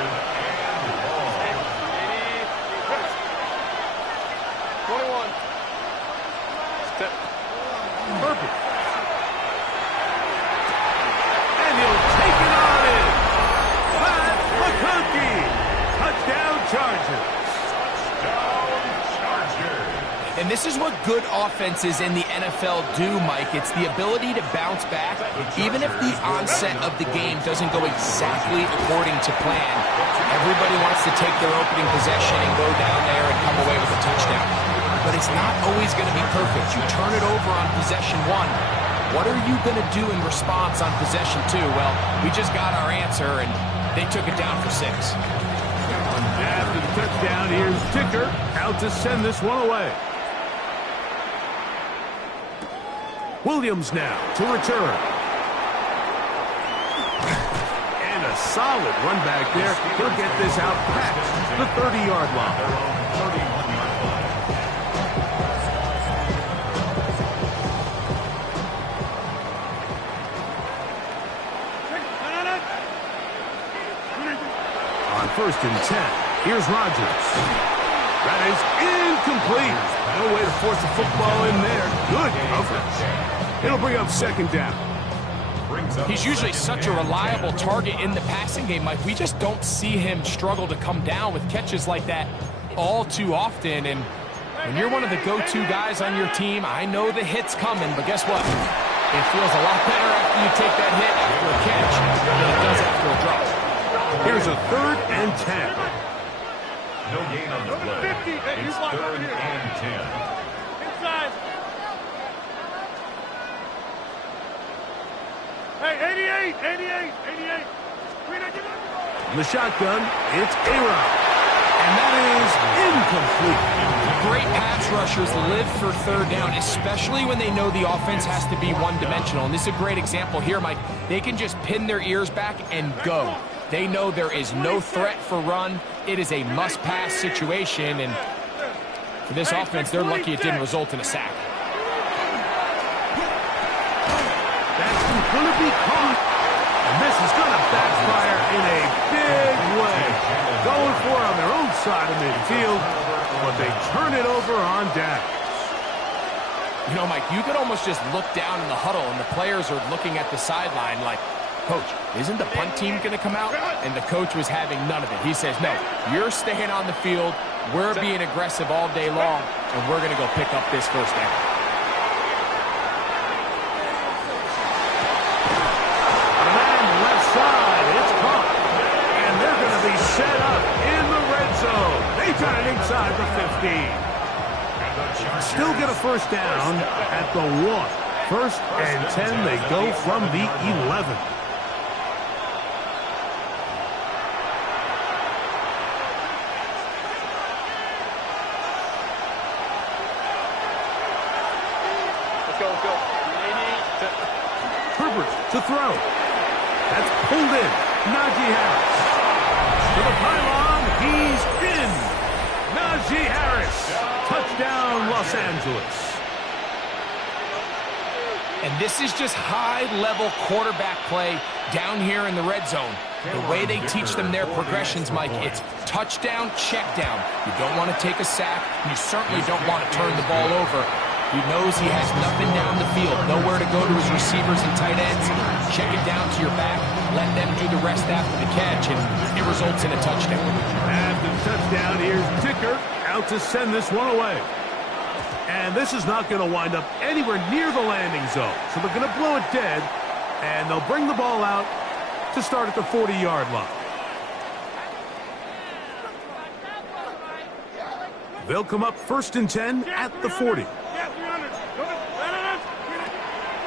21. Step. Herbert. And he'll take it on in. Pat McConkey. Touchdown Chargers. And this is what good offenses in the NFL do, Mike. It's the ability to bounce back, even if the onset of the game doesn't go exactly according to plan. Everybody wants to take their opening possession and go down there and come away with a touchdown. But it's not always going to be perfect. You turn it over on possession 1. What are you going to do in response on possession 2? Well, we just got our answer, and they took it down for 6. After the touchdown, here's Ticker out to send this one away. Williams now to return. And a solid run back there. He'll get this out past the 30-yard line. On 1st and 10, here's Rodgers. That is incomplete. No way to force the football in there. Good coverage. It'll bring up 2nd down. He's usually such a reliable target in the passing game, Mike. We just don't see him struggle to come down with catches like that all too often. And when you're one of the go-to guys on your team, I know the hit's coming, but guess what? It feels a lot better after you take that hit after a catch than it does after a drop. Here's a 3rd and 10. No gain on the play. It's 3rd and 10. Inside. Hey, 88. In the shotgun, it's A-Rod. And that is incomplete. Great pass rushers live for 3rd down, especially when they know the offense has to be one-dimensional. And this is a great example here, Mike. They can just pin their ears back and go. They know there is no threat for run. It is a must-pass situation, and for this offense, they're lucky it didn't result in a sack. That's going to be caught. And this is going to backfire in a big way. Going for it on their own side of midfield, but they turn it over on downs. You know, Mike, you could almost just look down in the huddle, and the players are looking at the sideline like, Coach, isn't the punt team going to come out? And the coach was having none of it. He says, no, you're staying on the field. We're being aggressive all day long, and we're going to go pick up this 1st down. Set up in the red zone. They turn it inside the 15. Still get a 1st down at the 1. 1st and 10, they go from the 11. Let's go. Herbert to throw. That's pulled in. Najee Harris. To the pylon, he's in. Najee Harris. Touchdown, Los Angeles. And this is just high-level quarterback play down here in the red zone. The way they teach them their progressions, Mike, it's touchdown, check down. You don't want to take a sack, and you certainly don't want to turn the ball over. He knows he has nothing down the field, nowhere to go to his receivers and tight ends. Check it down to your back, let them do the rest after the catch, and it results in a touchdown. After the touchdown, here's Ticker out to send this one away. And this is not going to wind up anywhere near the landing zone, so they're going to blow it dead, and they'll bring the ball out to start at the 40-yard line. They'll come up 1st and 10 at the 40.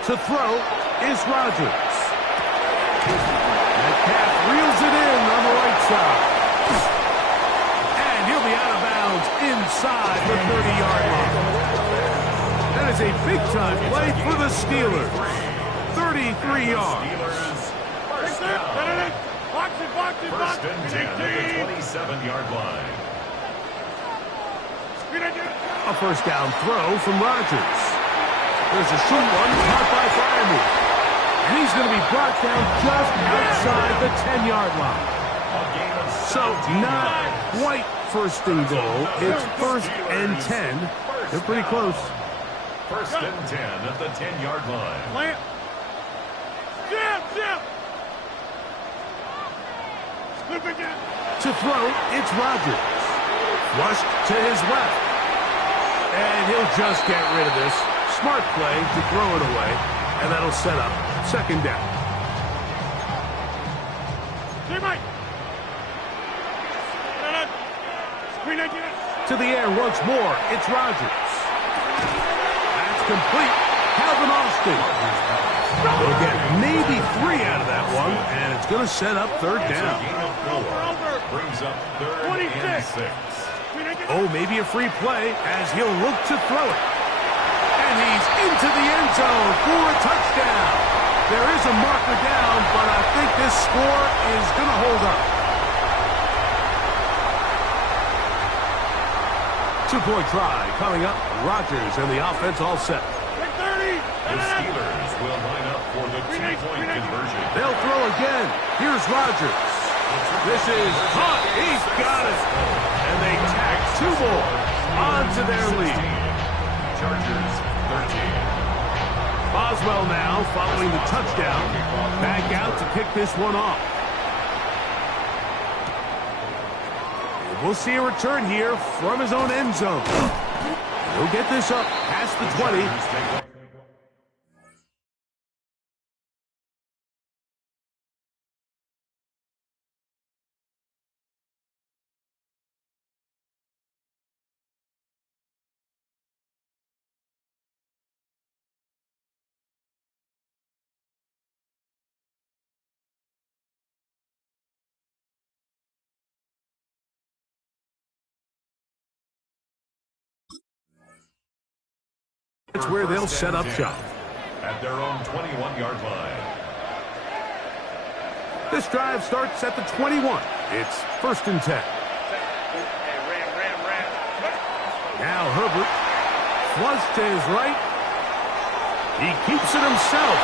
To throw is Rodgers. Metcalf reels it in on the right side. And he'll be out of bounds inside the 30-yard line. That is a big-time play for the Steelers. 33 yards. First and 10 at the 27-yard line. A first down throw from Rodgers. There's a short one caught by Freiermuth. And he's going to be brought down just outside the 10-yard line. So not quite first and goal. It's first and 10. They're pretty close. First and 10 at the 10-yard line. To throw, it's Rodgers. Flushed to his left. And he'll just get rid of this. Smart play to throw it away. And that'll set up second down. To the air once more, it's Rodgers. That's complete. Calvin Austin. They'll get maybe 3 out of that one, and it's going to set up third down. Brings up third and 6. Oh, maybe a free play as he'll look to throw it. And he's into the end zone for a touchdown. There is a marker down, but I think this score is going to hold up. 2-point try coming up. Rodgers and the offense all set. The Steelers will line up for the 2-point conversion. They'll throw again. Here's Rodgers. This is caught. He's got it. And they tack 2 more onto their lead. Chargers 13. Boswell now following the touchdown. Back out to kick this one off. And we'll see a return here from his own end zone. He'll get this up past the 20. That's where they'll set up shop. At their own 21-yard line. This drive starts at the 21. It's first and 10. Now Herbert. Flush to his right. He keeps it himself.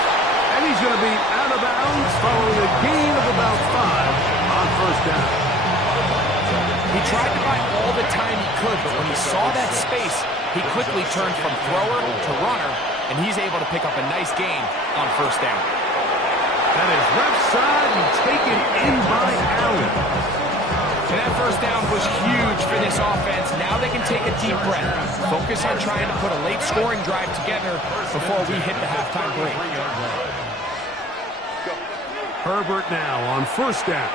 And he's going to be out of bounds following a gain of about 5 on first down. He tried to buy all the time he could, but when he saw that space, he quickly turned from thrower to runner, and he's able to pick up a nice gain on first down. That is left side and taken in by Allen. And that first down was huge for this offense. Now they can take a deep breath. Focus on trying to put a late scoring drive together before we hit the halftime break. Herbert now on first down.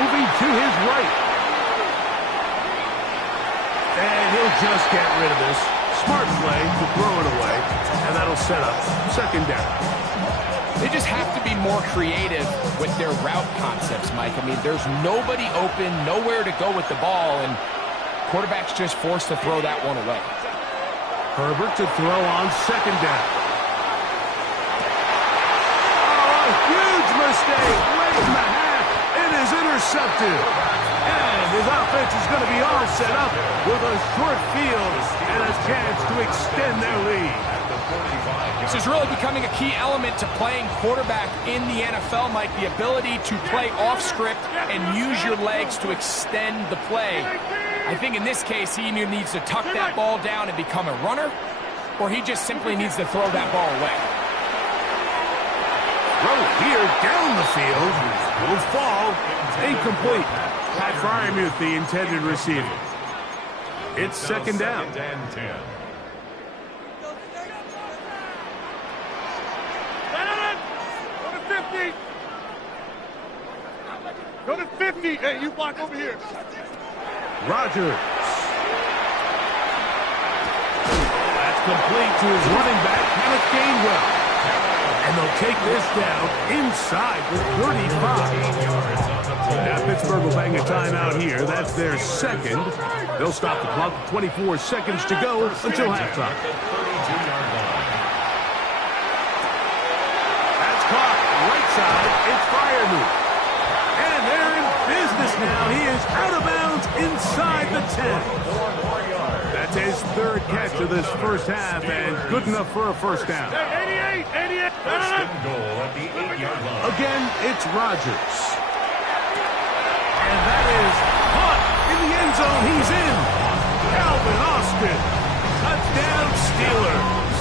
Moving to his right. And he'll just get rid of this. Smart play to throw it away. And that'll set up second down. They just have to be more creative with their route concepts, Mike. I mean, there's nobody open, nowhere to go with the ball, and quarterback's just forced to throw that one away. Herbert to throw on second down. Oh, a huge mistake. Late in the half. It is intercepted. And his offense is going to be all set up with a short field and a chance to extend their lead. This is really becoming a key element to playing quarterback in the NFL, Mike, the ability to play off script and use your legs to extend the play. I think in this case, he either needs to tuck that ball down and become a runner, or he just simply needs to throw that ball away. Throw here down the field. Will fall. Incomplete. Pat Freiermuth, the intended receiver. It's second down. Second and 10. Go to 50. Hey, you block over here. Rodgers. That's complete to his running back, Kenneth Gainwell. And they'll take this down inside the 35. Now Pittsburgh will bang a timeout here. That's their second. They'll stop the clock with 24 seconds to go until halftime. That's caught right side. It's Freiermuth. now. He is out of bounds inside the 10. That's his third catch of this first half, and good enough for a first down. 88. First and goal at the 8-yard line. Again, it's Rodgers. And that is caught in the end zone. He's in. Calvin Austin. Touchdown Steelers.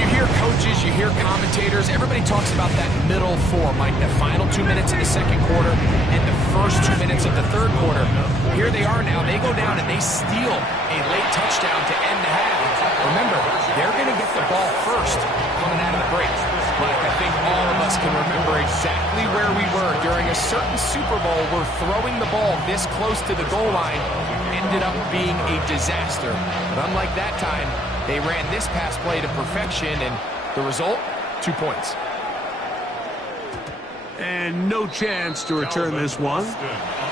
You hear coaches, you hear commentators, everybody talks about that middle four, Mike, the final 2 minutes of the second quarter and the first 2 minutes of the third quarter. Here they are now. They go down and they steal a late touchdown to end the half. Remember, they're going to get the ball first coming out of the break. But I think all of us can remember exactly where we were during a certain Super Bowl where throwing the ball this close to the goal line ended up being a disaster. But unlike that time, they ran this pass play to perfection, and the result, 2 points. And no chance to return this one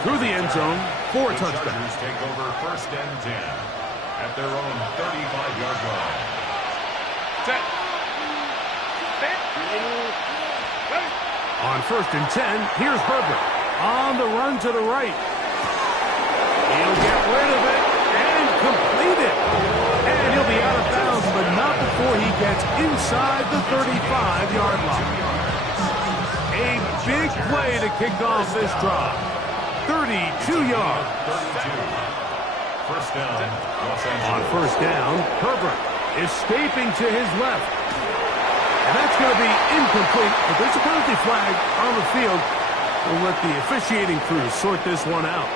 through the end zone for a touchdown. Chargers take over first and 10 at their own 35-yard line. On first and 10, here's Herbert on the run to the right. He'll get rid of it and complete it. And he'll be out of bounds, but not before he gets inside the 35-yard line. A big play to kick off this drive. 32 yards. First down, Los Angeles. On first down, Herbert escaping to his left. And that's going to be incomplete, but there's a penalty flag on the field. We'll let the officiating crew sort this one out.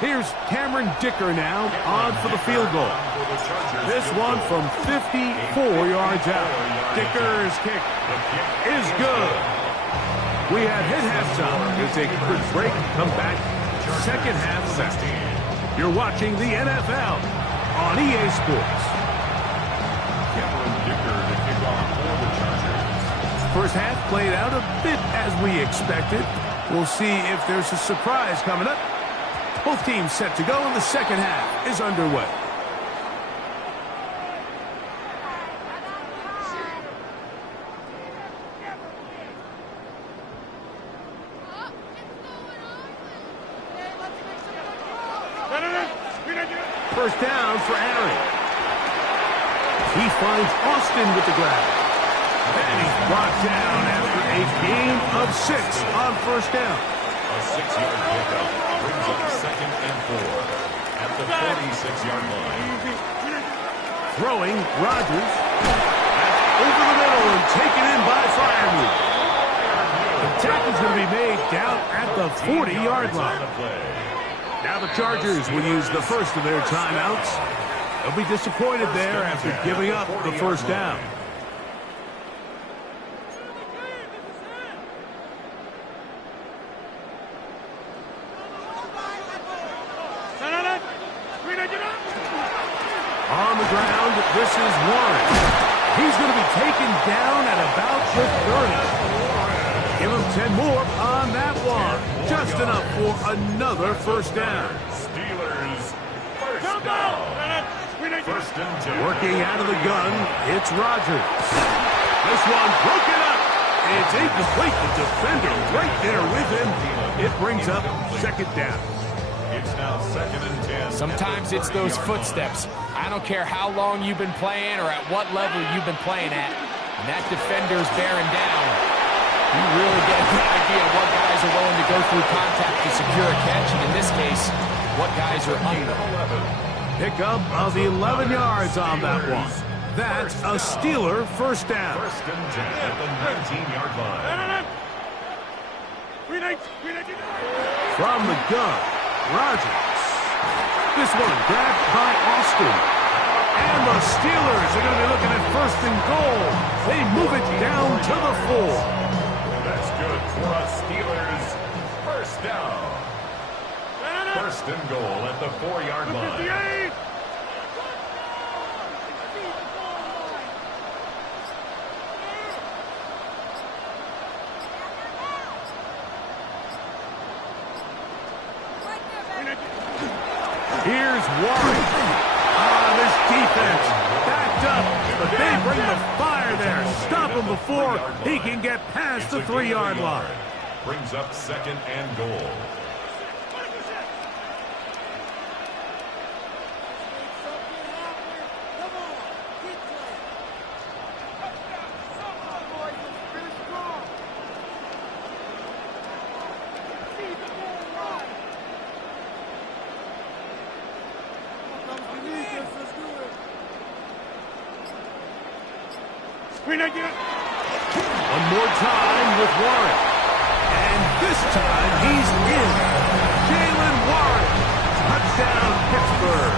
Here's Cameron Dicker now on for the field goal. This one from 54 yards out. Dicker's kick is good. We have hit halftime. We'll take a quick break, come back. Second half of action. You're watching the NFL on EA Sports. Cameron Dicker to kick off for the Chargers. First half played out a bit as we expected. We'll see if there's a surprise coming up. Both teams set to go, and the second half is underway. First down for Aaron. He finds Austin with the grab. And he's brought down after a gain of 6 on first down. A 6-yard pickup brings up second and 4 at the 46-yard line. Throwing, Rodgers. Over the middle and taken in by Freiermuth. The tackle's going to be made down at the 40-yard line. Now the Chargers will use the first of their timeouts. They'll be disappointed there after giving up the first down. On the ground, this is Warren. He's going to be taken down at about the 30. Give him 10 more on that one. Just enough for another first down. Steelers first down. First and 10. Working out of the gun, it's Rodgers. This one broken up. It's incomplete. The defender right there with him. It brings up second down. It's now second and 10. Sometimes it's those footsteps. I don't care how long you've been playing or at what level you've been playing at. And that defender's bearing down. You really get a good idea of what guys are willing to go through contact to secure a catch. And in this case, what guys are under. Pickup of 11 yards on that one. That's a Steeler first down. First and 10 at the 19-yard line. From the gun, Rodgers. This one grabbed by Austin. And the Steelers are going to be looking at first and goal. They move it down to the 4. That's good for us Steelers. First down. First and goal at the 4-yard line. Here's Warren. This defense backed up. bring the fire there. Stop him before he can get past the 3-yard line. Brings up 2nd and goal. One more time with Warren. And this time he's in. Jaylen Warren. Touchdown, Pittsburgh.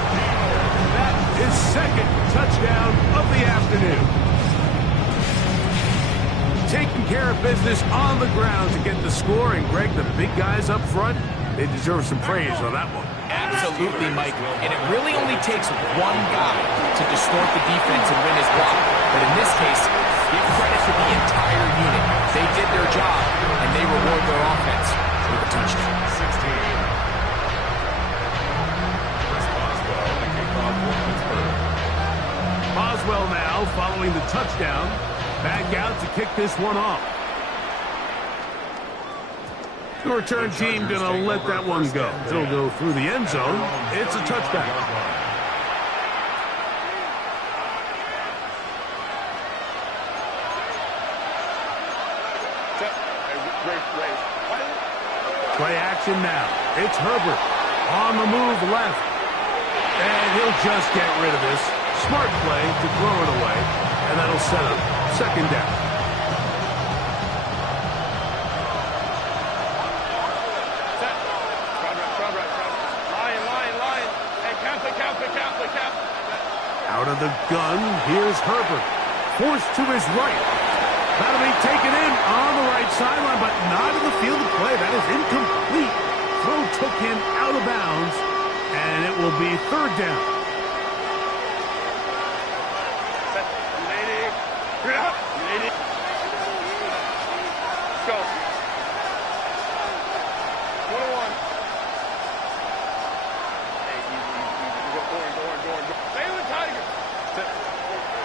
That is 2nd touchdown of the afternoon. Taking care of business on the ground to get the score. And Greg, the big guys up front, they deserve some praise on that one. Absolutely, Mike. And it really only takes one guy to distort the defense and win his block. But in this case, give credit to the entire unit. They did their job, and they reward their offense with a touchdown. 16. Chris Boswell, the kickoff for Pittsburgh. Boswell now following the touchdown. Back out to kick this one off. The return team going to let that one go. It'll go through the end zone. It's a touchback. Play action now. It's Herbert on the move left. And he'll just get rid of this. Smart play to throw it away. And that'll set up 2nd down. Out of the gun, here's Herbert. Forced to his right. That'll be taken in on the right sideline, but not in the field of play. That is incomplete. Throw took him out of bounds, and it will be 3rd down.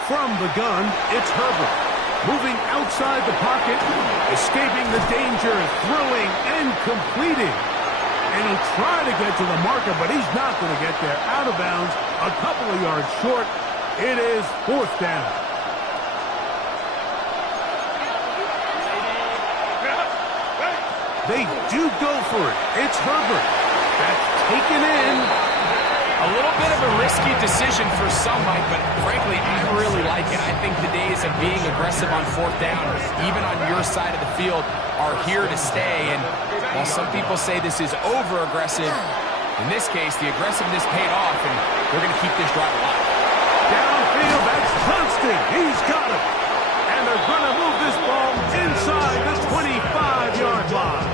From the gun, it's Herbert. Moving outside the pocket, escaping the danger, throwing and completing. And he'll try to get to the marker, but he's not going to get there. Out of bounds, a couple of yards short. It is 4th down. They do go for it. It's Herbert. That's taken in. A little bit of a risky decision for some, Mike, but frankly, I really like it. I think the days of being aggressive on 4th down, even on your side of the field, are here to stay. And while some people say this is over-aggressive, in this case, the aggressiveness paid off, and they're going to keep this drive alive. Downfield, that's Johnston. He's got it. And they're going to move this ball inside the 25-yard line.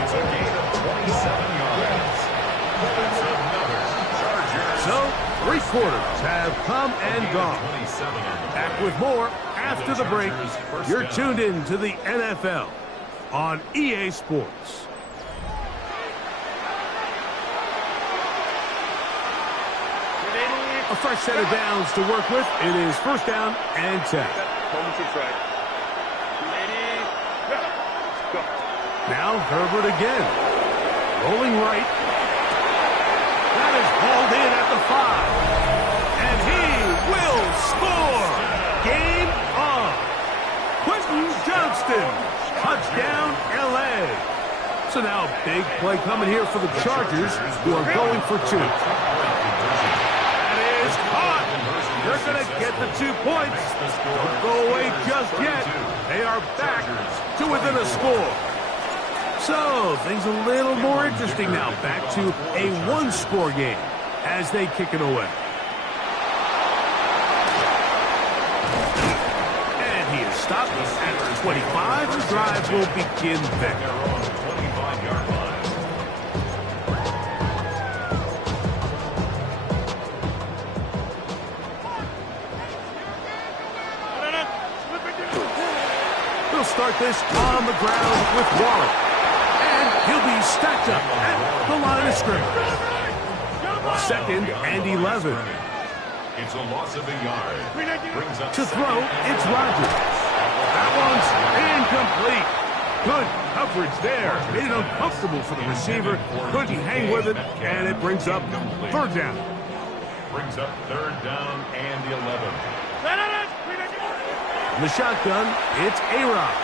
It's a gain of 27 yards. That's another Charger. So, 3 quarters have come and gone. Back with more after the break. You're tuned in to the NFL on EA Sports. A fresh set of downs to work with. It is 1st down and 10. Now Herbert again. Rolling right. That is hauled in at the 5. And he will score. Game on. Quentin Johnston. Touchdown, L.A. So now a big play coming here for the Chargers, who are going for 2. That is caught. They're going to get the 2 points. Don't go away just yet. They are back to within a score. So, things a little more interesting now. Back to a 1-score game as they kick it away. And he is stopped at the 25. The drive will begin there. They're on the 25-yard line. We'll start this on the ground with Warren. He'll be stacked up at the line of scrimmage. 2nd and 11. It's a loss of a yard. Brings up To throw, it's Rodgers. That one's incomplete. Good coverage there. Made it uncomfortable for the receiver. Couldn't hang with it, and it brings up third down. Brings up third down and 11. In the shotgun, it's A-Rod.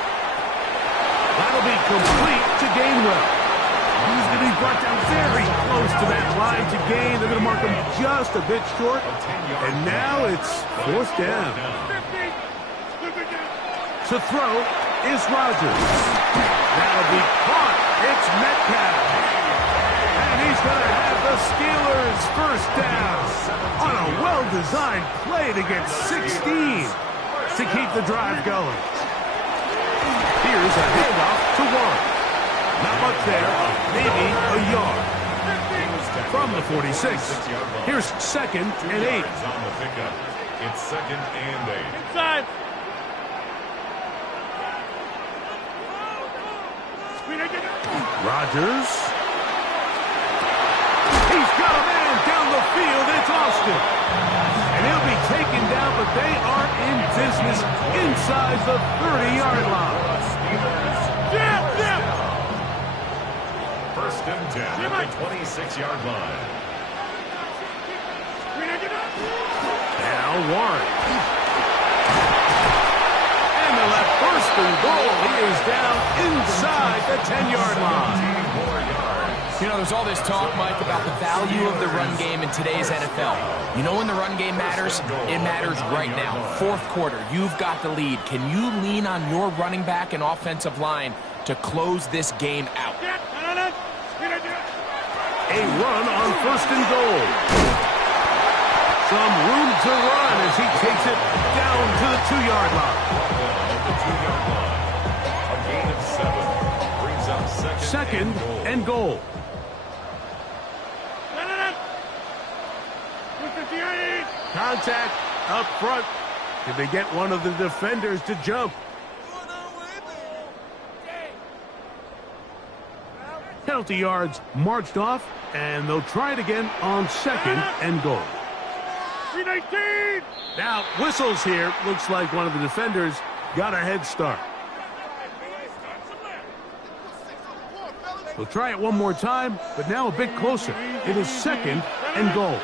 That'll be complete to Gainwell. He's going to be brought down very close to that line to gain. They're going to mark him just a bit short. And now it's fourth down. To throw is Rodgers. That'll be caught. It's Metcalf. And he's going to have the Steelers first down on a well-designed play to get 16 to keep the drive going. Here's a handoff to Warren. Not much there, maybe a yard. From the 46, here's second and 8. On the pickup. It's second and 8. Inside. Rodgers. He's got a man down the field. It's Austin. And he'll be taken down, but they are in business inside the 30-yard line. First and 10 at the 26-yard line. Now Warren. And the left first and goal. He is down inside the 10-yard line. You know, there's all this talk, Mike, about the value of the run game in today's NFL. You know when the run game matters? It matters right now. Fourth quarter, you've got the lead. Can you lean on your running back and offensive line to close this game out? A run on first and goal. Some room to run as he takes it down to the 2-yard line. A gain of 7. Brings up Second and goal. Contact up front. Did they get one of the defenders to jump? Penalty yards marched off, and they'll try it again on second and goal. Now, whistles here. Looks like one of the defenders got a head start. We'll try it one more time, but now a bit closer. It is second and goal.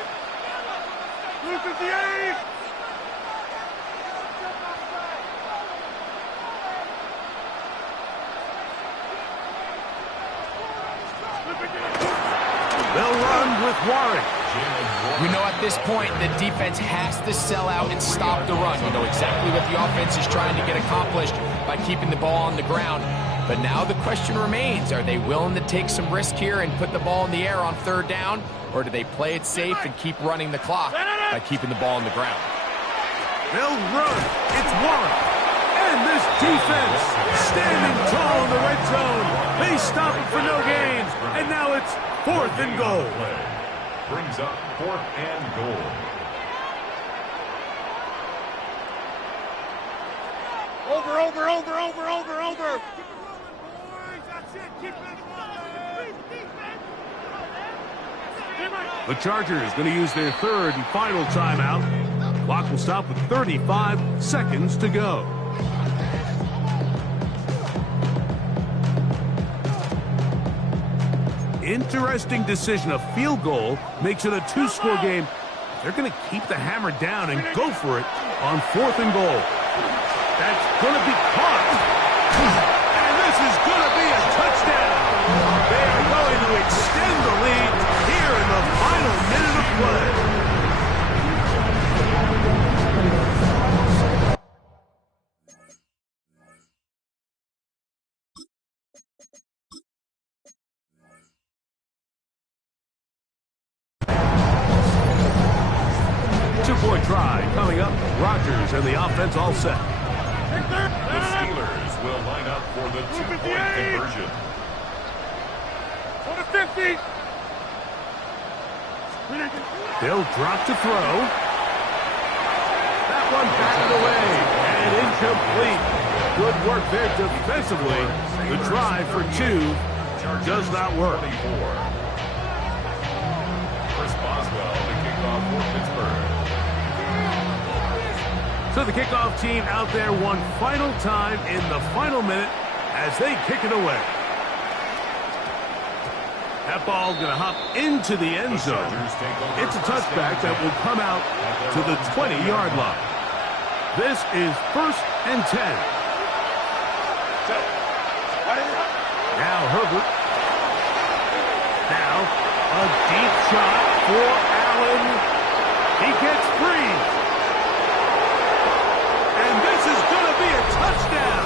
They'll run with Warren. You know, at this point, the defense has to sell out and stop the run. You know exactly what the offense is trying to get accomplished by keeping the ball on the ground. But now the question remains, are they willing to take some risk here and put the ball in the air on third down? Or do they play it safe and keep running the clock by keeping the ball on the ground? They'll run. It's Warren. And this defense standing tall in the red zone. They stop it for no gains. And now it's fourth and goal. Brings up fourth and goal. Over. The Chargers going to use their third and final timeout. Clock will stop with 35 seconds to go. Interesting decision. A field goal makes it a 2-score game. They're going to keep the hammer down and go for it on fourth and goal. That's going to be caught. And this is going to be a touchdown. They are going to extend the lead here in the final minute of play. Two-point try coming up. Rodgers and the offense all set. The Steelers will line up for the two-point conversion. 50. They'll drop to throw. That one batted away and incomplete. Good work there defensively. The drive for 2 does not work. Chris Boswell, the kickoff for Pittsburgh. So the kickoff team out there one final time in the final minute as they kick it away. That ball going to hop into the end zone. It's a touchback that will come out to the 20-yard line. This is 1st and 10. Now Herbert. Now a deep shot for Allen. He gets free. And this is going to be a touchdown.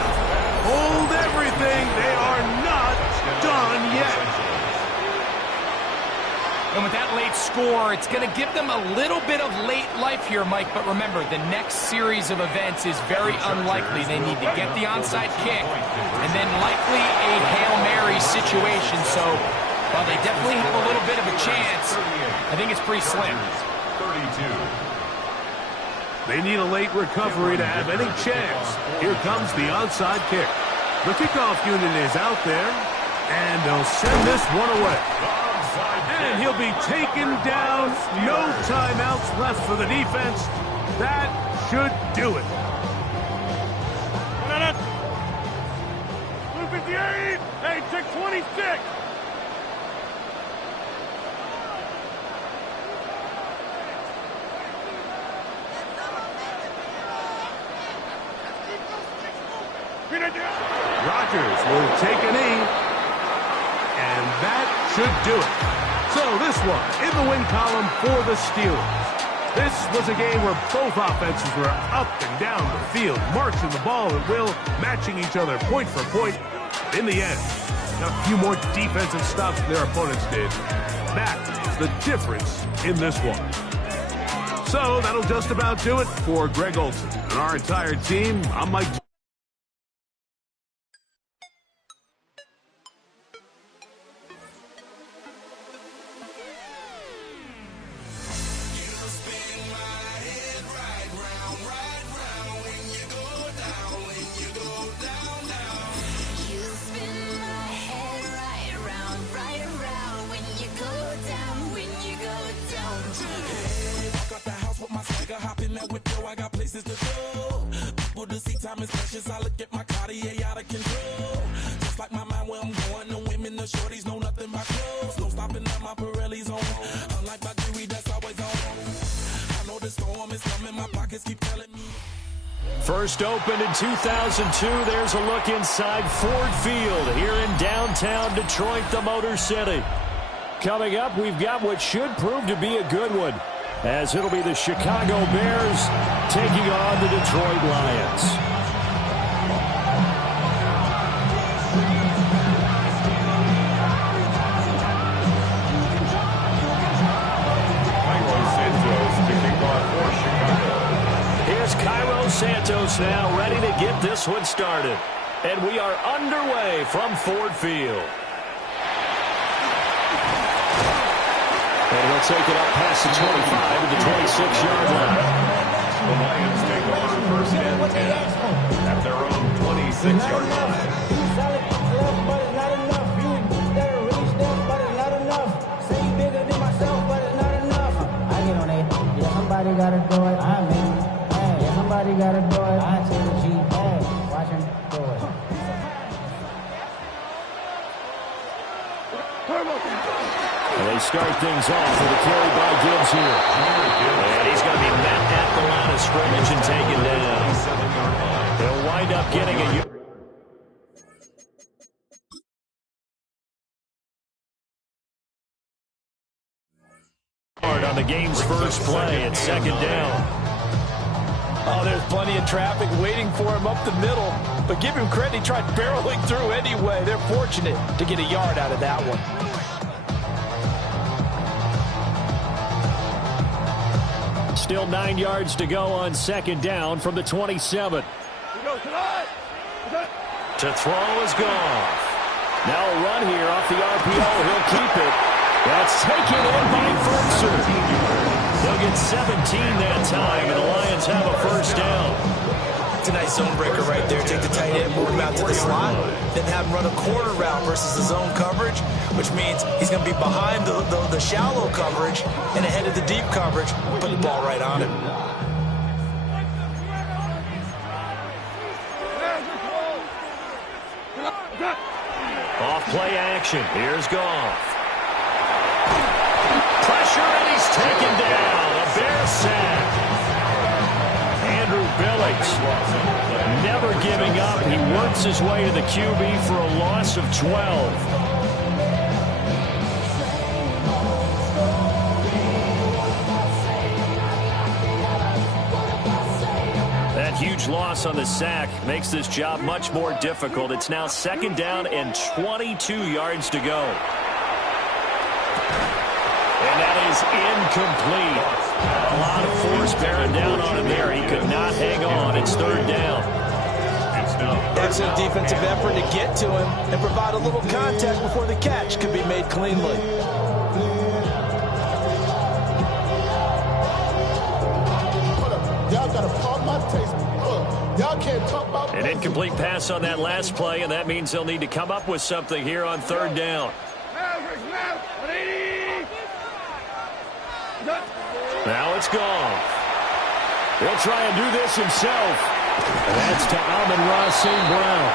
Hold everything. They are not done yet. And with that late score, it's going to give them a little bit of late life here, Mike. But remember, the next series of events is very unlikely. They need to get the onside kick and then likely a Hail Mary situation. So while they definitely have a little bit of a chance, I think it's pretty slim. 32. They need a late recovery to have any chance. Here comes the onside kick. The kickoff unit is out there, and they'll send this one away. And he'll be taken down. No timeouts left for the defense. That should do it. 258. Hey, check 26. Rodgers will take a knee, and that should do it. So this one in the win column for the Steelers. This was a game where both offenses were up and down the field, marching the ball at will, matching each other point for point. In the end, a few more defensive stops than their opponents did. That's the difference in this one. So that'll just about do it for Greg Olsen and our entire team. I'm Mike. First opened in 2002, there's a look inside Ford Field here in downtown Detroit, the Motor City. Coming up, we've got what should prove to be a good one, as it'll be the Chicago Bears taking on the Detroit Lions. Santos now ready to get this one started. And we are underway from Ford Field. And he'll take it up past the 25 to the 26-yard line. The Lions take over 1st and 10 at their own 26-yard line. Somebody gotta do it. Somebody gotta do it. I tell the G, hey, watch him do it. And they start things off with a carry by Gibbs here. And he's going to be met at the line of scrimmage and taken down. He'll wind up getting a yard on the game's first play at 2nd down. Oh, there's plenty of traffic waiting for him up the middle. But give him credit, he tried barreling through anyway. They're fortunate to get a yard out of that one. Still 9 yards to go on 2nd down from the 27. To throw is Goff. Now a run here off the RPO. He'll keep it. That's taken in by Ferguson. They'll get 17 that time, and the Lions have a 1st down. It's a nice zone breaker right there. Take the tight end, move him out to the slot, then have him run a corner route versus the zone coverage, which means he's going to be behind the shallow coverage and ahead of the deep coverage. Put the ball right on him. action. Here's Goff. Pressure, and he's taken down. A Bear sack. Andrew Billings never giving up. He works his way to the QB for a loss of 12. That huge loss on the sack makes this job much more difficult. It's now 2nd down and 22 yards to go. And that is incomplete. A lot of force bearing down on him there. He could not hang on. It's 3rd down. Excellent defensive effort to get to him and provide a little contact before the catch could be made cleanly. Y'all gotta pump my taste. Y'all can't talk about An incomplete pass on that last play, and that means they'll need to come up with something here on 3rd down. Now it's gone. He'll try and do this himself. And that's to Amon-Ra St. Brown.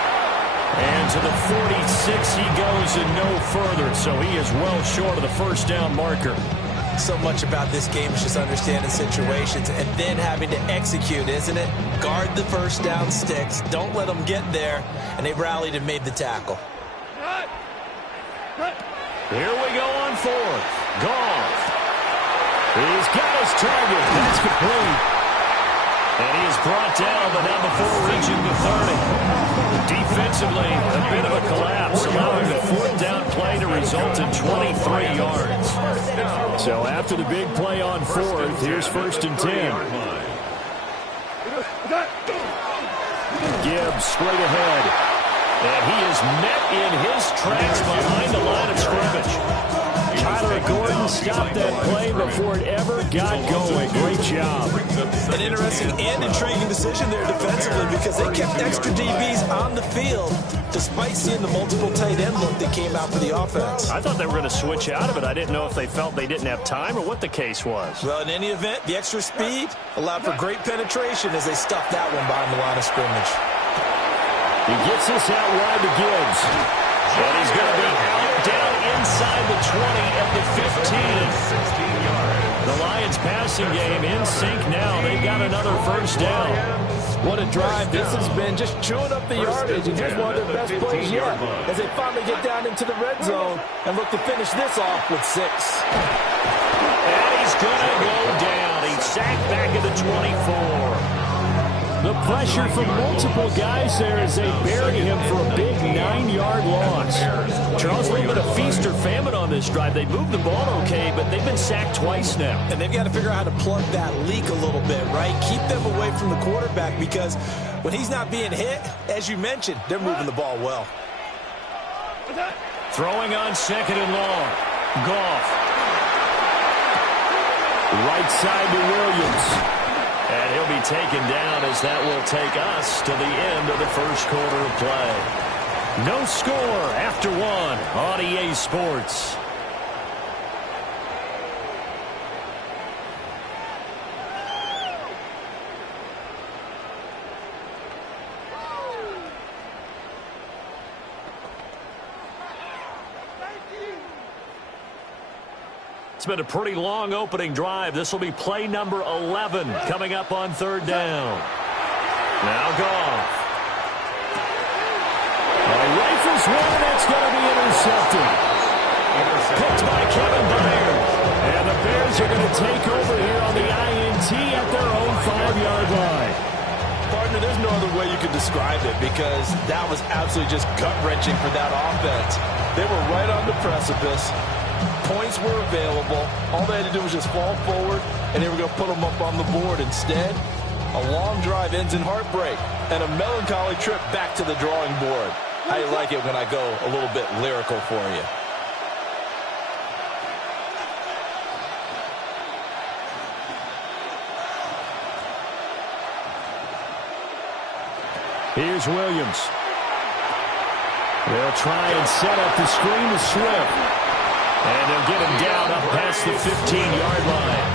And to the 46 he goes and no further, so he is well short of the 1st down marker. So much about this game is just understanding situations and then having to execute, isn't it? Guard the 1st down sticks. Don't let them get there. And they rallied and made the tackle. Here we go on 4th. Goff. He's got his target. That's complete. And he is brought down, but not before reaching the 30. Defensively, a bit of a collapse, allowing the 4th down play to result in 23 yards. So after the big play on 4th, here's 1st and 10. Gibbs straight ahead. And he is met in his tracks behind the line of scrimmage. Tyler Gordon stopped that play before it ever got going. Great job. An interesting and intriguing decision there defensively because they kept extra DBs on the field despite seeing the multiple tight end look that came out for the offense. I thought they were going to switch out of it. I didn't know if they felt they didn't have time or what the case was. Well, in any event, the extra speed allowed for great penetration as they stuffed that one behind the line of scrimmage. He gets this out wide to Gibbs. And he's going to be out down inside the 20 at the 15. The Lions passing game in sync now. They've got another 1st down. What a drive. This has been just chewing up the yardage. And here's one of their best plays yet as they finally get down into the red zone and look to finish this off with 6. And he's going to go down. He's sacked back at the 24. The pressure from multiple guys there as they bury him for a big 9-yard loss. Charles, a little bit of feast or famine on this drive. They moved the ball okay, but they've been sacked twice now. And they've got to figure out how to plug that leak a little bit, right? Keep them away from the quarterback because when he's not being hit, as you mentioned, they're moving the ball well. Throwing on 2nd and long. Goff. Right side to Williams. And he'll be taken down as that will take us to the end of the 1st quarter of play. No score after 1 on EA Sports. It's been a pretty long opening drive. This will be play number 11 coming up on 3rd down. Now Goff. Rifles one, that's going to be intercepted. Picked by Kevin Byard. And the Bears are going to take over here on the INT at their own 5-yard line. Partner, there's no other way you could describe it because that was absolutely just gut-wrenching for that offense. They were right on the precipice. Points were available. All they had to do was just fall forward, and they were going to put them up on the board. Instead, a long drive ends in heartbreak and a melancholy trip back to the drawing board. I like it when I go a little bit lyrical for you. Here's Williams. They'll try and set up the screen to Swift. And they'll get him down up past the 15-yard line.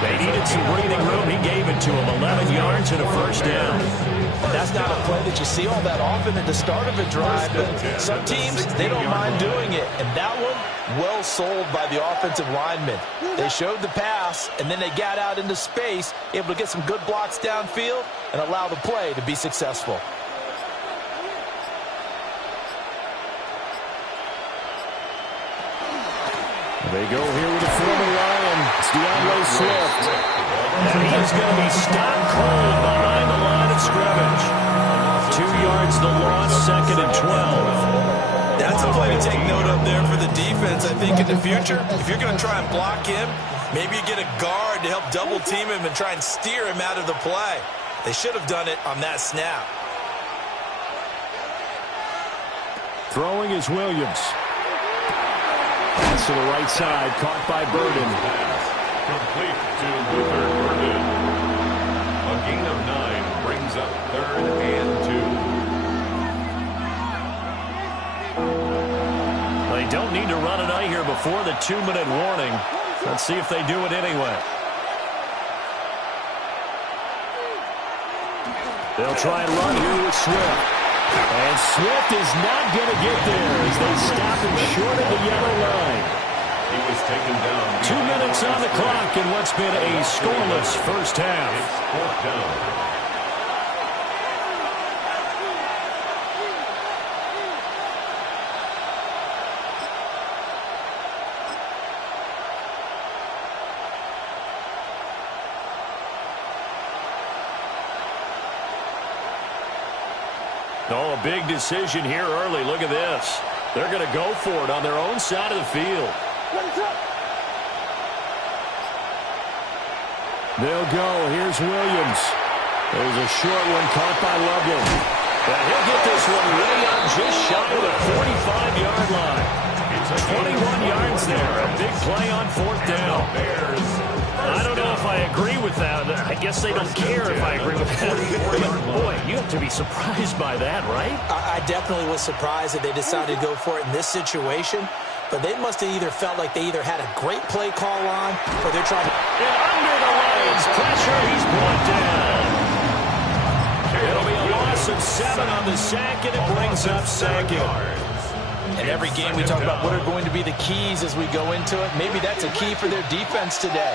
They needed some breathing room. He gave it to them. 11 yards and a first down. And that's not a play that you see all that often at the start of a drive, but some teams, they don't mind doing it. And that one, well sold by the offensive linemen. They showed the pass, and then they got out into space, able to get some good blocks downfield and allow the play to be successful. They go here with a former Lion. It's DeAndre Swift. And he's going to be stopped cold behind the line of scrimmage. 2 yards the loss, 2nd and 12. That's a play to take note of there for the defense. I think in the future, if you're going to try and block him, maybe you get a guard to help double team him and try and steer him out of the play. They should have done it on that snap. Throwing is Williams. Pass to the right side, caught by Burden. Complete to Luther Burden. A gain of 9 brings up 3rd and 2. They don't need to run it out here before the 2-minute warning. Let's see if they do it anyway. They'll try and run here with Swift. And Swift is not going to get there as they stop him short of the yellow line. He was taken down. 2 minutes on the clock in what's been a scoreless first half. It's 4th down. Oh, a big decision here early. Look at this. They're going to go for it on their own side of the field. They'll go. Here's Williams. There's a short one caught by Loveland. And he'll get this one way up just shy of the 45-yard line. 21 yards there. A big play on 4th down. I don't know if I agree with that. I guess they don't care if I agree with that. Boy, you have to be surprised by that, right? I definitely was surprised that they decided to go for it in this situation. But they must have either felt like they either had a great play call on or they're trying to... And under the Lions' pressure, he's brought down. It'll be a loss of 7 on the sack, and it brings up 2nd. In every game we talk about what are going to be the keys as we go into it. Maybe that's a key for their defense today.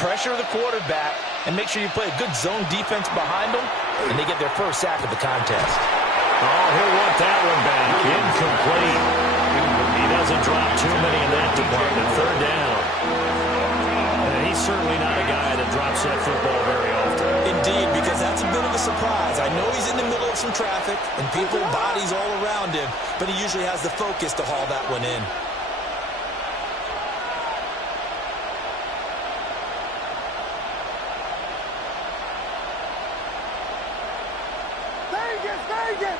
Pressure the quarterback and make sure you play a good zone defense behind them, and they get their first sack of the contest. Oh, he'll want that one back. Incomplete. He doesn't drop too many in that department. 3rd down. And he's certainly not a guy that drops that football very often. Indeed, because that's a bit of a surprise. I know he's in the middle of some traffic and people, bodies all around him, but he usually has the focus to haul that one in. Vegas!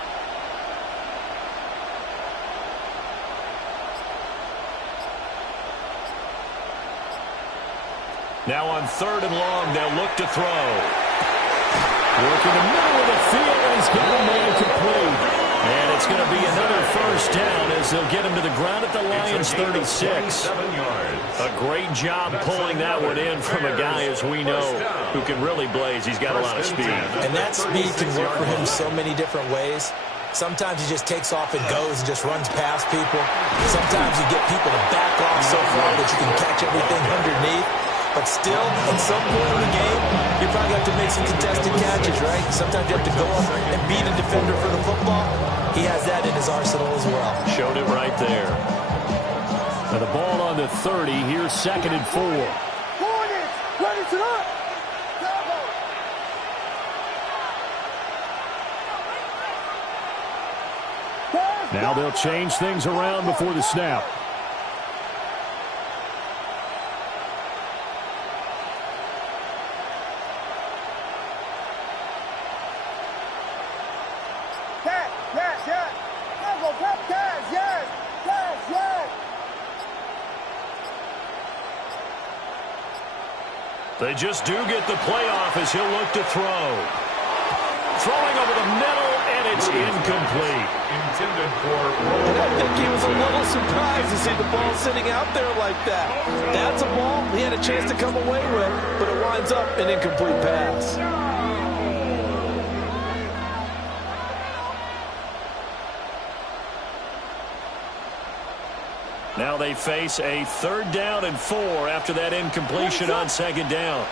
Now on 3rd and long, they'll look to throw. Work in the middle of the field, and he's got a man complete. And it's going to be another first down as they'll get him to the ground at the Lions' 36. A great job pulling that one in from a guy, as we know, who can really blaze. He's got a lot of speed. And that speed can work for him so many different ways. Sometimes he just takes off and goes and just runs past people. Sometimes you get people to back off so far that you can catch everything underneath. But still, at some point in the game, you probably have to make some contested catches, right? Sometimes you have to go up and beat a defender for the football. He has that in his arsenal as well. Showed it right there. Now the ball on the 30. Here's 2nd and 4. Hornets, ready to run. Now they'll change things around before the snap. They just do get the playoff as he'll look to throw. Throwing over the middle, and it's incomplete. Intended for I think he was a little surprised to see the ball sitting out there like that. That's a ball he had a chance to come away with, but it winds up an incomplete pass. Now they face a 3rd down and 4 after that incompletion on 2nd down.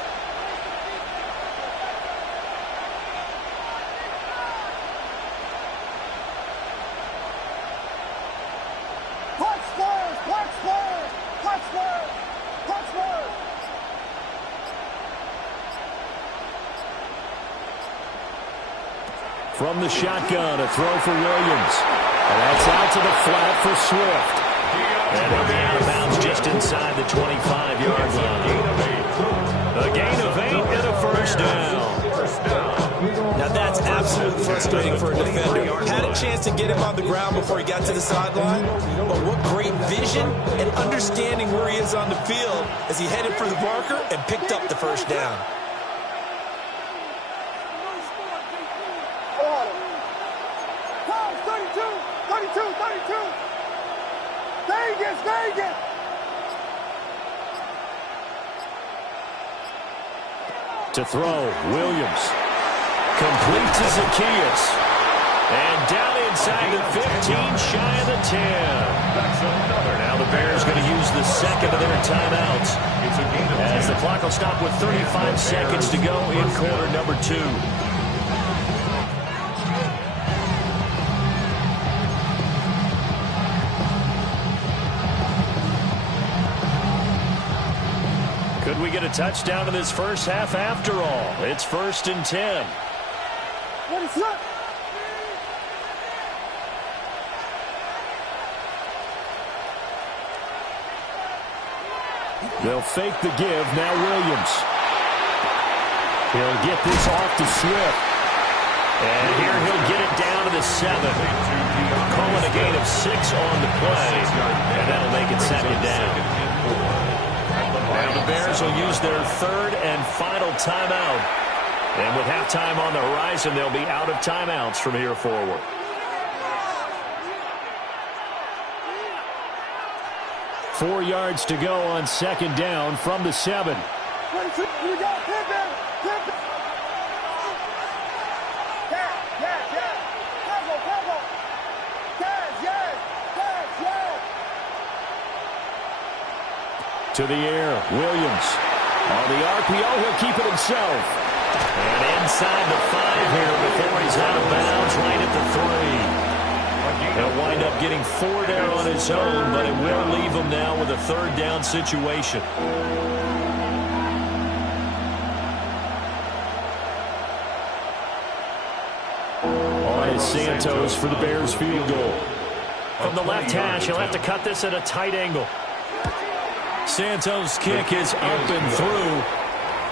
From the shotgun, a throw for Williams. And that's out to the flat for Swift. And he'll be out of bounds just inside the 25-yard line. A gain of 8 and a 1st down. Now that's absolutely frustrating for a defender. Had a chance to get him on the ground before he got to the sideline, but what great vision and understanding where he is on the field as he headed for the marker and picked up the 1st down. Vegas! To throw, Williams. Complete to Zacchaeus. And down inside the 15, shy of the 10. Now the Bears going to use the 2nd of their timeouts. As the clock will stop with 35 seconds to go in quarter number 2. Could we get a touchdown in this first half after all? It's 1st and 10. What is that? They'll fake the give. Now Williams. He'll get this off to Swift. And here he'll get it down to the 7. Calling a gain of 6 on the play. And that'll make it 2nd down. Now the Bears will use their 3rd and final timeout. And with halftime on the horizon, they'll be out of timeouts from here forward. Four yards to go on 2nd down from the 7. To the air, Williams. On the RPO, he'll keep it himself. And inside the 5 here before he's out of bounds right at the 3. He'll wind up getting 4 there on his own, but it will leave him now with a 3rd down situation. On is Santos for the Bears field goal. From the left hash, he'll have to cut this at a tight angle. Santos' kick is up and through.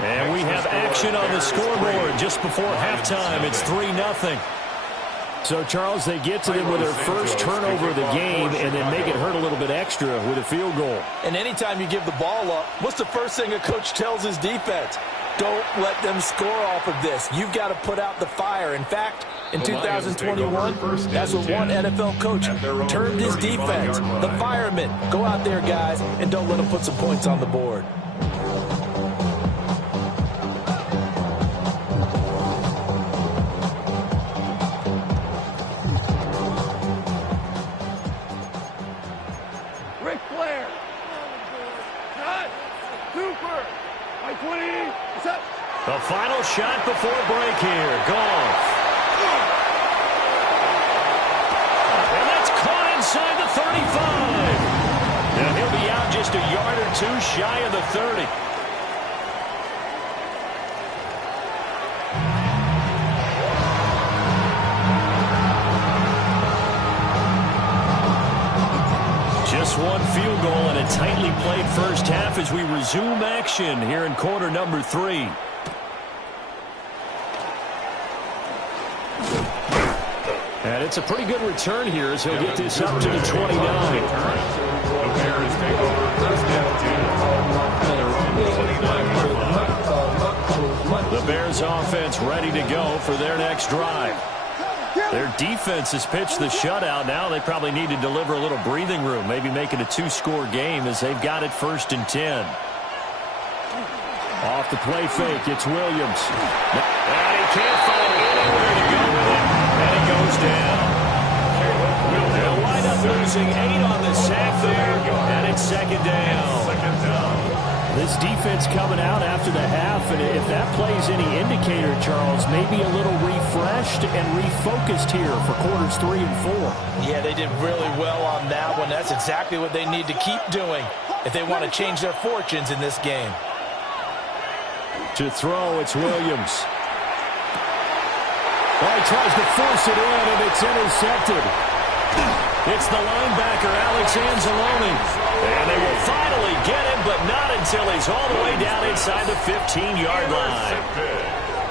And we have action on the scoreboard just before halftime. It's 3-0. So, Charles, they get to them with their first turnover of the game and then make it hurt a little bit extra with a field goal. And anytime you give the ball up, what's the first thing a coach tells his defense? Don't let them score off of this. You've got to put out the fire. In fact, in 2021, that's what one NFL coach termed his defense. The firemen. Go out there, guys, and don't let them put some points on the board. Ric Flair. Cut. Cooper. By 20. Set. The final shot before break here. Goff. And that's caught inside the 35. Now he'll be out just a yard or 2 shy of the 30. Just one field goal and a tightly played first half as we resume action here in quarter number 3. And it's a pretty good return here as he'll get this up to the 29. The Bears take over first and 10. The Bears offense ready to go for their next drive. Their defense has pitched the shutout. Now they probably need to deliver a little breathing room, maybe make it a 2-score game as they've got it 1st and 10. Off the play fake, it's Williams. And he can't find anywhere to go with it, and it goes down. They'll wind up losing 8 on the sack there, and it's 2nd down. This defense coming out after the half, and if that plays any indicator, Charles, maybe a little refreshed and refocused here for quarters 3 and 4. Yeah, they did really well on that one. That's exactly what they need to keep doing if they want to change their fortunes in this game. To throw, it's Williams. Oh, he tries to force it in, and it's intercepted. It's the linebacker, Alex Anzalone. And they will finally get him, but not until he's all the way down inside the 15-yard line.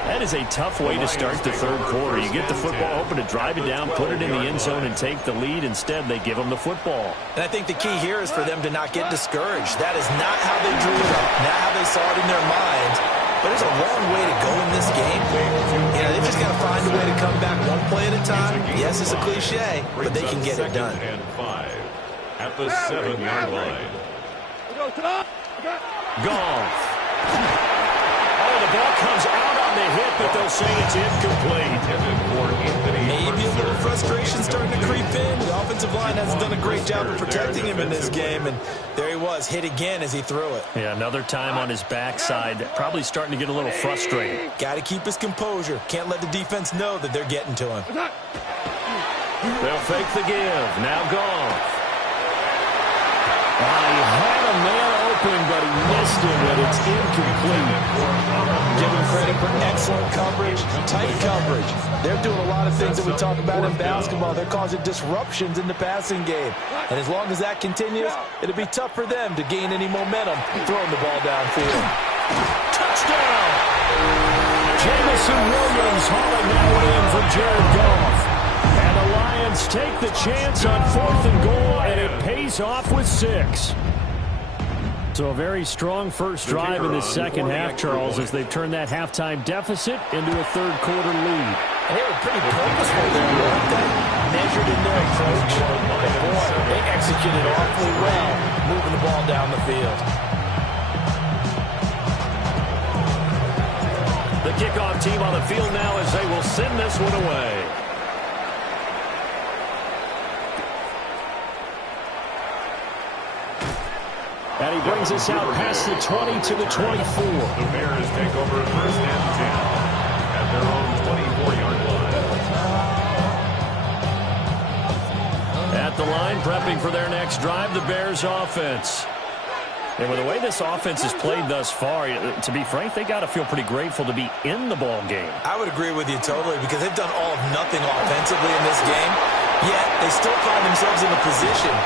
That is a tough way to start the 3rd quarter. You get the football open to drive it down, put it in the end zone, and take the lead. Instead, they give him the football. And I think the key here is for them to not get discouraged. That is not how they drew it up, not how they saw it in their minds. But there's a long way to go in this game. You know, they just got to find a way to come back one play at a time. Yes, it's a cliche, but they can get it done. And 5 at the 7-yard line. Goff. Oh, the ball comes out on the hit, but they'll say it's incomplete. Maybe a little frustration starting to creep in. The offensive line hasn't done a great job of protecting him in this game, and there he was, hit again as he threw it. Yeah, another time on his backside, probably starting to get a little frustrated. Got to keep his composure. Can't let the defense know that they're getting to him. They'll fake the give. Now Goff. He had a man open, but he missed him, and it's incomplete. Give him credit for excellent coverage, tight coverage. They're doing a lot of things that we talk about in basketball. They're causing disruptions in the passing game. And as long as that continues, it'll be tough for them to gain any momentum throwing the ball downfield. Touchdown! Jamison Williams hauling that one in for Jared Goff. And the Lions take the chance on 4th and goal, and it pays off with 6. So a very strong first drive in the second half, Charles, as they've turned that halftime deficit into a 3rd quarter lead. And they were pretty purposeful there, weren't they? Measured in their approach. But boy, they executed awfully well, moving the ball down the field. The kickoff team on the field now as they will send this one away. And he brings us out past the 20 to the 24. The Bears take over 1st and 10 at their own 24-yard line. At the line, prepping for their next drive, the Bears offense. And with the way this offense has played thus far, to be frank, they got to feel pretty grateful to be in the ball game. I would agree with you totally, because they've done all of nothing offensively in this game, yet they still find themselves in a position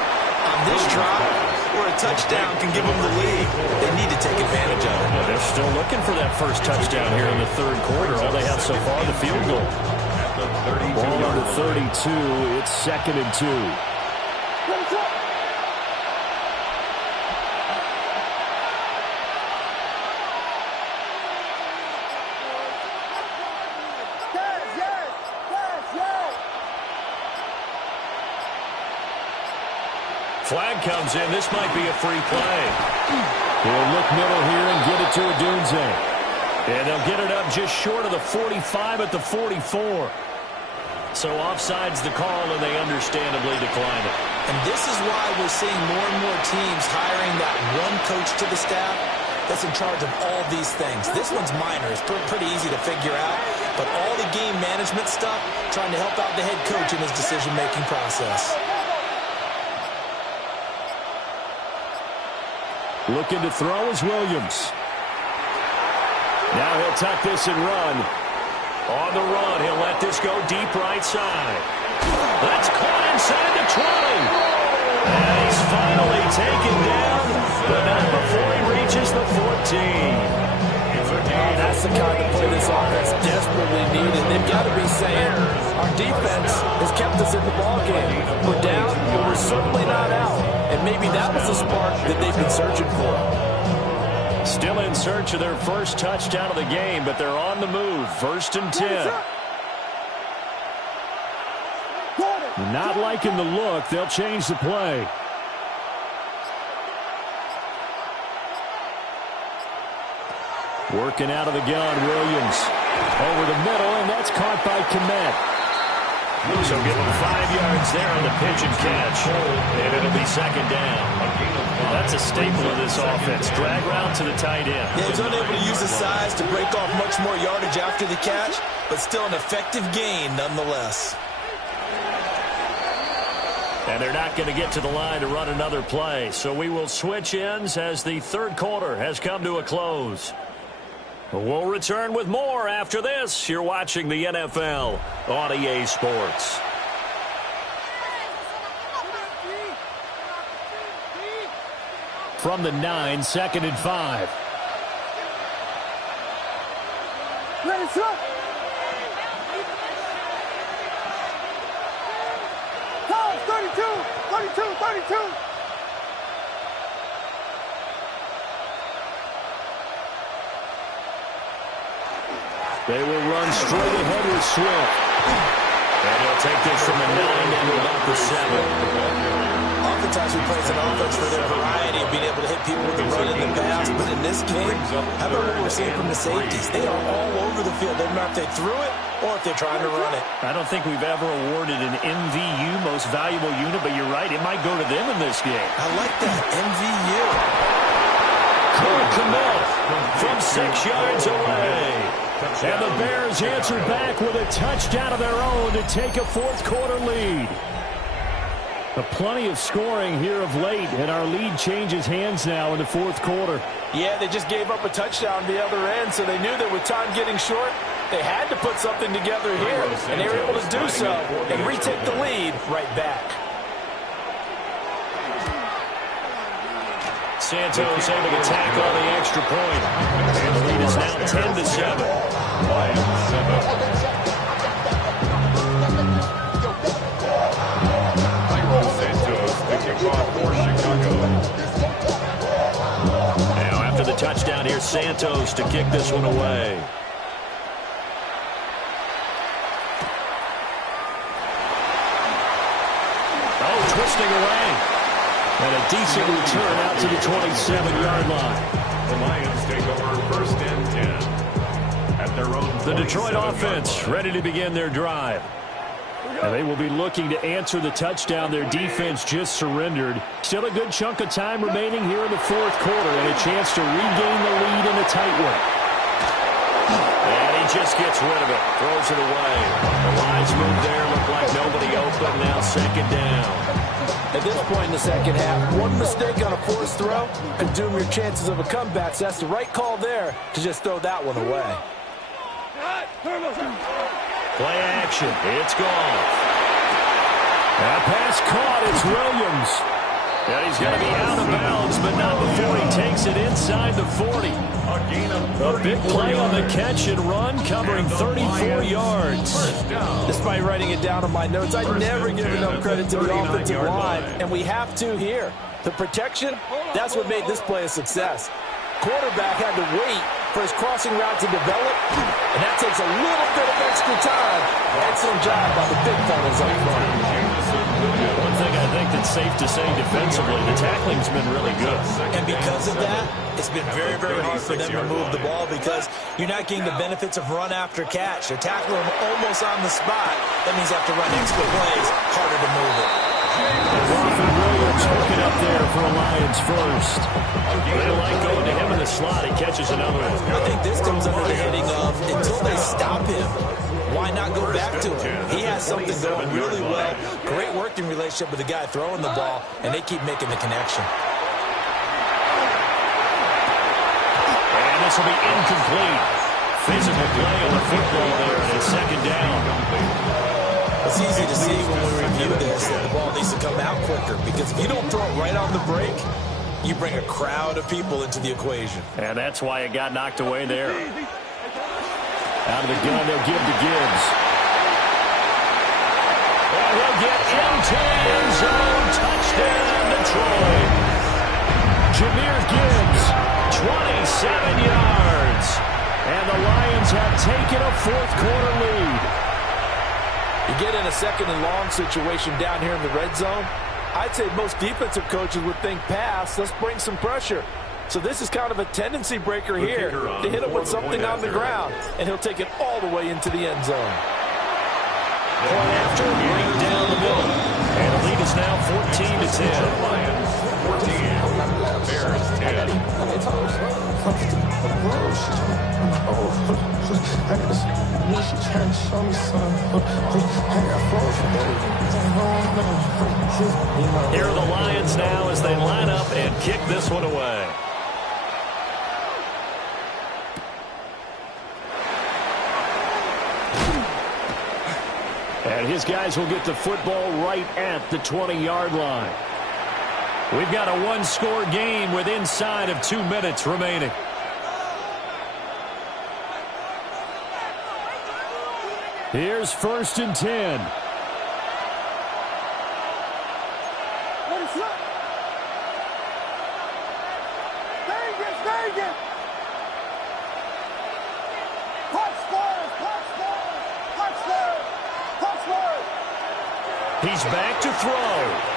on this drive where a touchdown can give them the lead. They need to take advantage of it. Well, they're still looking for that first touchdown here in the 3rd quarter. All they have so far, the field goal. Ball under 32. It's 2nd and 2. Flag comes in. This might be a free play. He'll look middle here and get it to Odunze. And they'll get it up just short of the 45 at the 44. So offside's the call, and they understandably decline it. And this is why we're seeing more and more teams hiring that one coach to the staff that's in charge of all these things. This one's minor. It's pretty easy to figure out. But all the game management stuff, trying to help out the head coach in his decision-making process. Looking to throw is Williams. Now he'll tuck this and run. On the run, he'll let this go deep right side. That's caught inside the 20. And he's finally taken down, but not before he reaches the 14. That's the kind of play this offense desperately needed. They've got to be saying, our defense has kept us in the ballgame. We're down, but we're certainly not out. And maybe that was the spark that they've been searching for. Still in search of their first touchdown of the game, but they're on the move. 1st and 10. Not liking the look. They'll change the play. Working out of the gun, Williams. Over the middle, and that's caught by Kmet. So give him 5 yards there on the pitch and catch. And it'll be second down. That's a staple of this offense. Drag route to the tight end. Yeah, he's unable to use his size to break off much more yardage after the catch, but still an effective gain nonetheless. And they're not going to get to the line to run another play. So we will switch ends as the third quarter has come to a close. We'll return with more after this. You're watching the NFL on EA Sports. From the 9, 2nd and 5. Ready, sir. Call 32. They will run straight ahead with Swift. And he'll take this from the 9 down to about the 7. Oftentimes we play as an offense for their variety of being able to hit people with the run in the pass, but in this game, how about what we're seeing from the safeties? They are all over the field. Doesn't matter if they threw it or if they're trying to run it. I don't think we've ever awarded an MVU, most valuable unit, but you're right, it might go to them in this game. I like that, MVU. Cole Kmet from 6 yards away. And the Bears answer back with a touchdown of their own to take a fourth quarter lead. Plenty of scoring here of late, and our lead changes hands now in the fourth quarter. Yeah, they just gave up a touchdown to the other end, so they knew that with time getting short, they had to put something together here, and they were able to do so and retake the lead right back. Santos able to tack on the extra point. And the lead is now 10-7. Now after the touchdown here, Santos to kick this one away. Oh, twisting away. And a decent return out to the 27-yard line. The Lions take over first and 10 at their own. The Detroit offense ready to begin their drive. And they will be looking to answer the touchdown their defense just surrendered. Still a good chunk of time remaining here in the fourth quarter and a chance to regain the lead in a tight one. And he just gets rid of it, throws it away. The lines move there, look like nobody open, now second down. At this point in the second half, one mistake on a forced throw and doom your chances of a comeback. So that's the right call there to just throw that one away. Play action. It's gone. That pass caught. It's Williams. And he's going to be out of bounds, but not before he takes it inside the 40. A big play on the catch and run, covering 34 yards. Despite writing it down on my notes, I never give enough credit to the offensive line, and we have to here. The protection, that's what made this play a success. Quarterback had to wait for his crossing route to develop, and that takes a little bit of extra time. Excellent job by the big fellas up front. One thing I think that's safe to say defensively, the tackling's been really good. And because of that, it's been very, very hard for them to move the ball because you're not getting the benefits of run after catch. They're tackling them almost on the spot. That means you have to run extra plays, harder to move it. Crawford Williams hooking up there for a Lions first. They like going to him in the slot. He catches another one. I think this comes under the heading of until they stop him, why not go back to him? He has something going really well. Great working relationship with the guy throwing the ball, and they keep making the connection. And this will be incomplete. Physical play on the football there, and it's second down. It's easy to see when we review this that the ball needs to come out quicker because if you don't throw it right on the break, you bring a crowd of people into the equation. And that's why it got knocked away there. Out of the gun, they'll give to Gibbs. And he'll get into the end zone. Touchdown, Detroit. Jahmyr Gibbs, 27 yards. And the Lions have taken a fourth quarter lead. You get in a second and long situation down here in the red zone, I'd say most defensive coaches would think pass, let's bring some pressure. So this is kind of a tendency breaker here to hit him with something on the ground, and he'll take it all the way into the end zone. Point after, right down the middle. And the lead is now 14-10. Lions 14, Bears 10. Here are the Lions now as they line up and kick this one away. And his guys will get the football right at the 20-yard line. We've got a one-score game with inside of 2 minutes remaining. Here's 1st and 10. He's back to throw.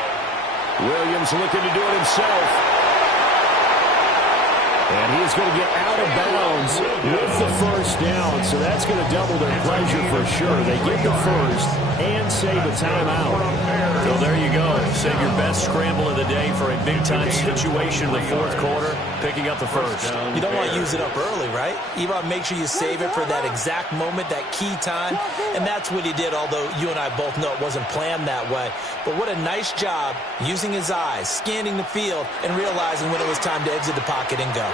Williams looking to do it himself. And he's going to get out of bounds with the first down, so that's going to double their pleasure for sure. They get the first and save a timeout. So there you go. Save your best scramble of the day for a big-time situation in the fourth quarter, picking up the first. You don't want to use it up early, right? You want to make sure you save it for that exact moment, that key time, and that's what he did, although you and I both know it wasn't planned that way. But what a nice job using his eyes, scanning the field, and realizing when it was time to exit the pocket and go.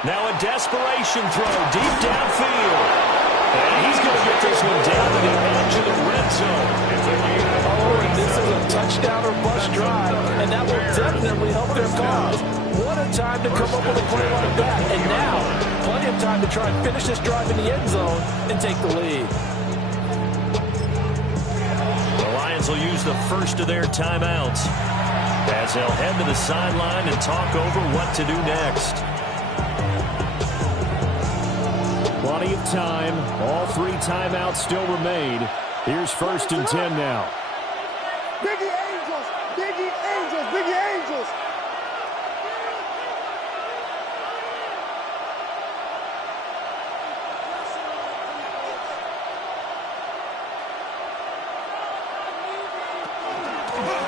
Now a desperation throw deep downfield. And he's going to get this one down to the edge of the red zone. Oh, and this is a touchdown or bust drive, and that will definitely help their cause. What a time to come up with a play like that. And now, plenty of time to try and finish this drive in the end zone and take the lead. The Lions will use the first of their timeouts as they'll head to the sideline and talk over what to do next. Plenty of time. All 3 timeouts still remain. Here's 1st and 10 now. Biggie Angels! Biggie Angels! Biggie Angels!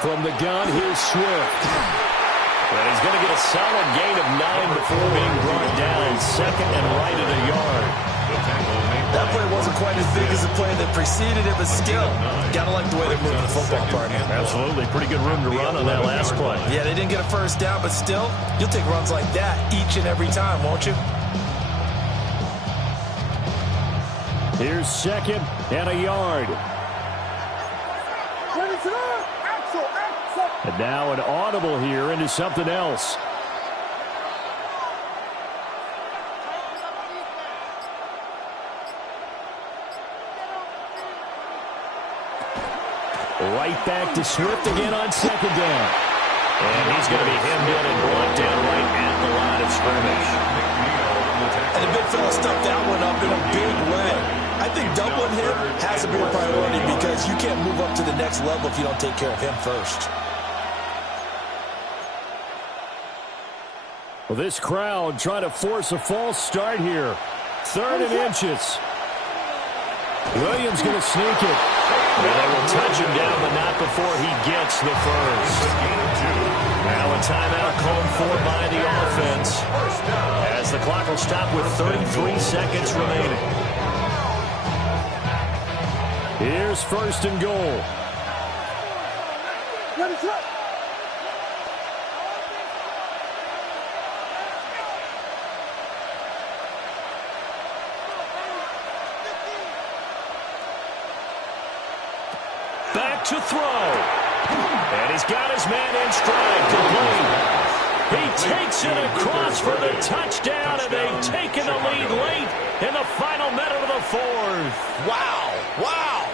From the gun, here's Swift. And he's going to get a solid gain of 9 before being brought down. 2nd and right at a yard. That play wasn't quite as big as the play that preceded it, but still, got to like the way they're moving the football, partner. Absolutely. Pretty good room to run on that last play. Yeah, they didn't get a first down, but still, you'll take runs like that each and every time, won't you? Here's 2nd and a yard. And now an audible here into something else. Right back to Swift again on 2nd down. And he's going to be hemmed in and brought down right at the line of scrimmage. And the big fella stuffed that one up in a big way. I think doubling him has to be a priority because you can't move up to the next level if you don't take care of him first. Well, this crowd trying to force a false start here. 3rd and inches. Williams going to sneak it. And they will touch him down, but not before he gets the first. Now a timeout called for by the offense as the clock will stop with 33 seconds remaining. Here's 1st and goal. Back to throw. And he's got his man in stride, complete. He takes it across for the touchdown, and they've taken the lead late in the final minute of the 4th. Wow. Wow.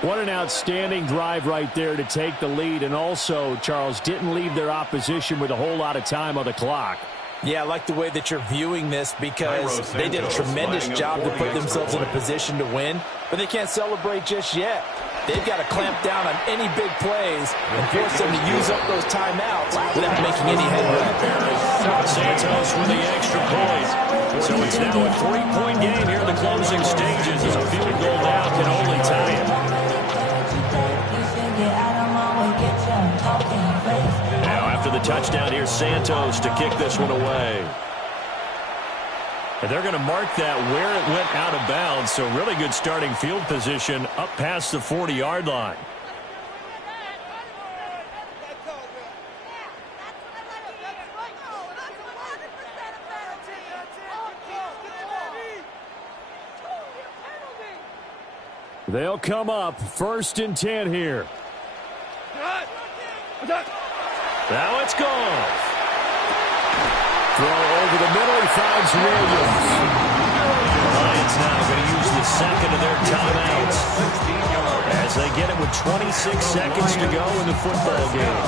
What an outstanding drive right there to take the lead, and also, Charles, didn't leave their opposition with a whole lot of time on the clock. Yeah, I like the way that you're viewing this because they did a tremendous job to put themselves in a position to win, but they can't celebrate just yet. They've got to clamp down on any big plays and force them to use up those timeouts without making any headway. Santos with the extra point. So it's now a 3-point game here in the closing stages as a field goal now can only tie it. Now after the touchdown, here's Santos to kick this one away. And they're going to mark that where it went out of bounds, so really good starting field position up past the 40-yard line. They'll come up 1st and 10 here. Now it's gone. Throw over the middle, he finds Williams. The Lions now going to use the second of their timeouts as they get it with 26 seconds to go in the football game.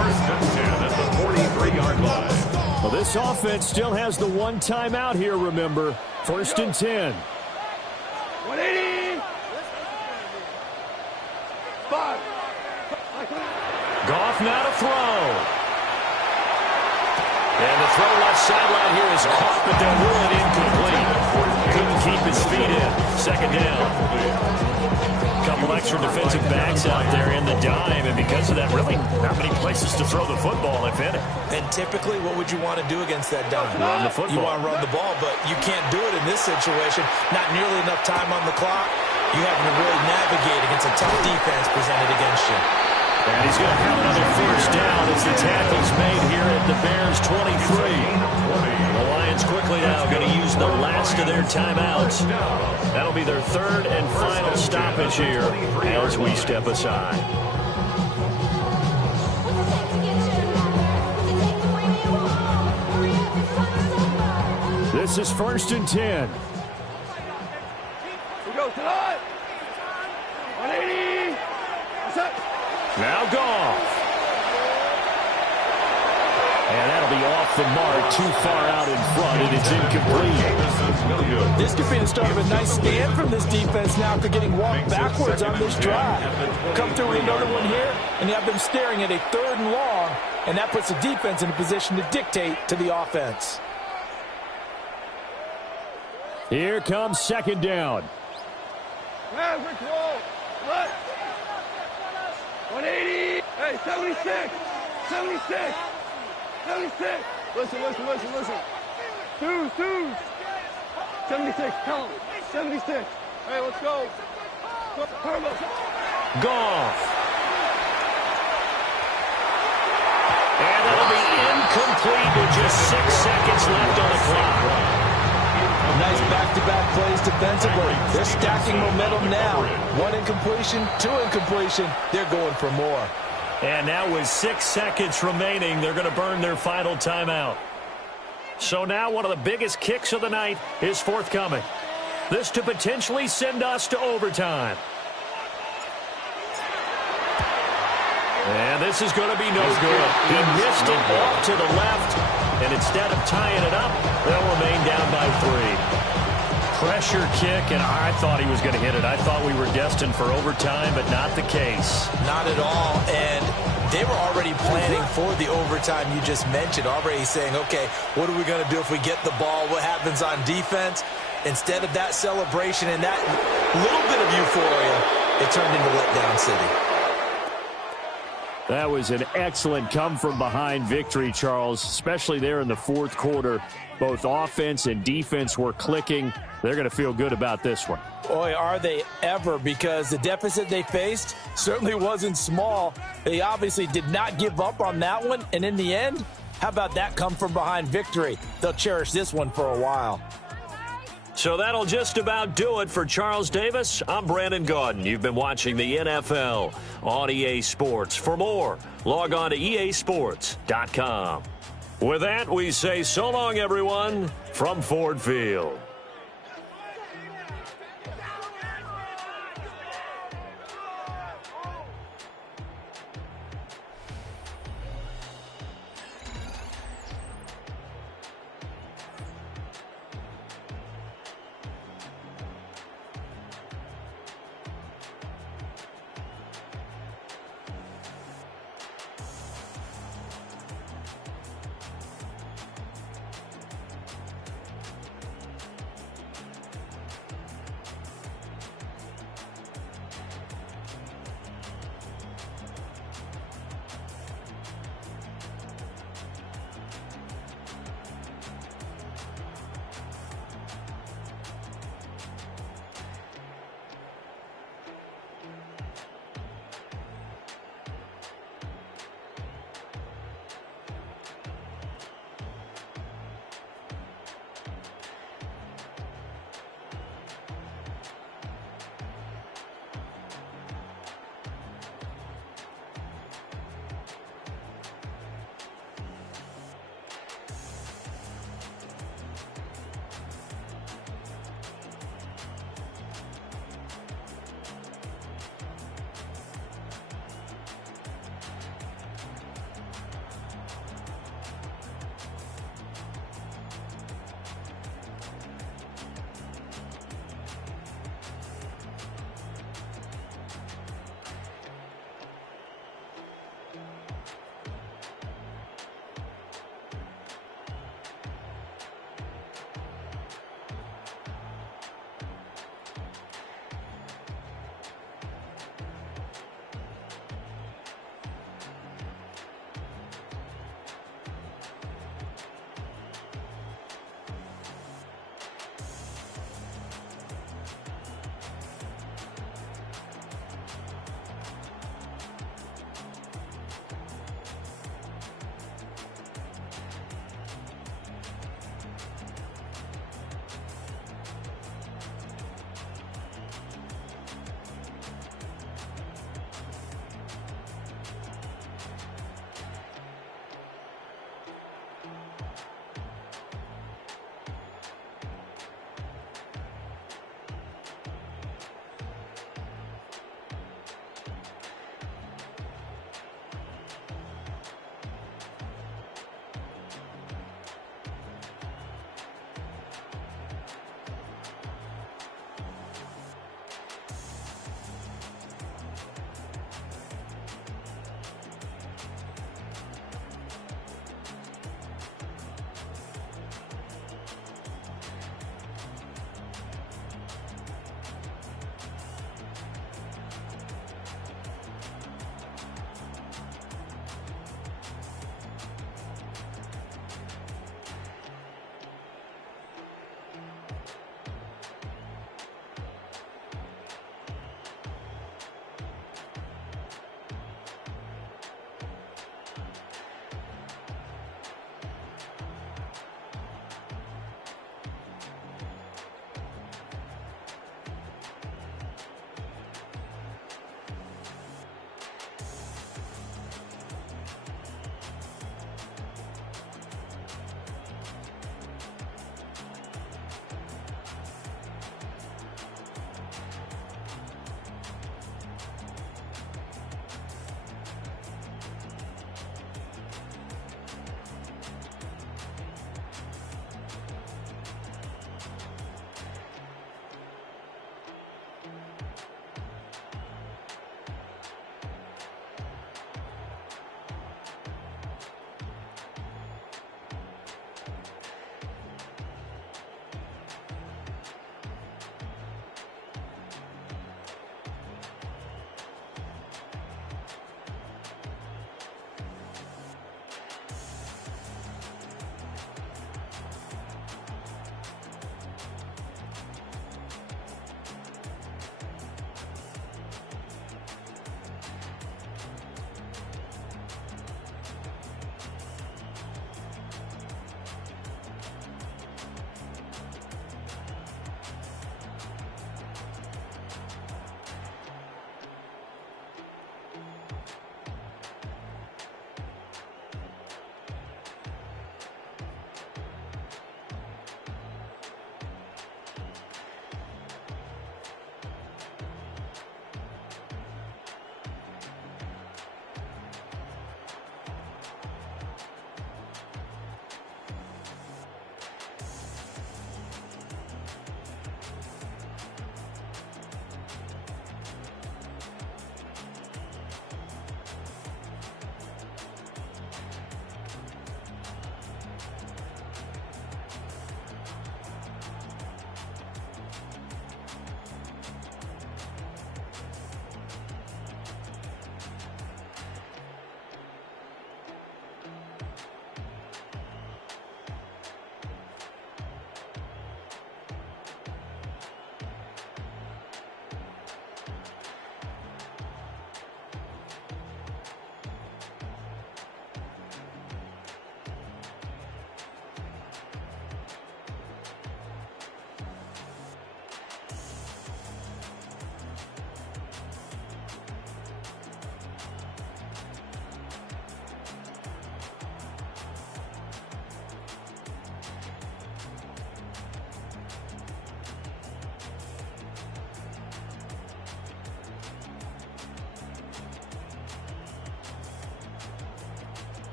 1st and 10 at the 43-yard line. Well, this offense still has the one timeout here, remember. 1st and 10. 180. 5. Goff now to throw. And the throw left sideline here is caught, but they'll rule it incomplete. Couldn't keep his feet in. 2nd down. A couple extra defensive backs out there in the dime, and because of that, really not many places to throw the football, if any. And typically, what would you want to do against that dime? Run the football. You want to run the ball, but you can't do it in this situation. Not nearly enough time on the clock. You having to really navigate against a tough defense presented against you. And he's going to have another 1st down as the tackle's made here at the Bears 23. The Lions quickly now going to use the last of their timeouts. That'll be their 3rd and final stoppage here as we step aside. This is 1st and 10. We go tonight. 180. What's up? Now Goff. And that'll be off the mark, too far out in front, and it's incomplete. This could be the start of a nice stand from this defense now after getting walked backwards on this drive. Come through with another one here, and you have them staring at a 3rd and long, and that puts the defense in a position to dictate to the offense. Here comes 2nd down. Maverick roll. Right. 180. Hey, 76. 76. 76. Listen. Twos. 76. Tell him. 76. Hey, let's go. Goff. And that'll be incomplete with just 6 seconds left on the clock. Nice back-to-back plays defensively. They're stacking momentum now. 1 incompletion, 2 incompletion. They're going for more. And now with 6 seconds remaining, they're going to burn their final timeout. So now one of the biggest kicks of the night is forthcoming. This to potentially send us to overtime. And this is going to be no good. He missed it off to the left, and instead of tying it up, they'll remain down by 3. Pressure kick, and I thought he was going to hit it. I thought we were destined for overtime, but not the case. Not at all, and they were already planning for the overtime you just mentioned, already saying, okay, what are we going to do if we get the ball? What happens on defense? Instead of that celebration and that little bit of euphoria, it turned into letdown city. That was an excellent come-from-behind victory, Charles, especially there in the 4th quarter. Both offense and defense were clicking. They're going to feel good about this one. Boy, are they ever, because the deficit they faced certainly wasn't small. They obviously did not give up on that one, and in the end, how about that come-from-behind victory? They'll cherish this one for a while. So that'll just about do it for Charles Davis. I'm Brandon Gaudin. You've been watching the NFL on EA Sports. For more, log on to easports.com. With that, we say so long, everyone, from Ford Field.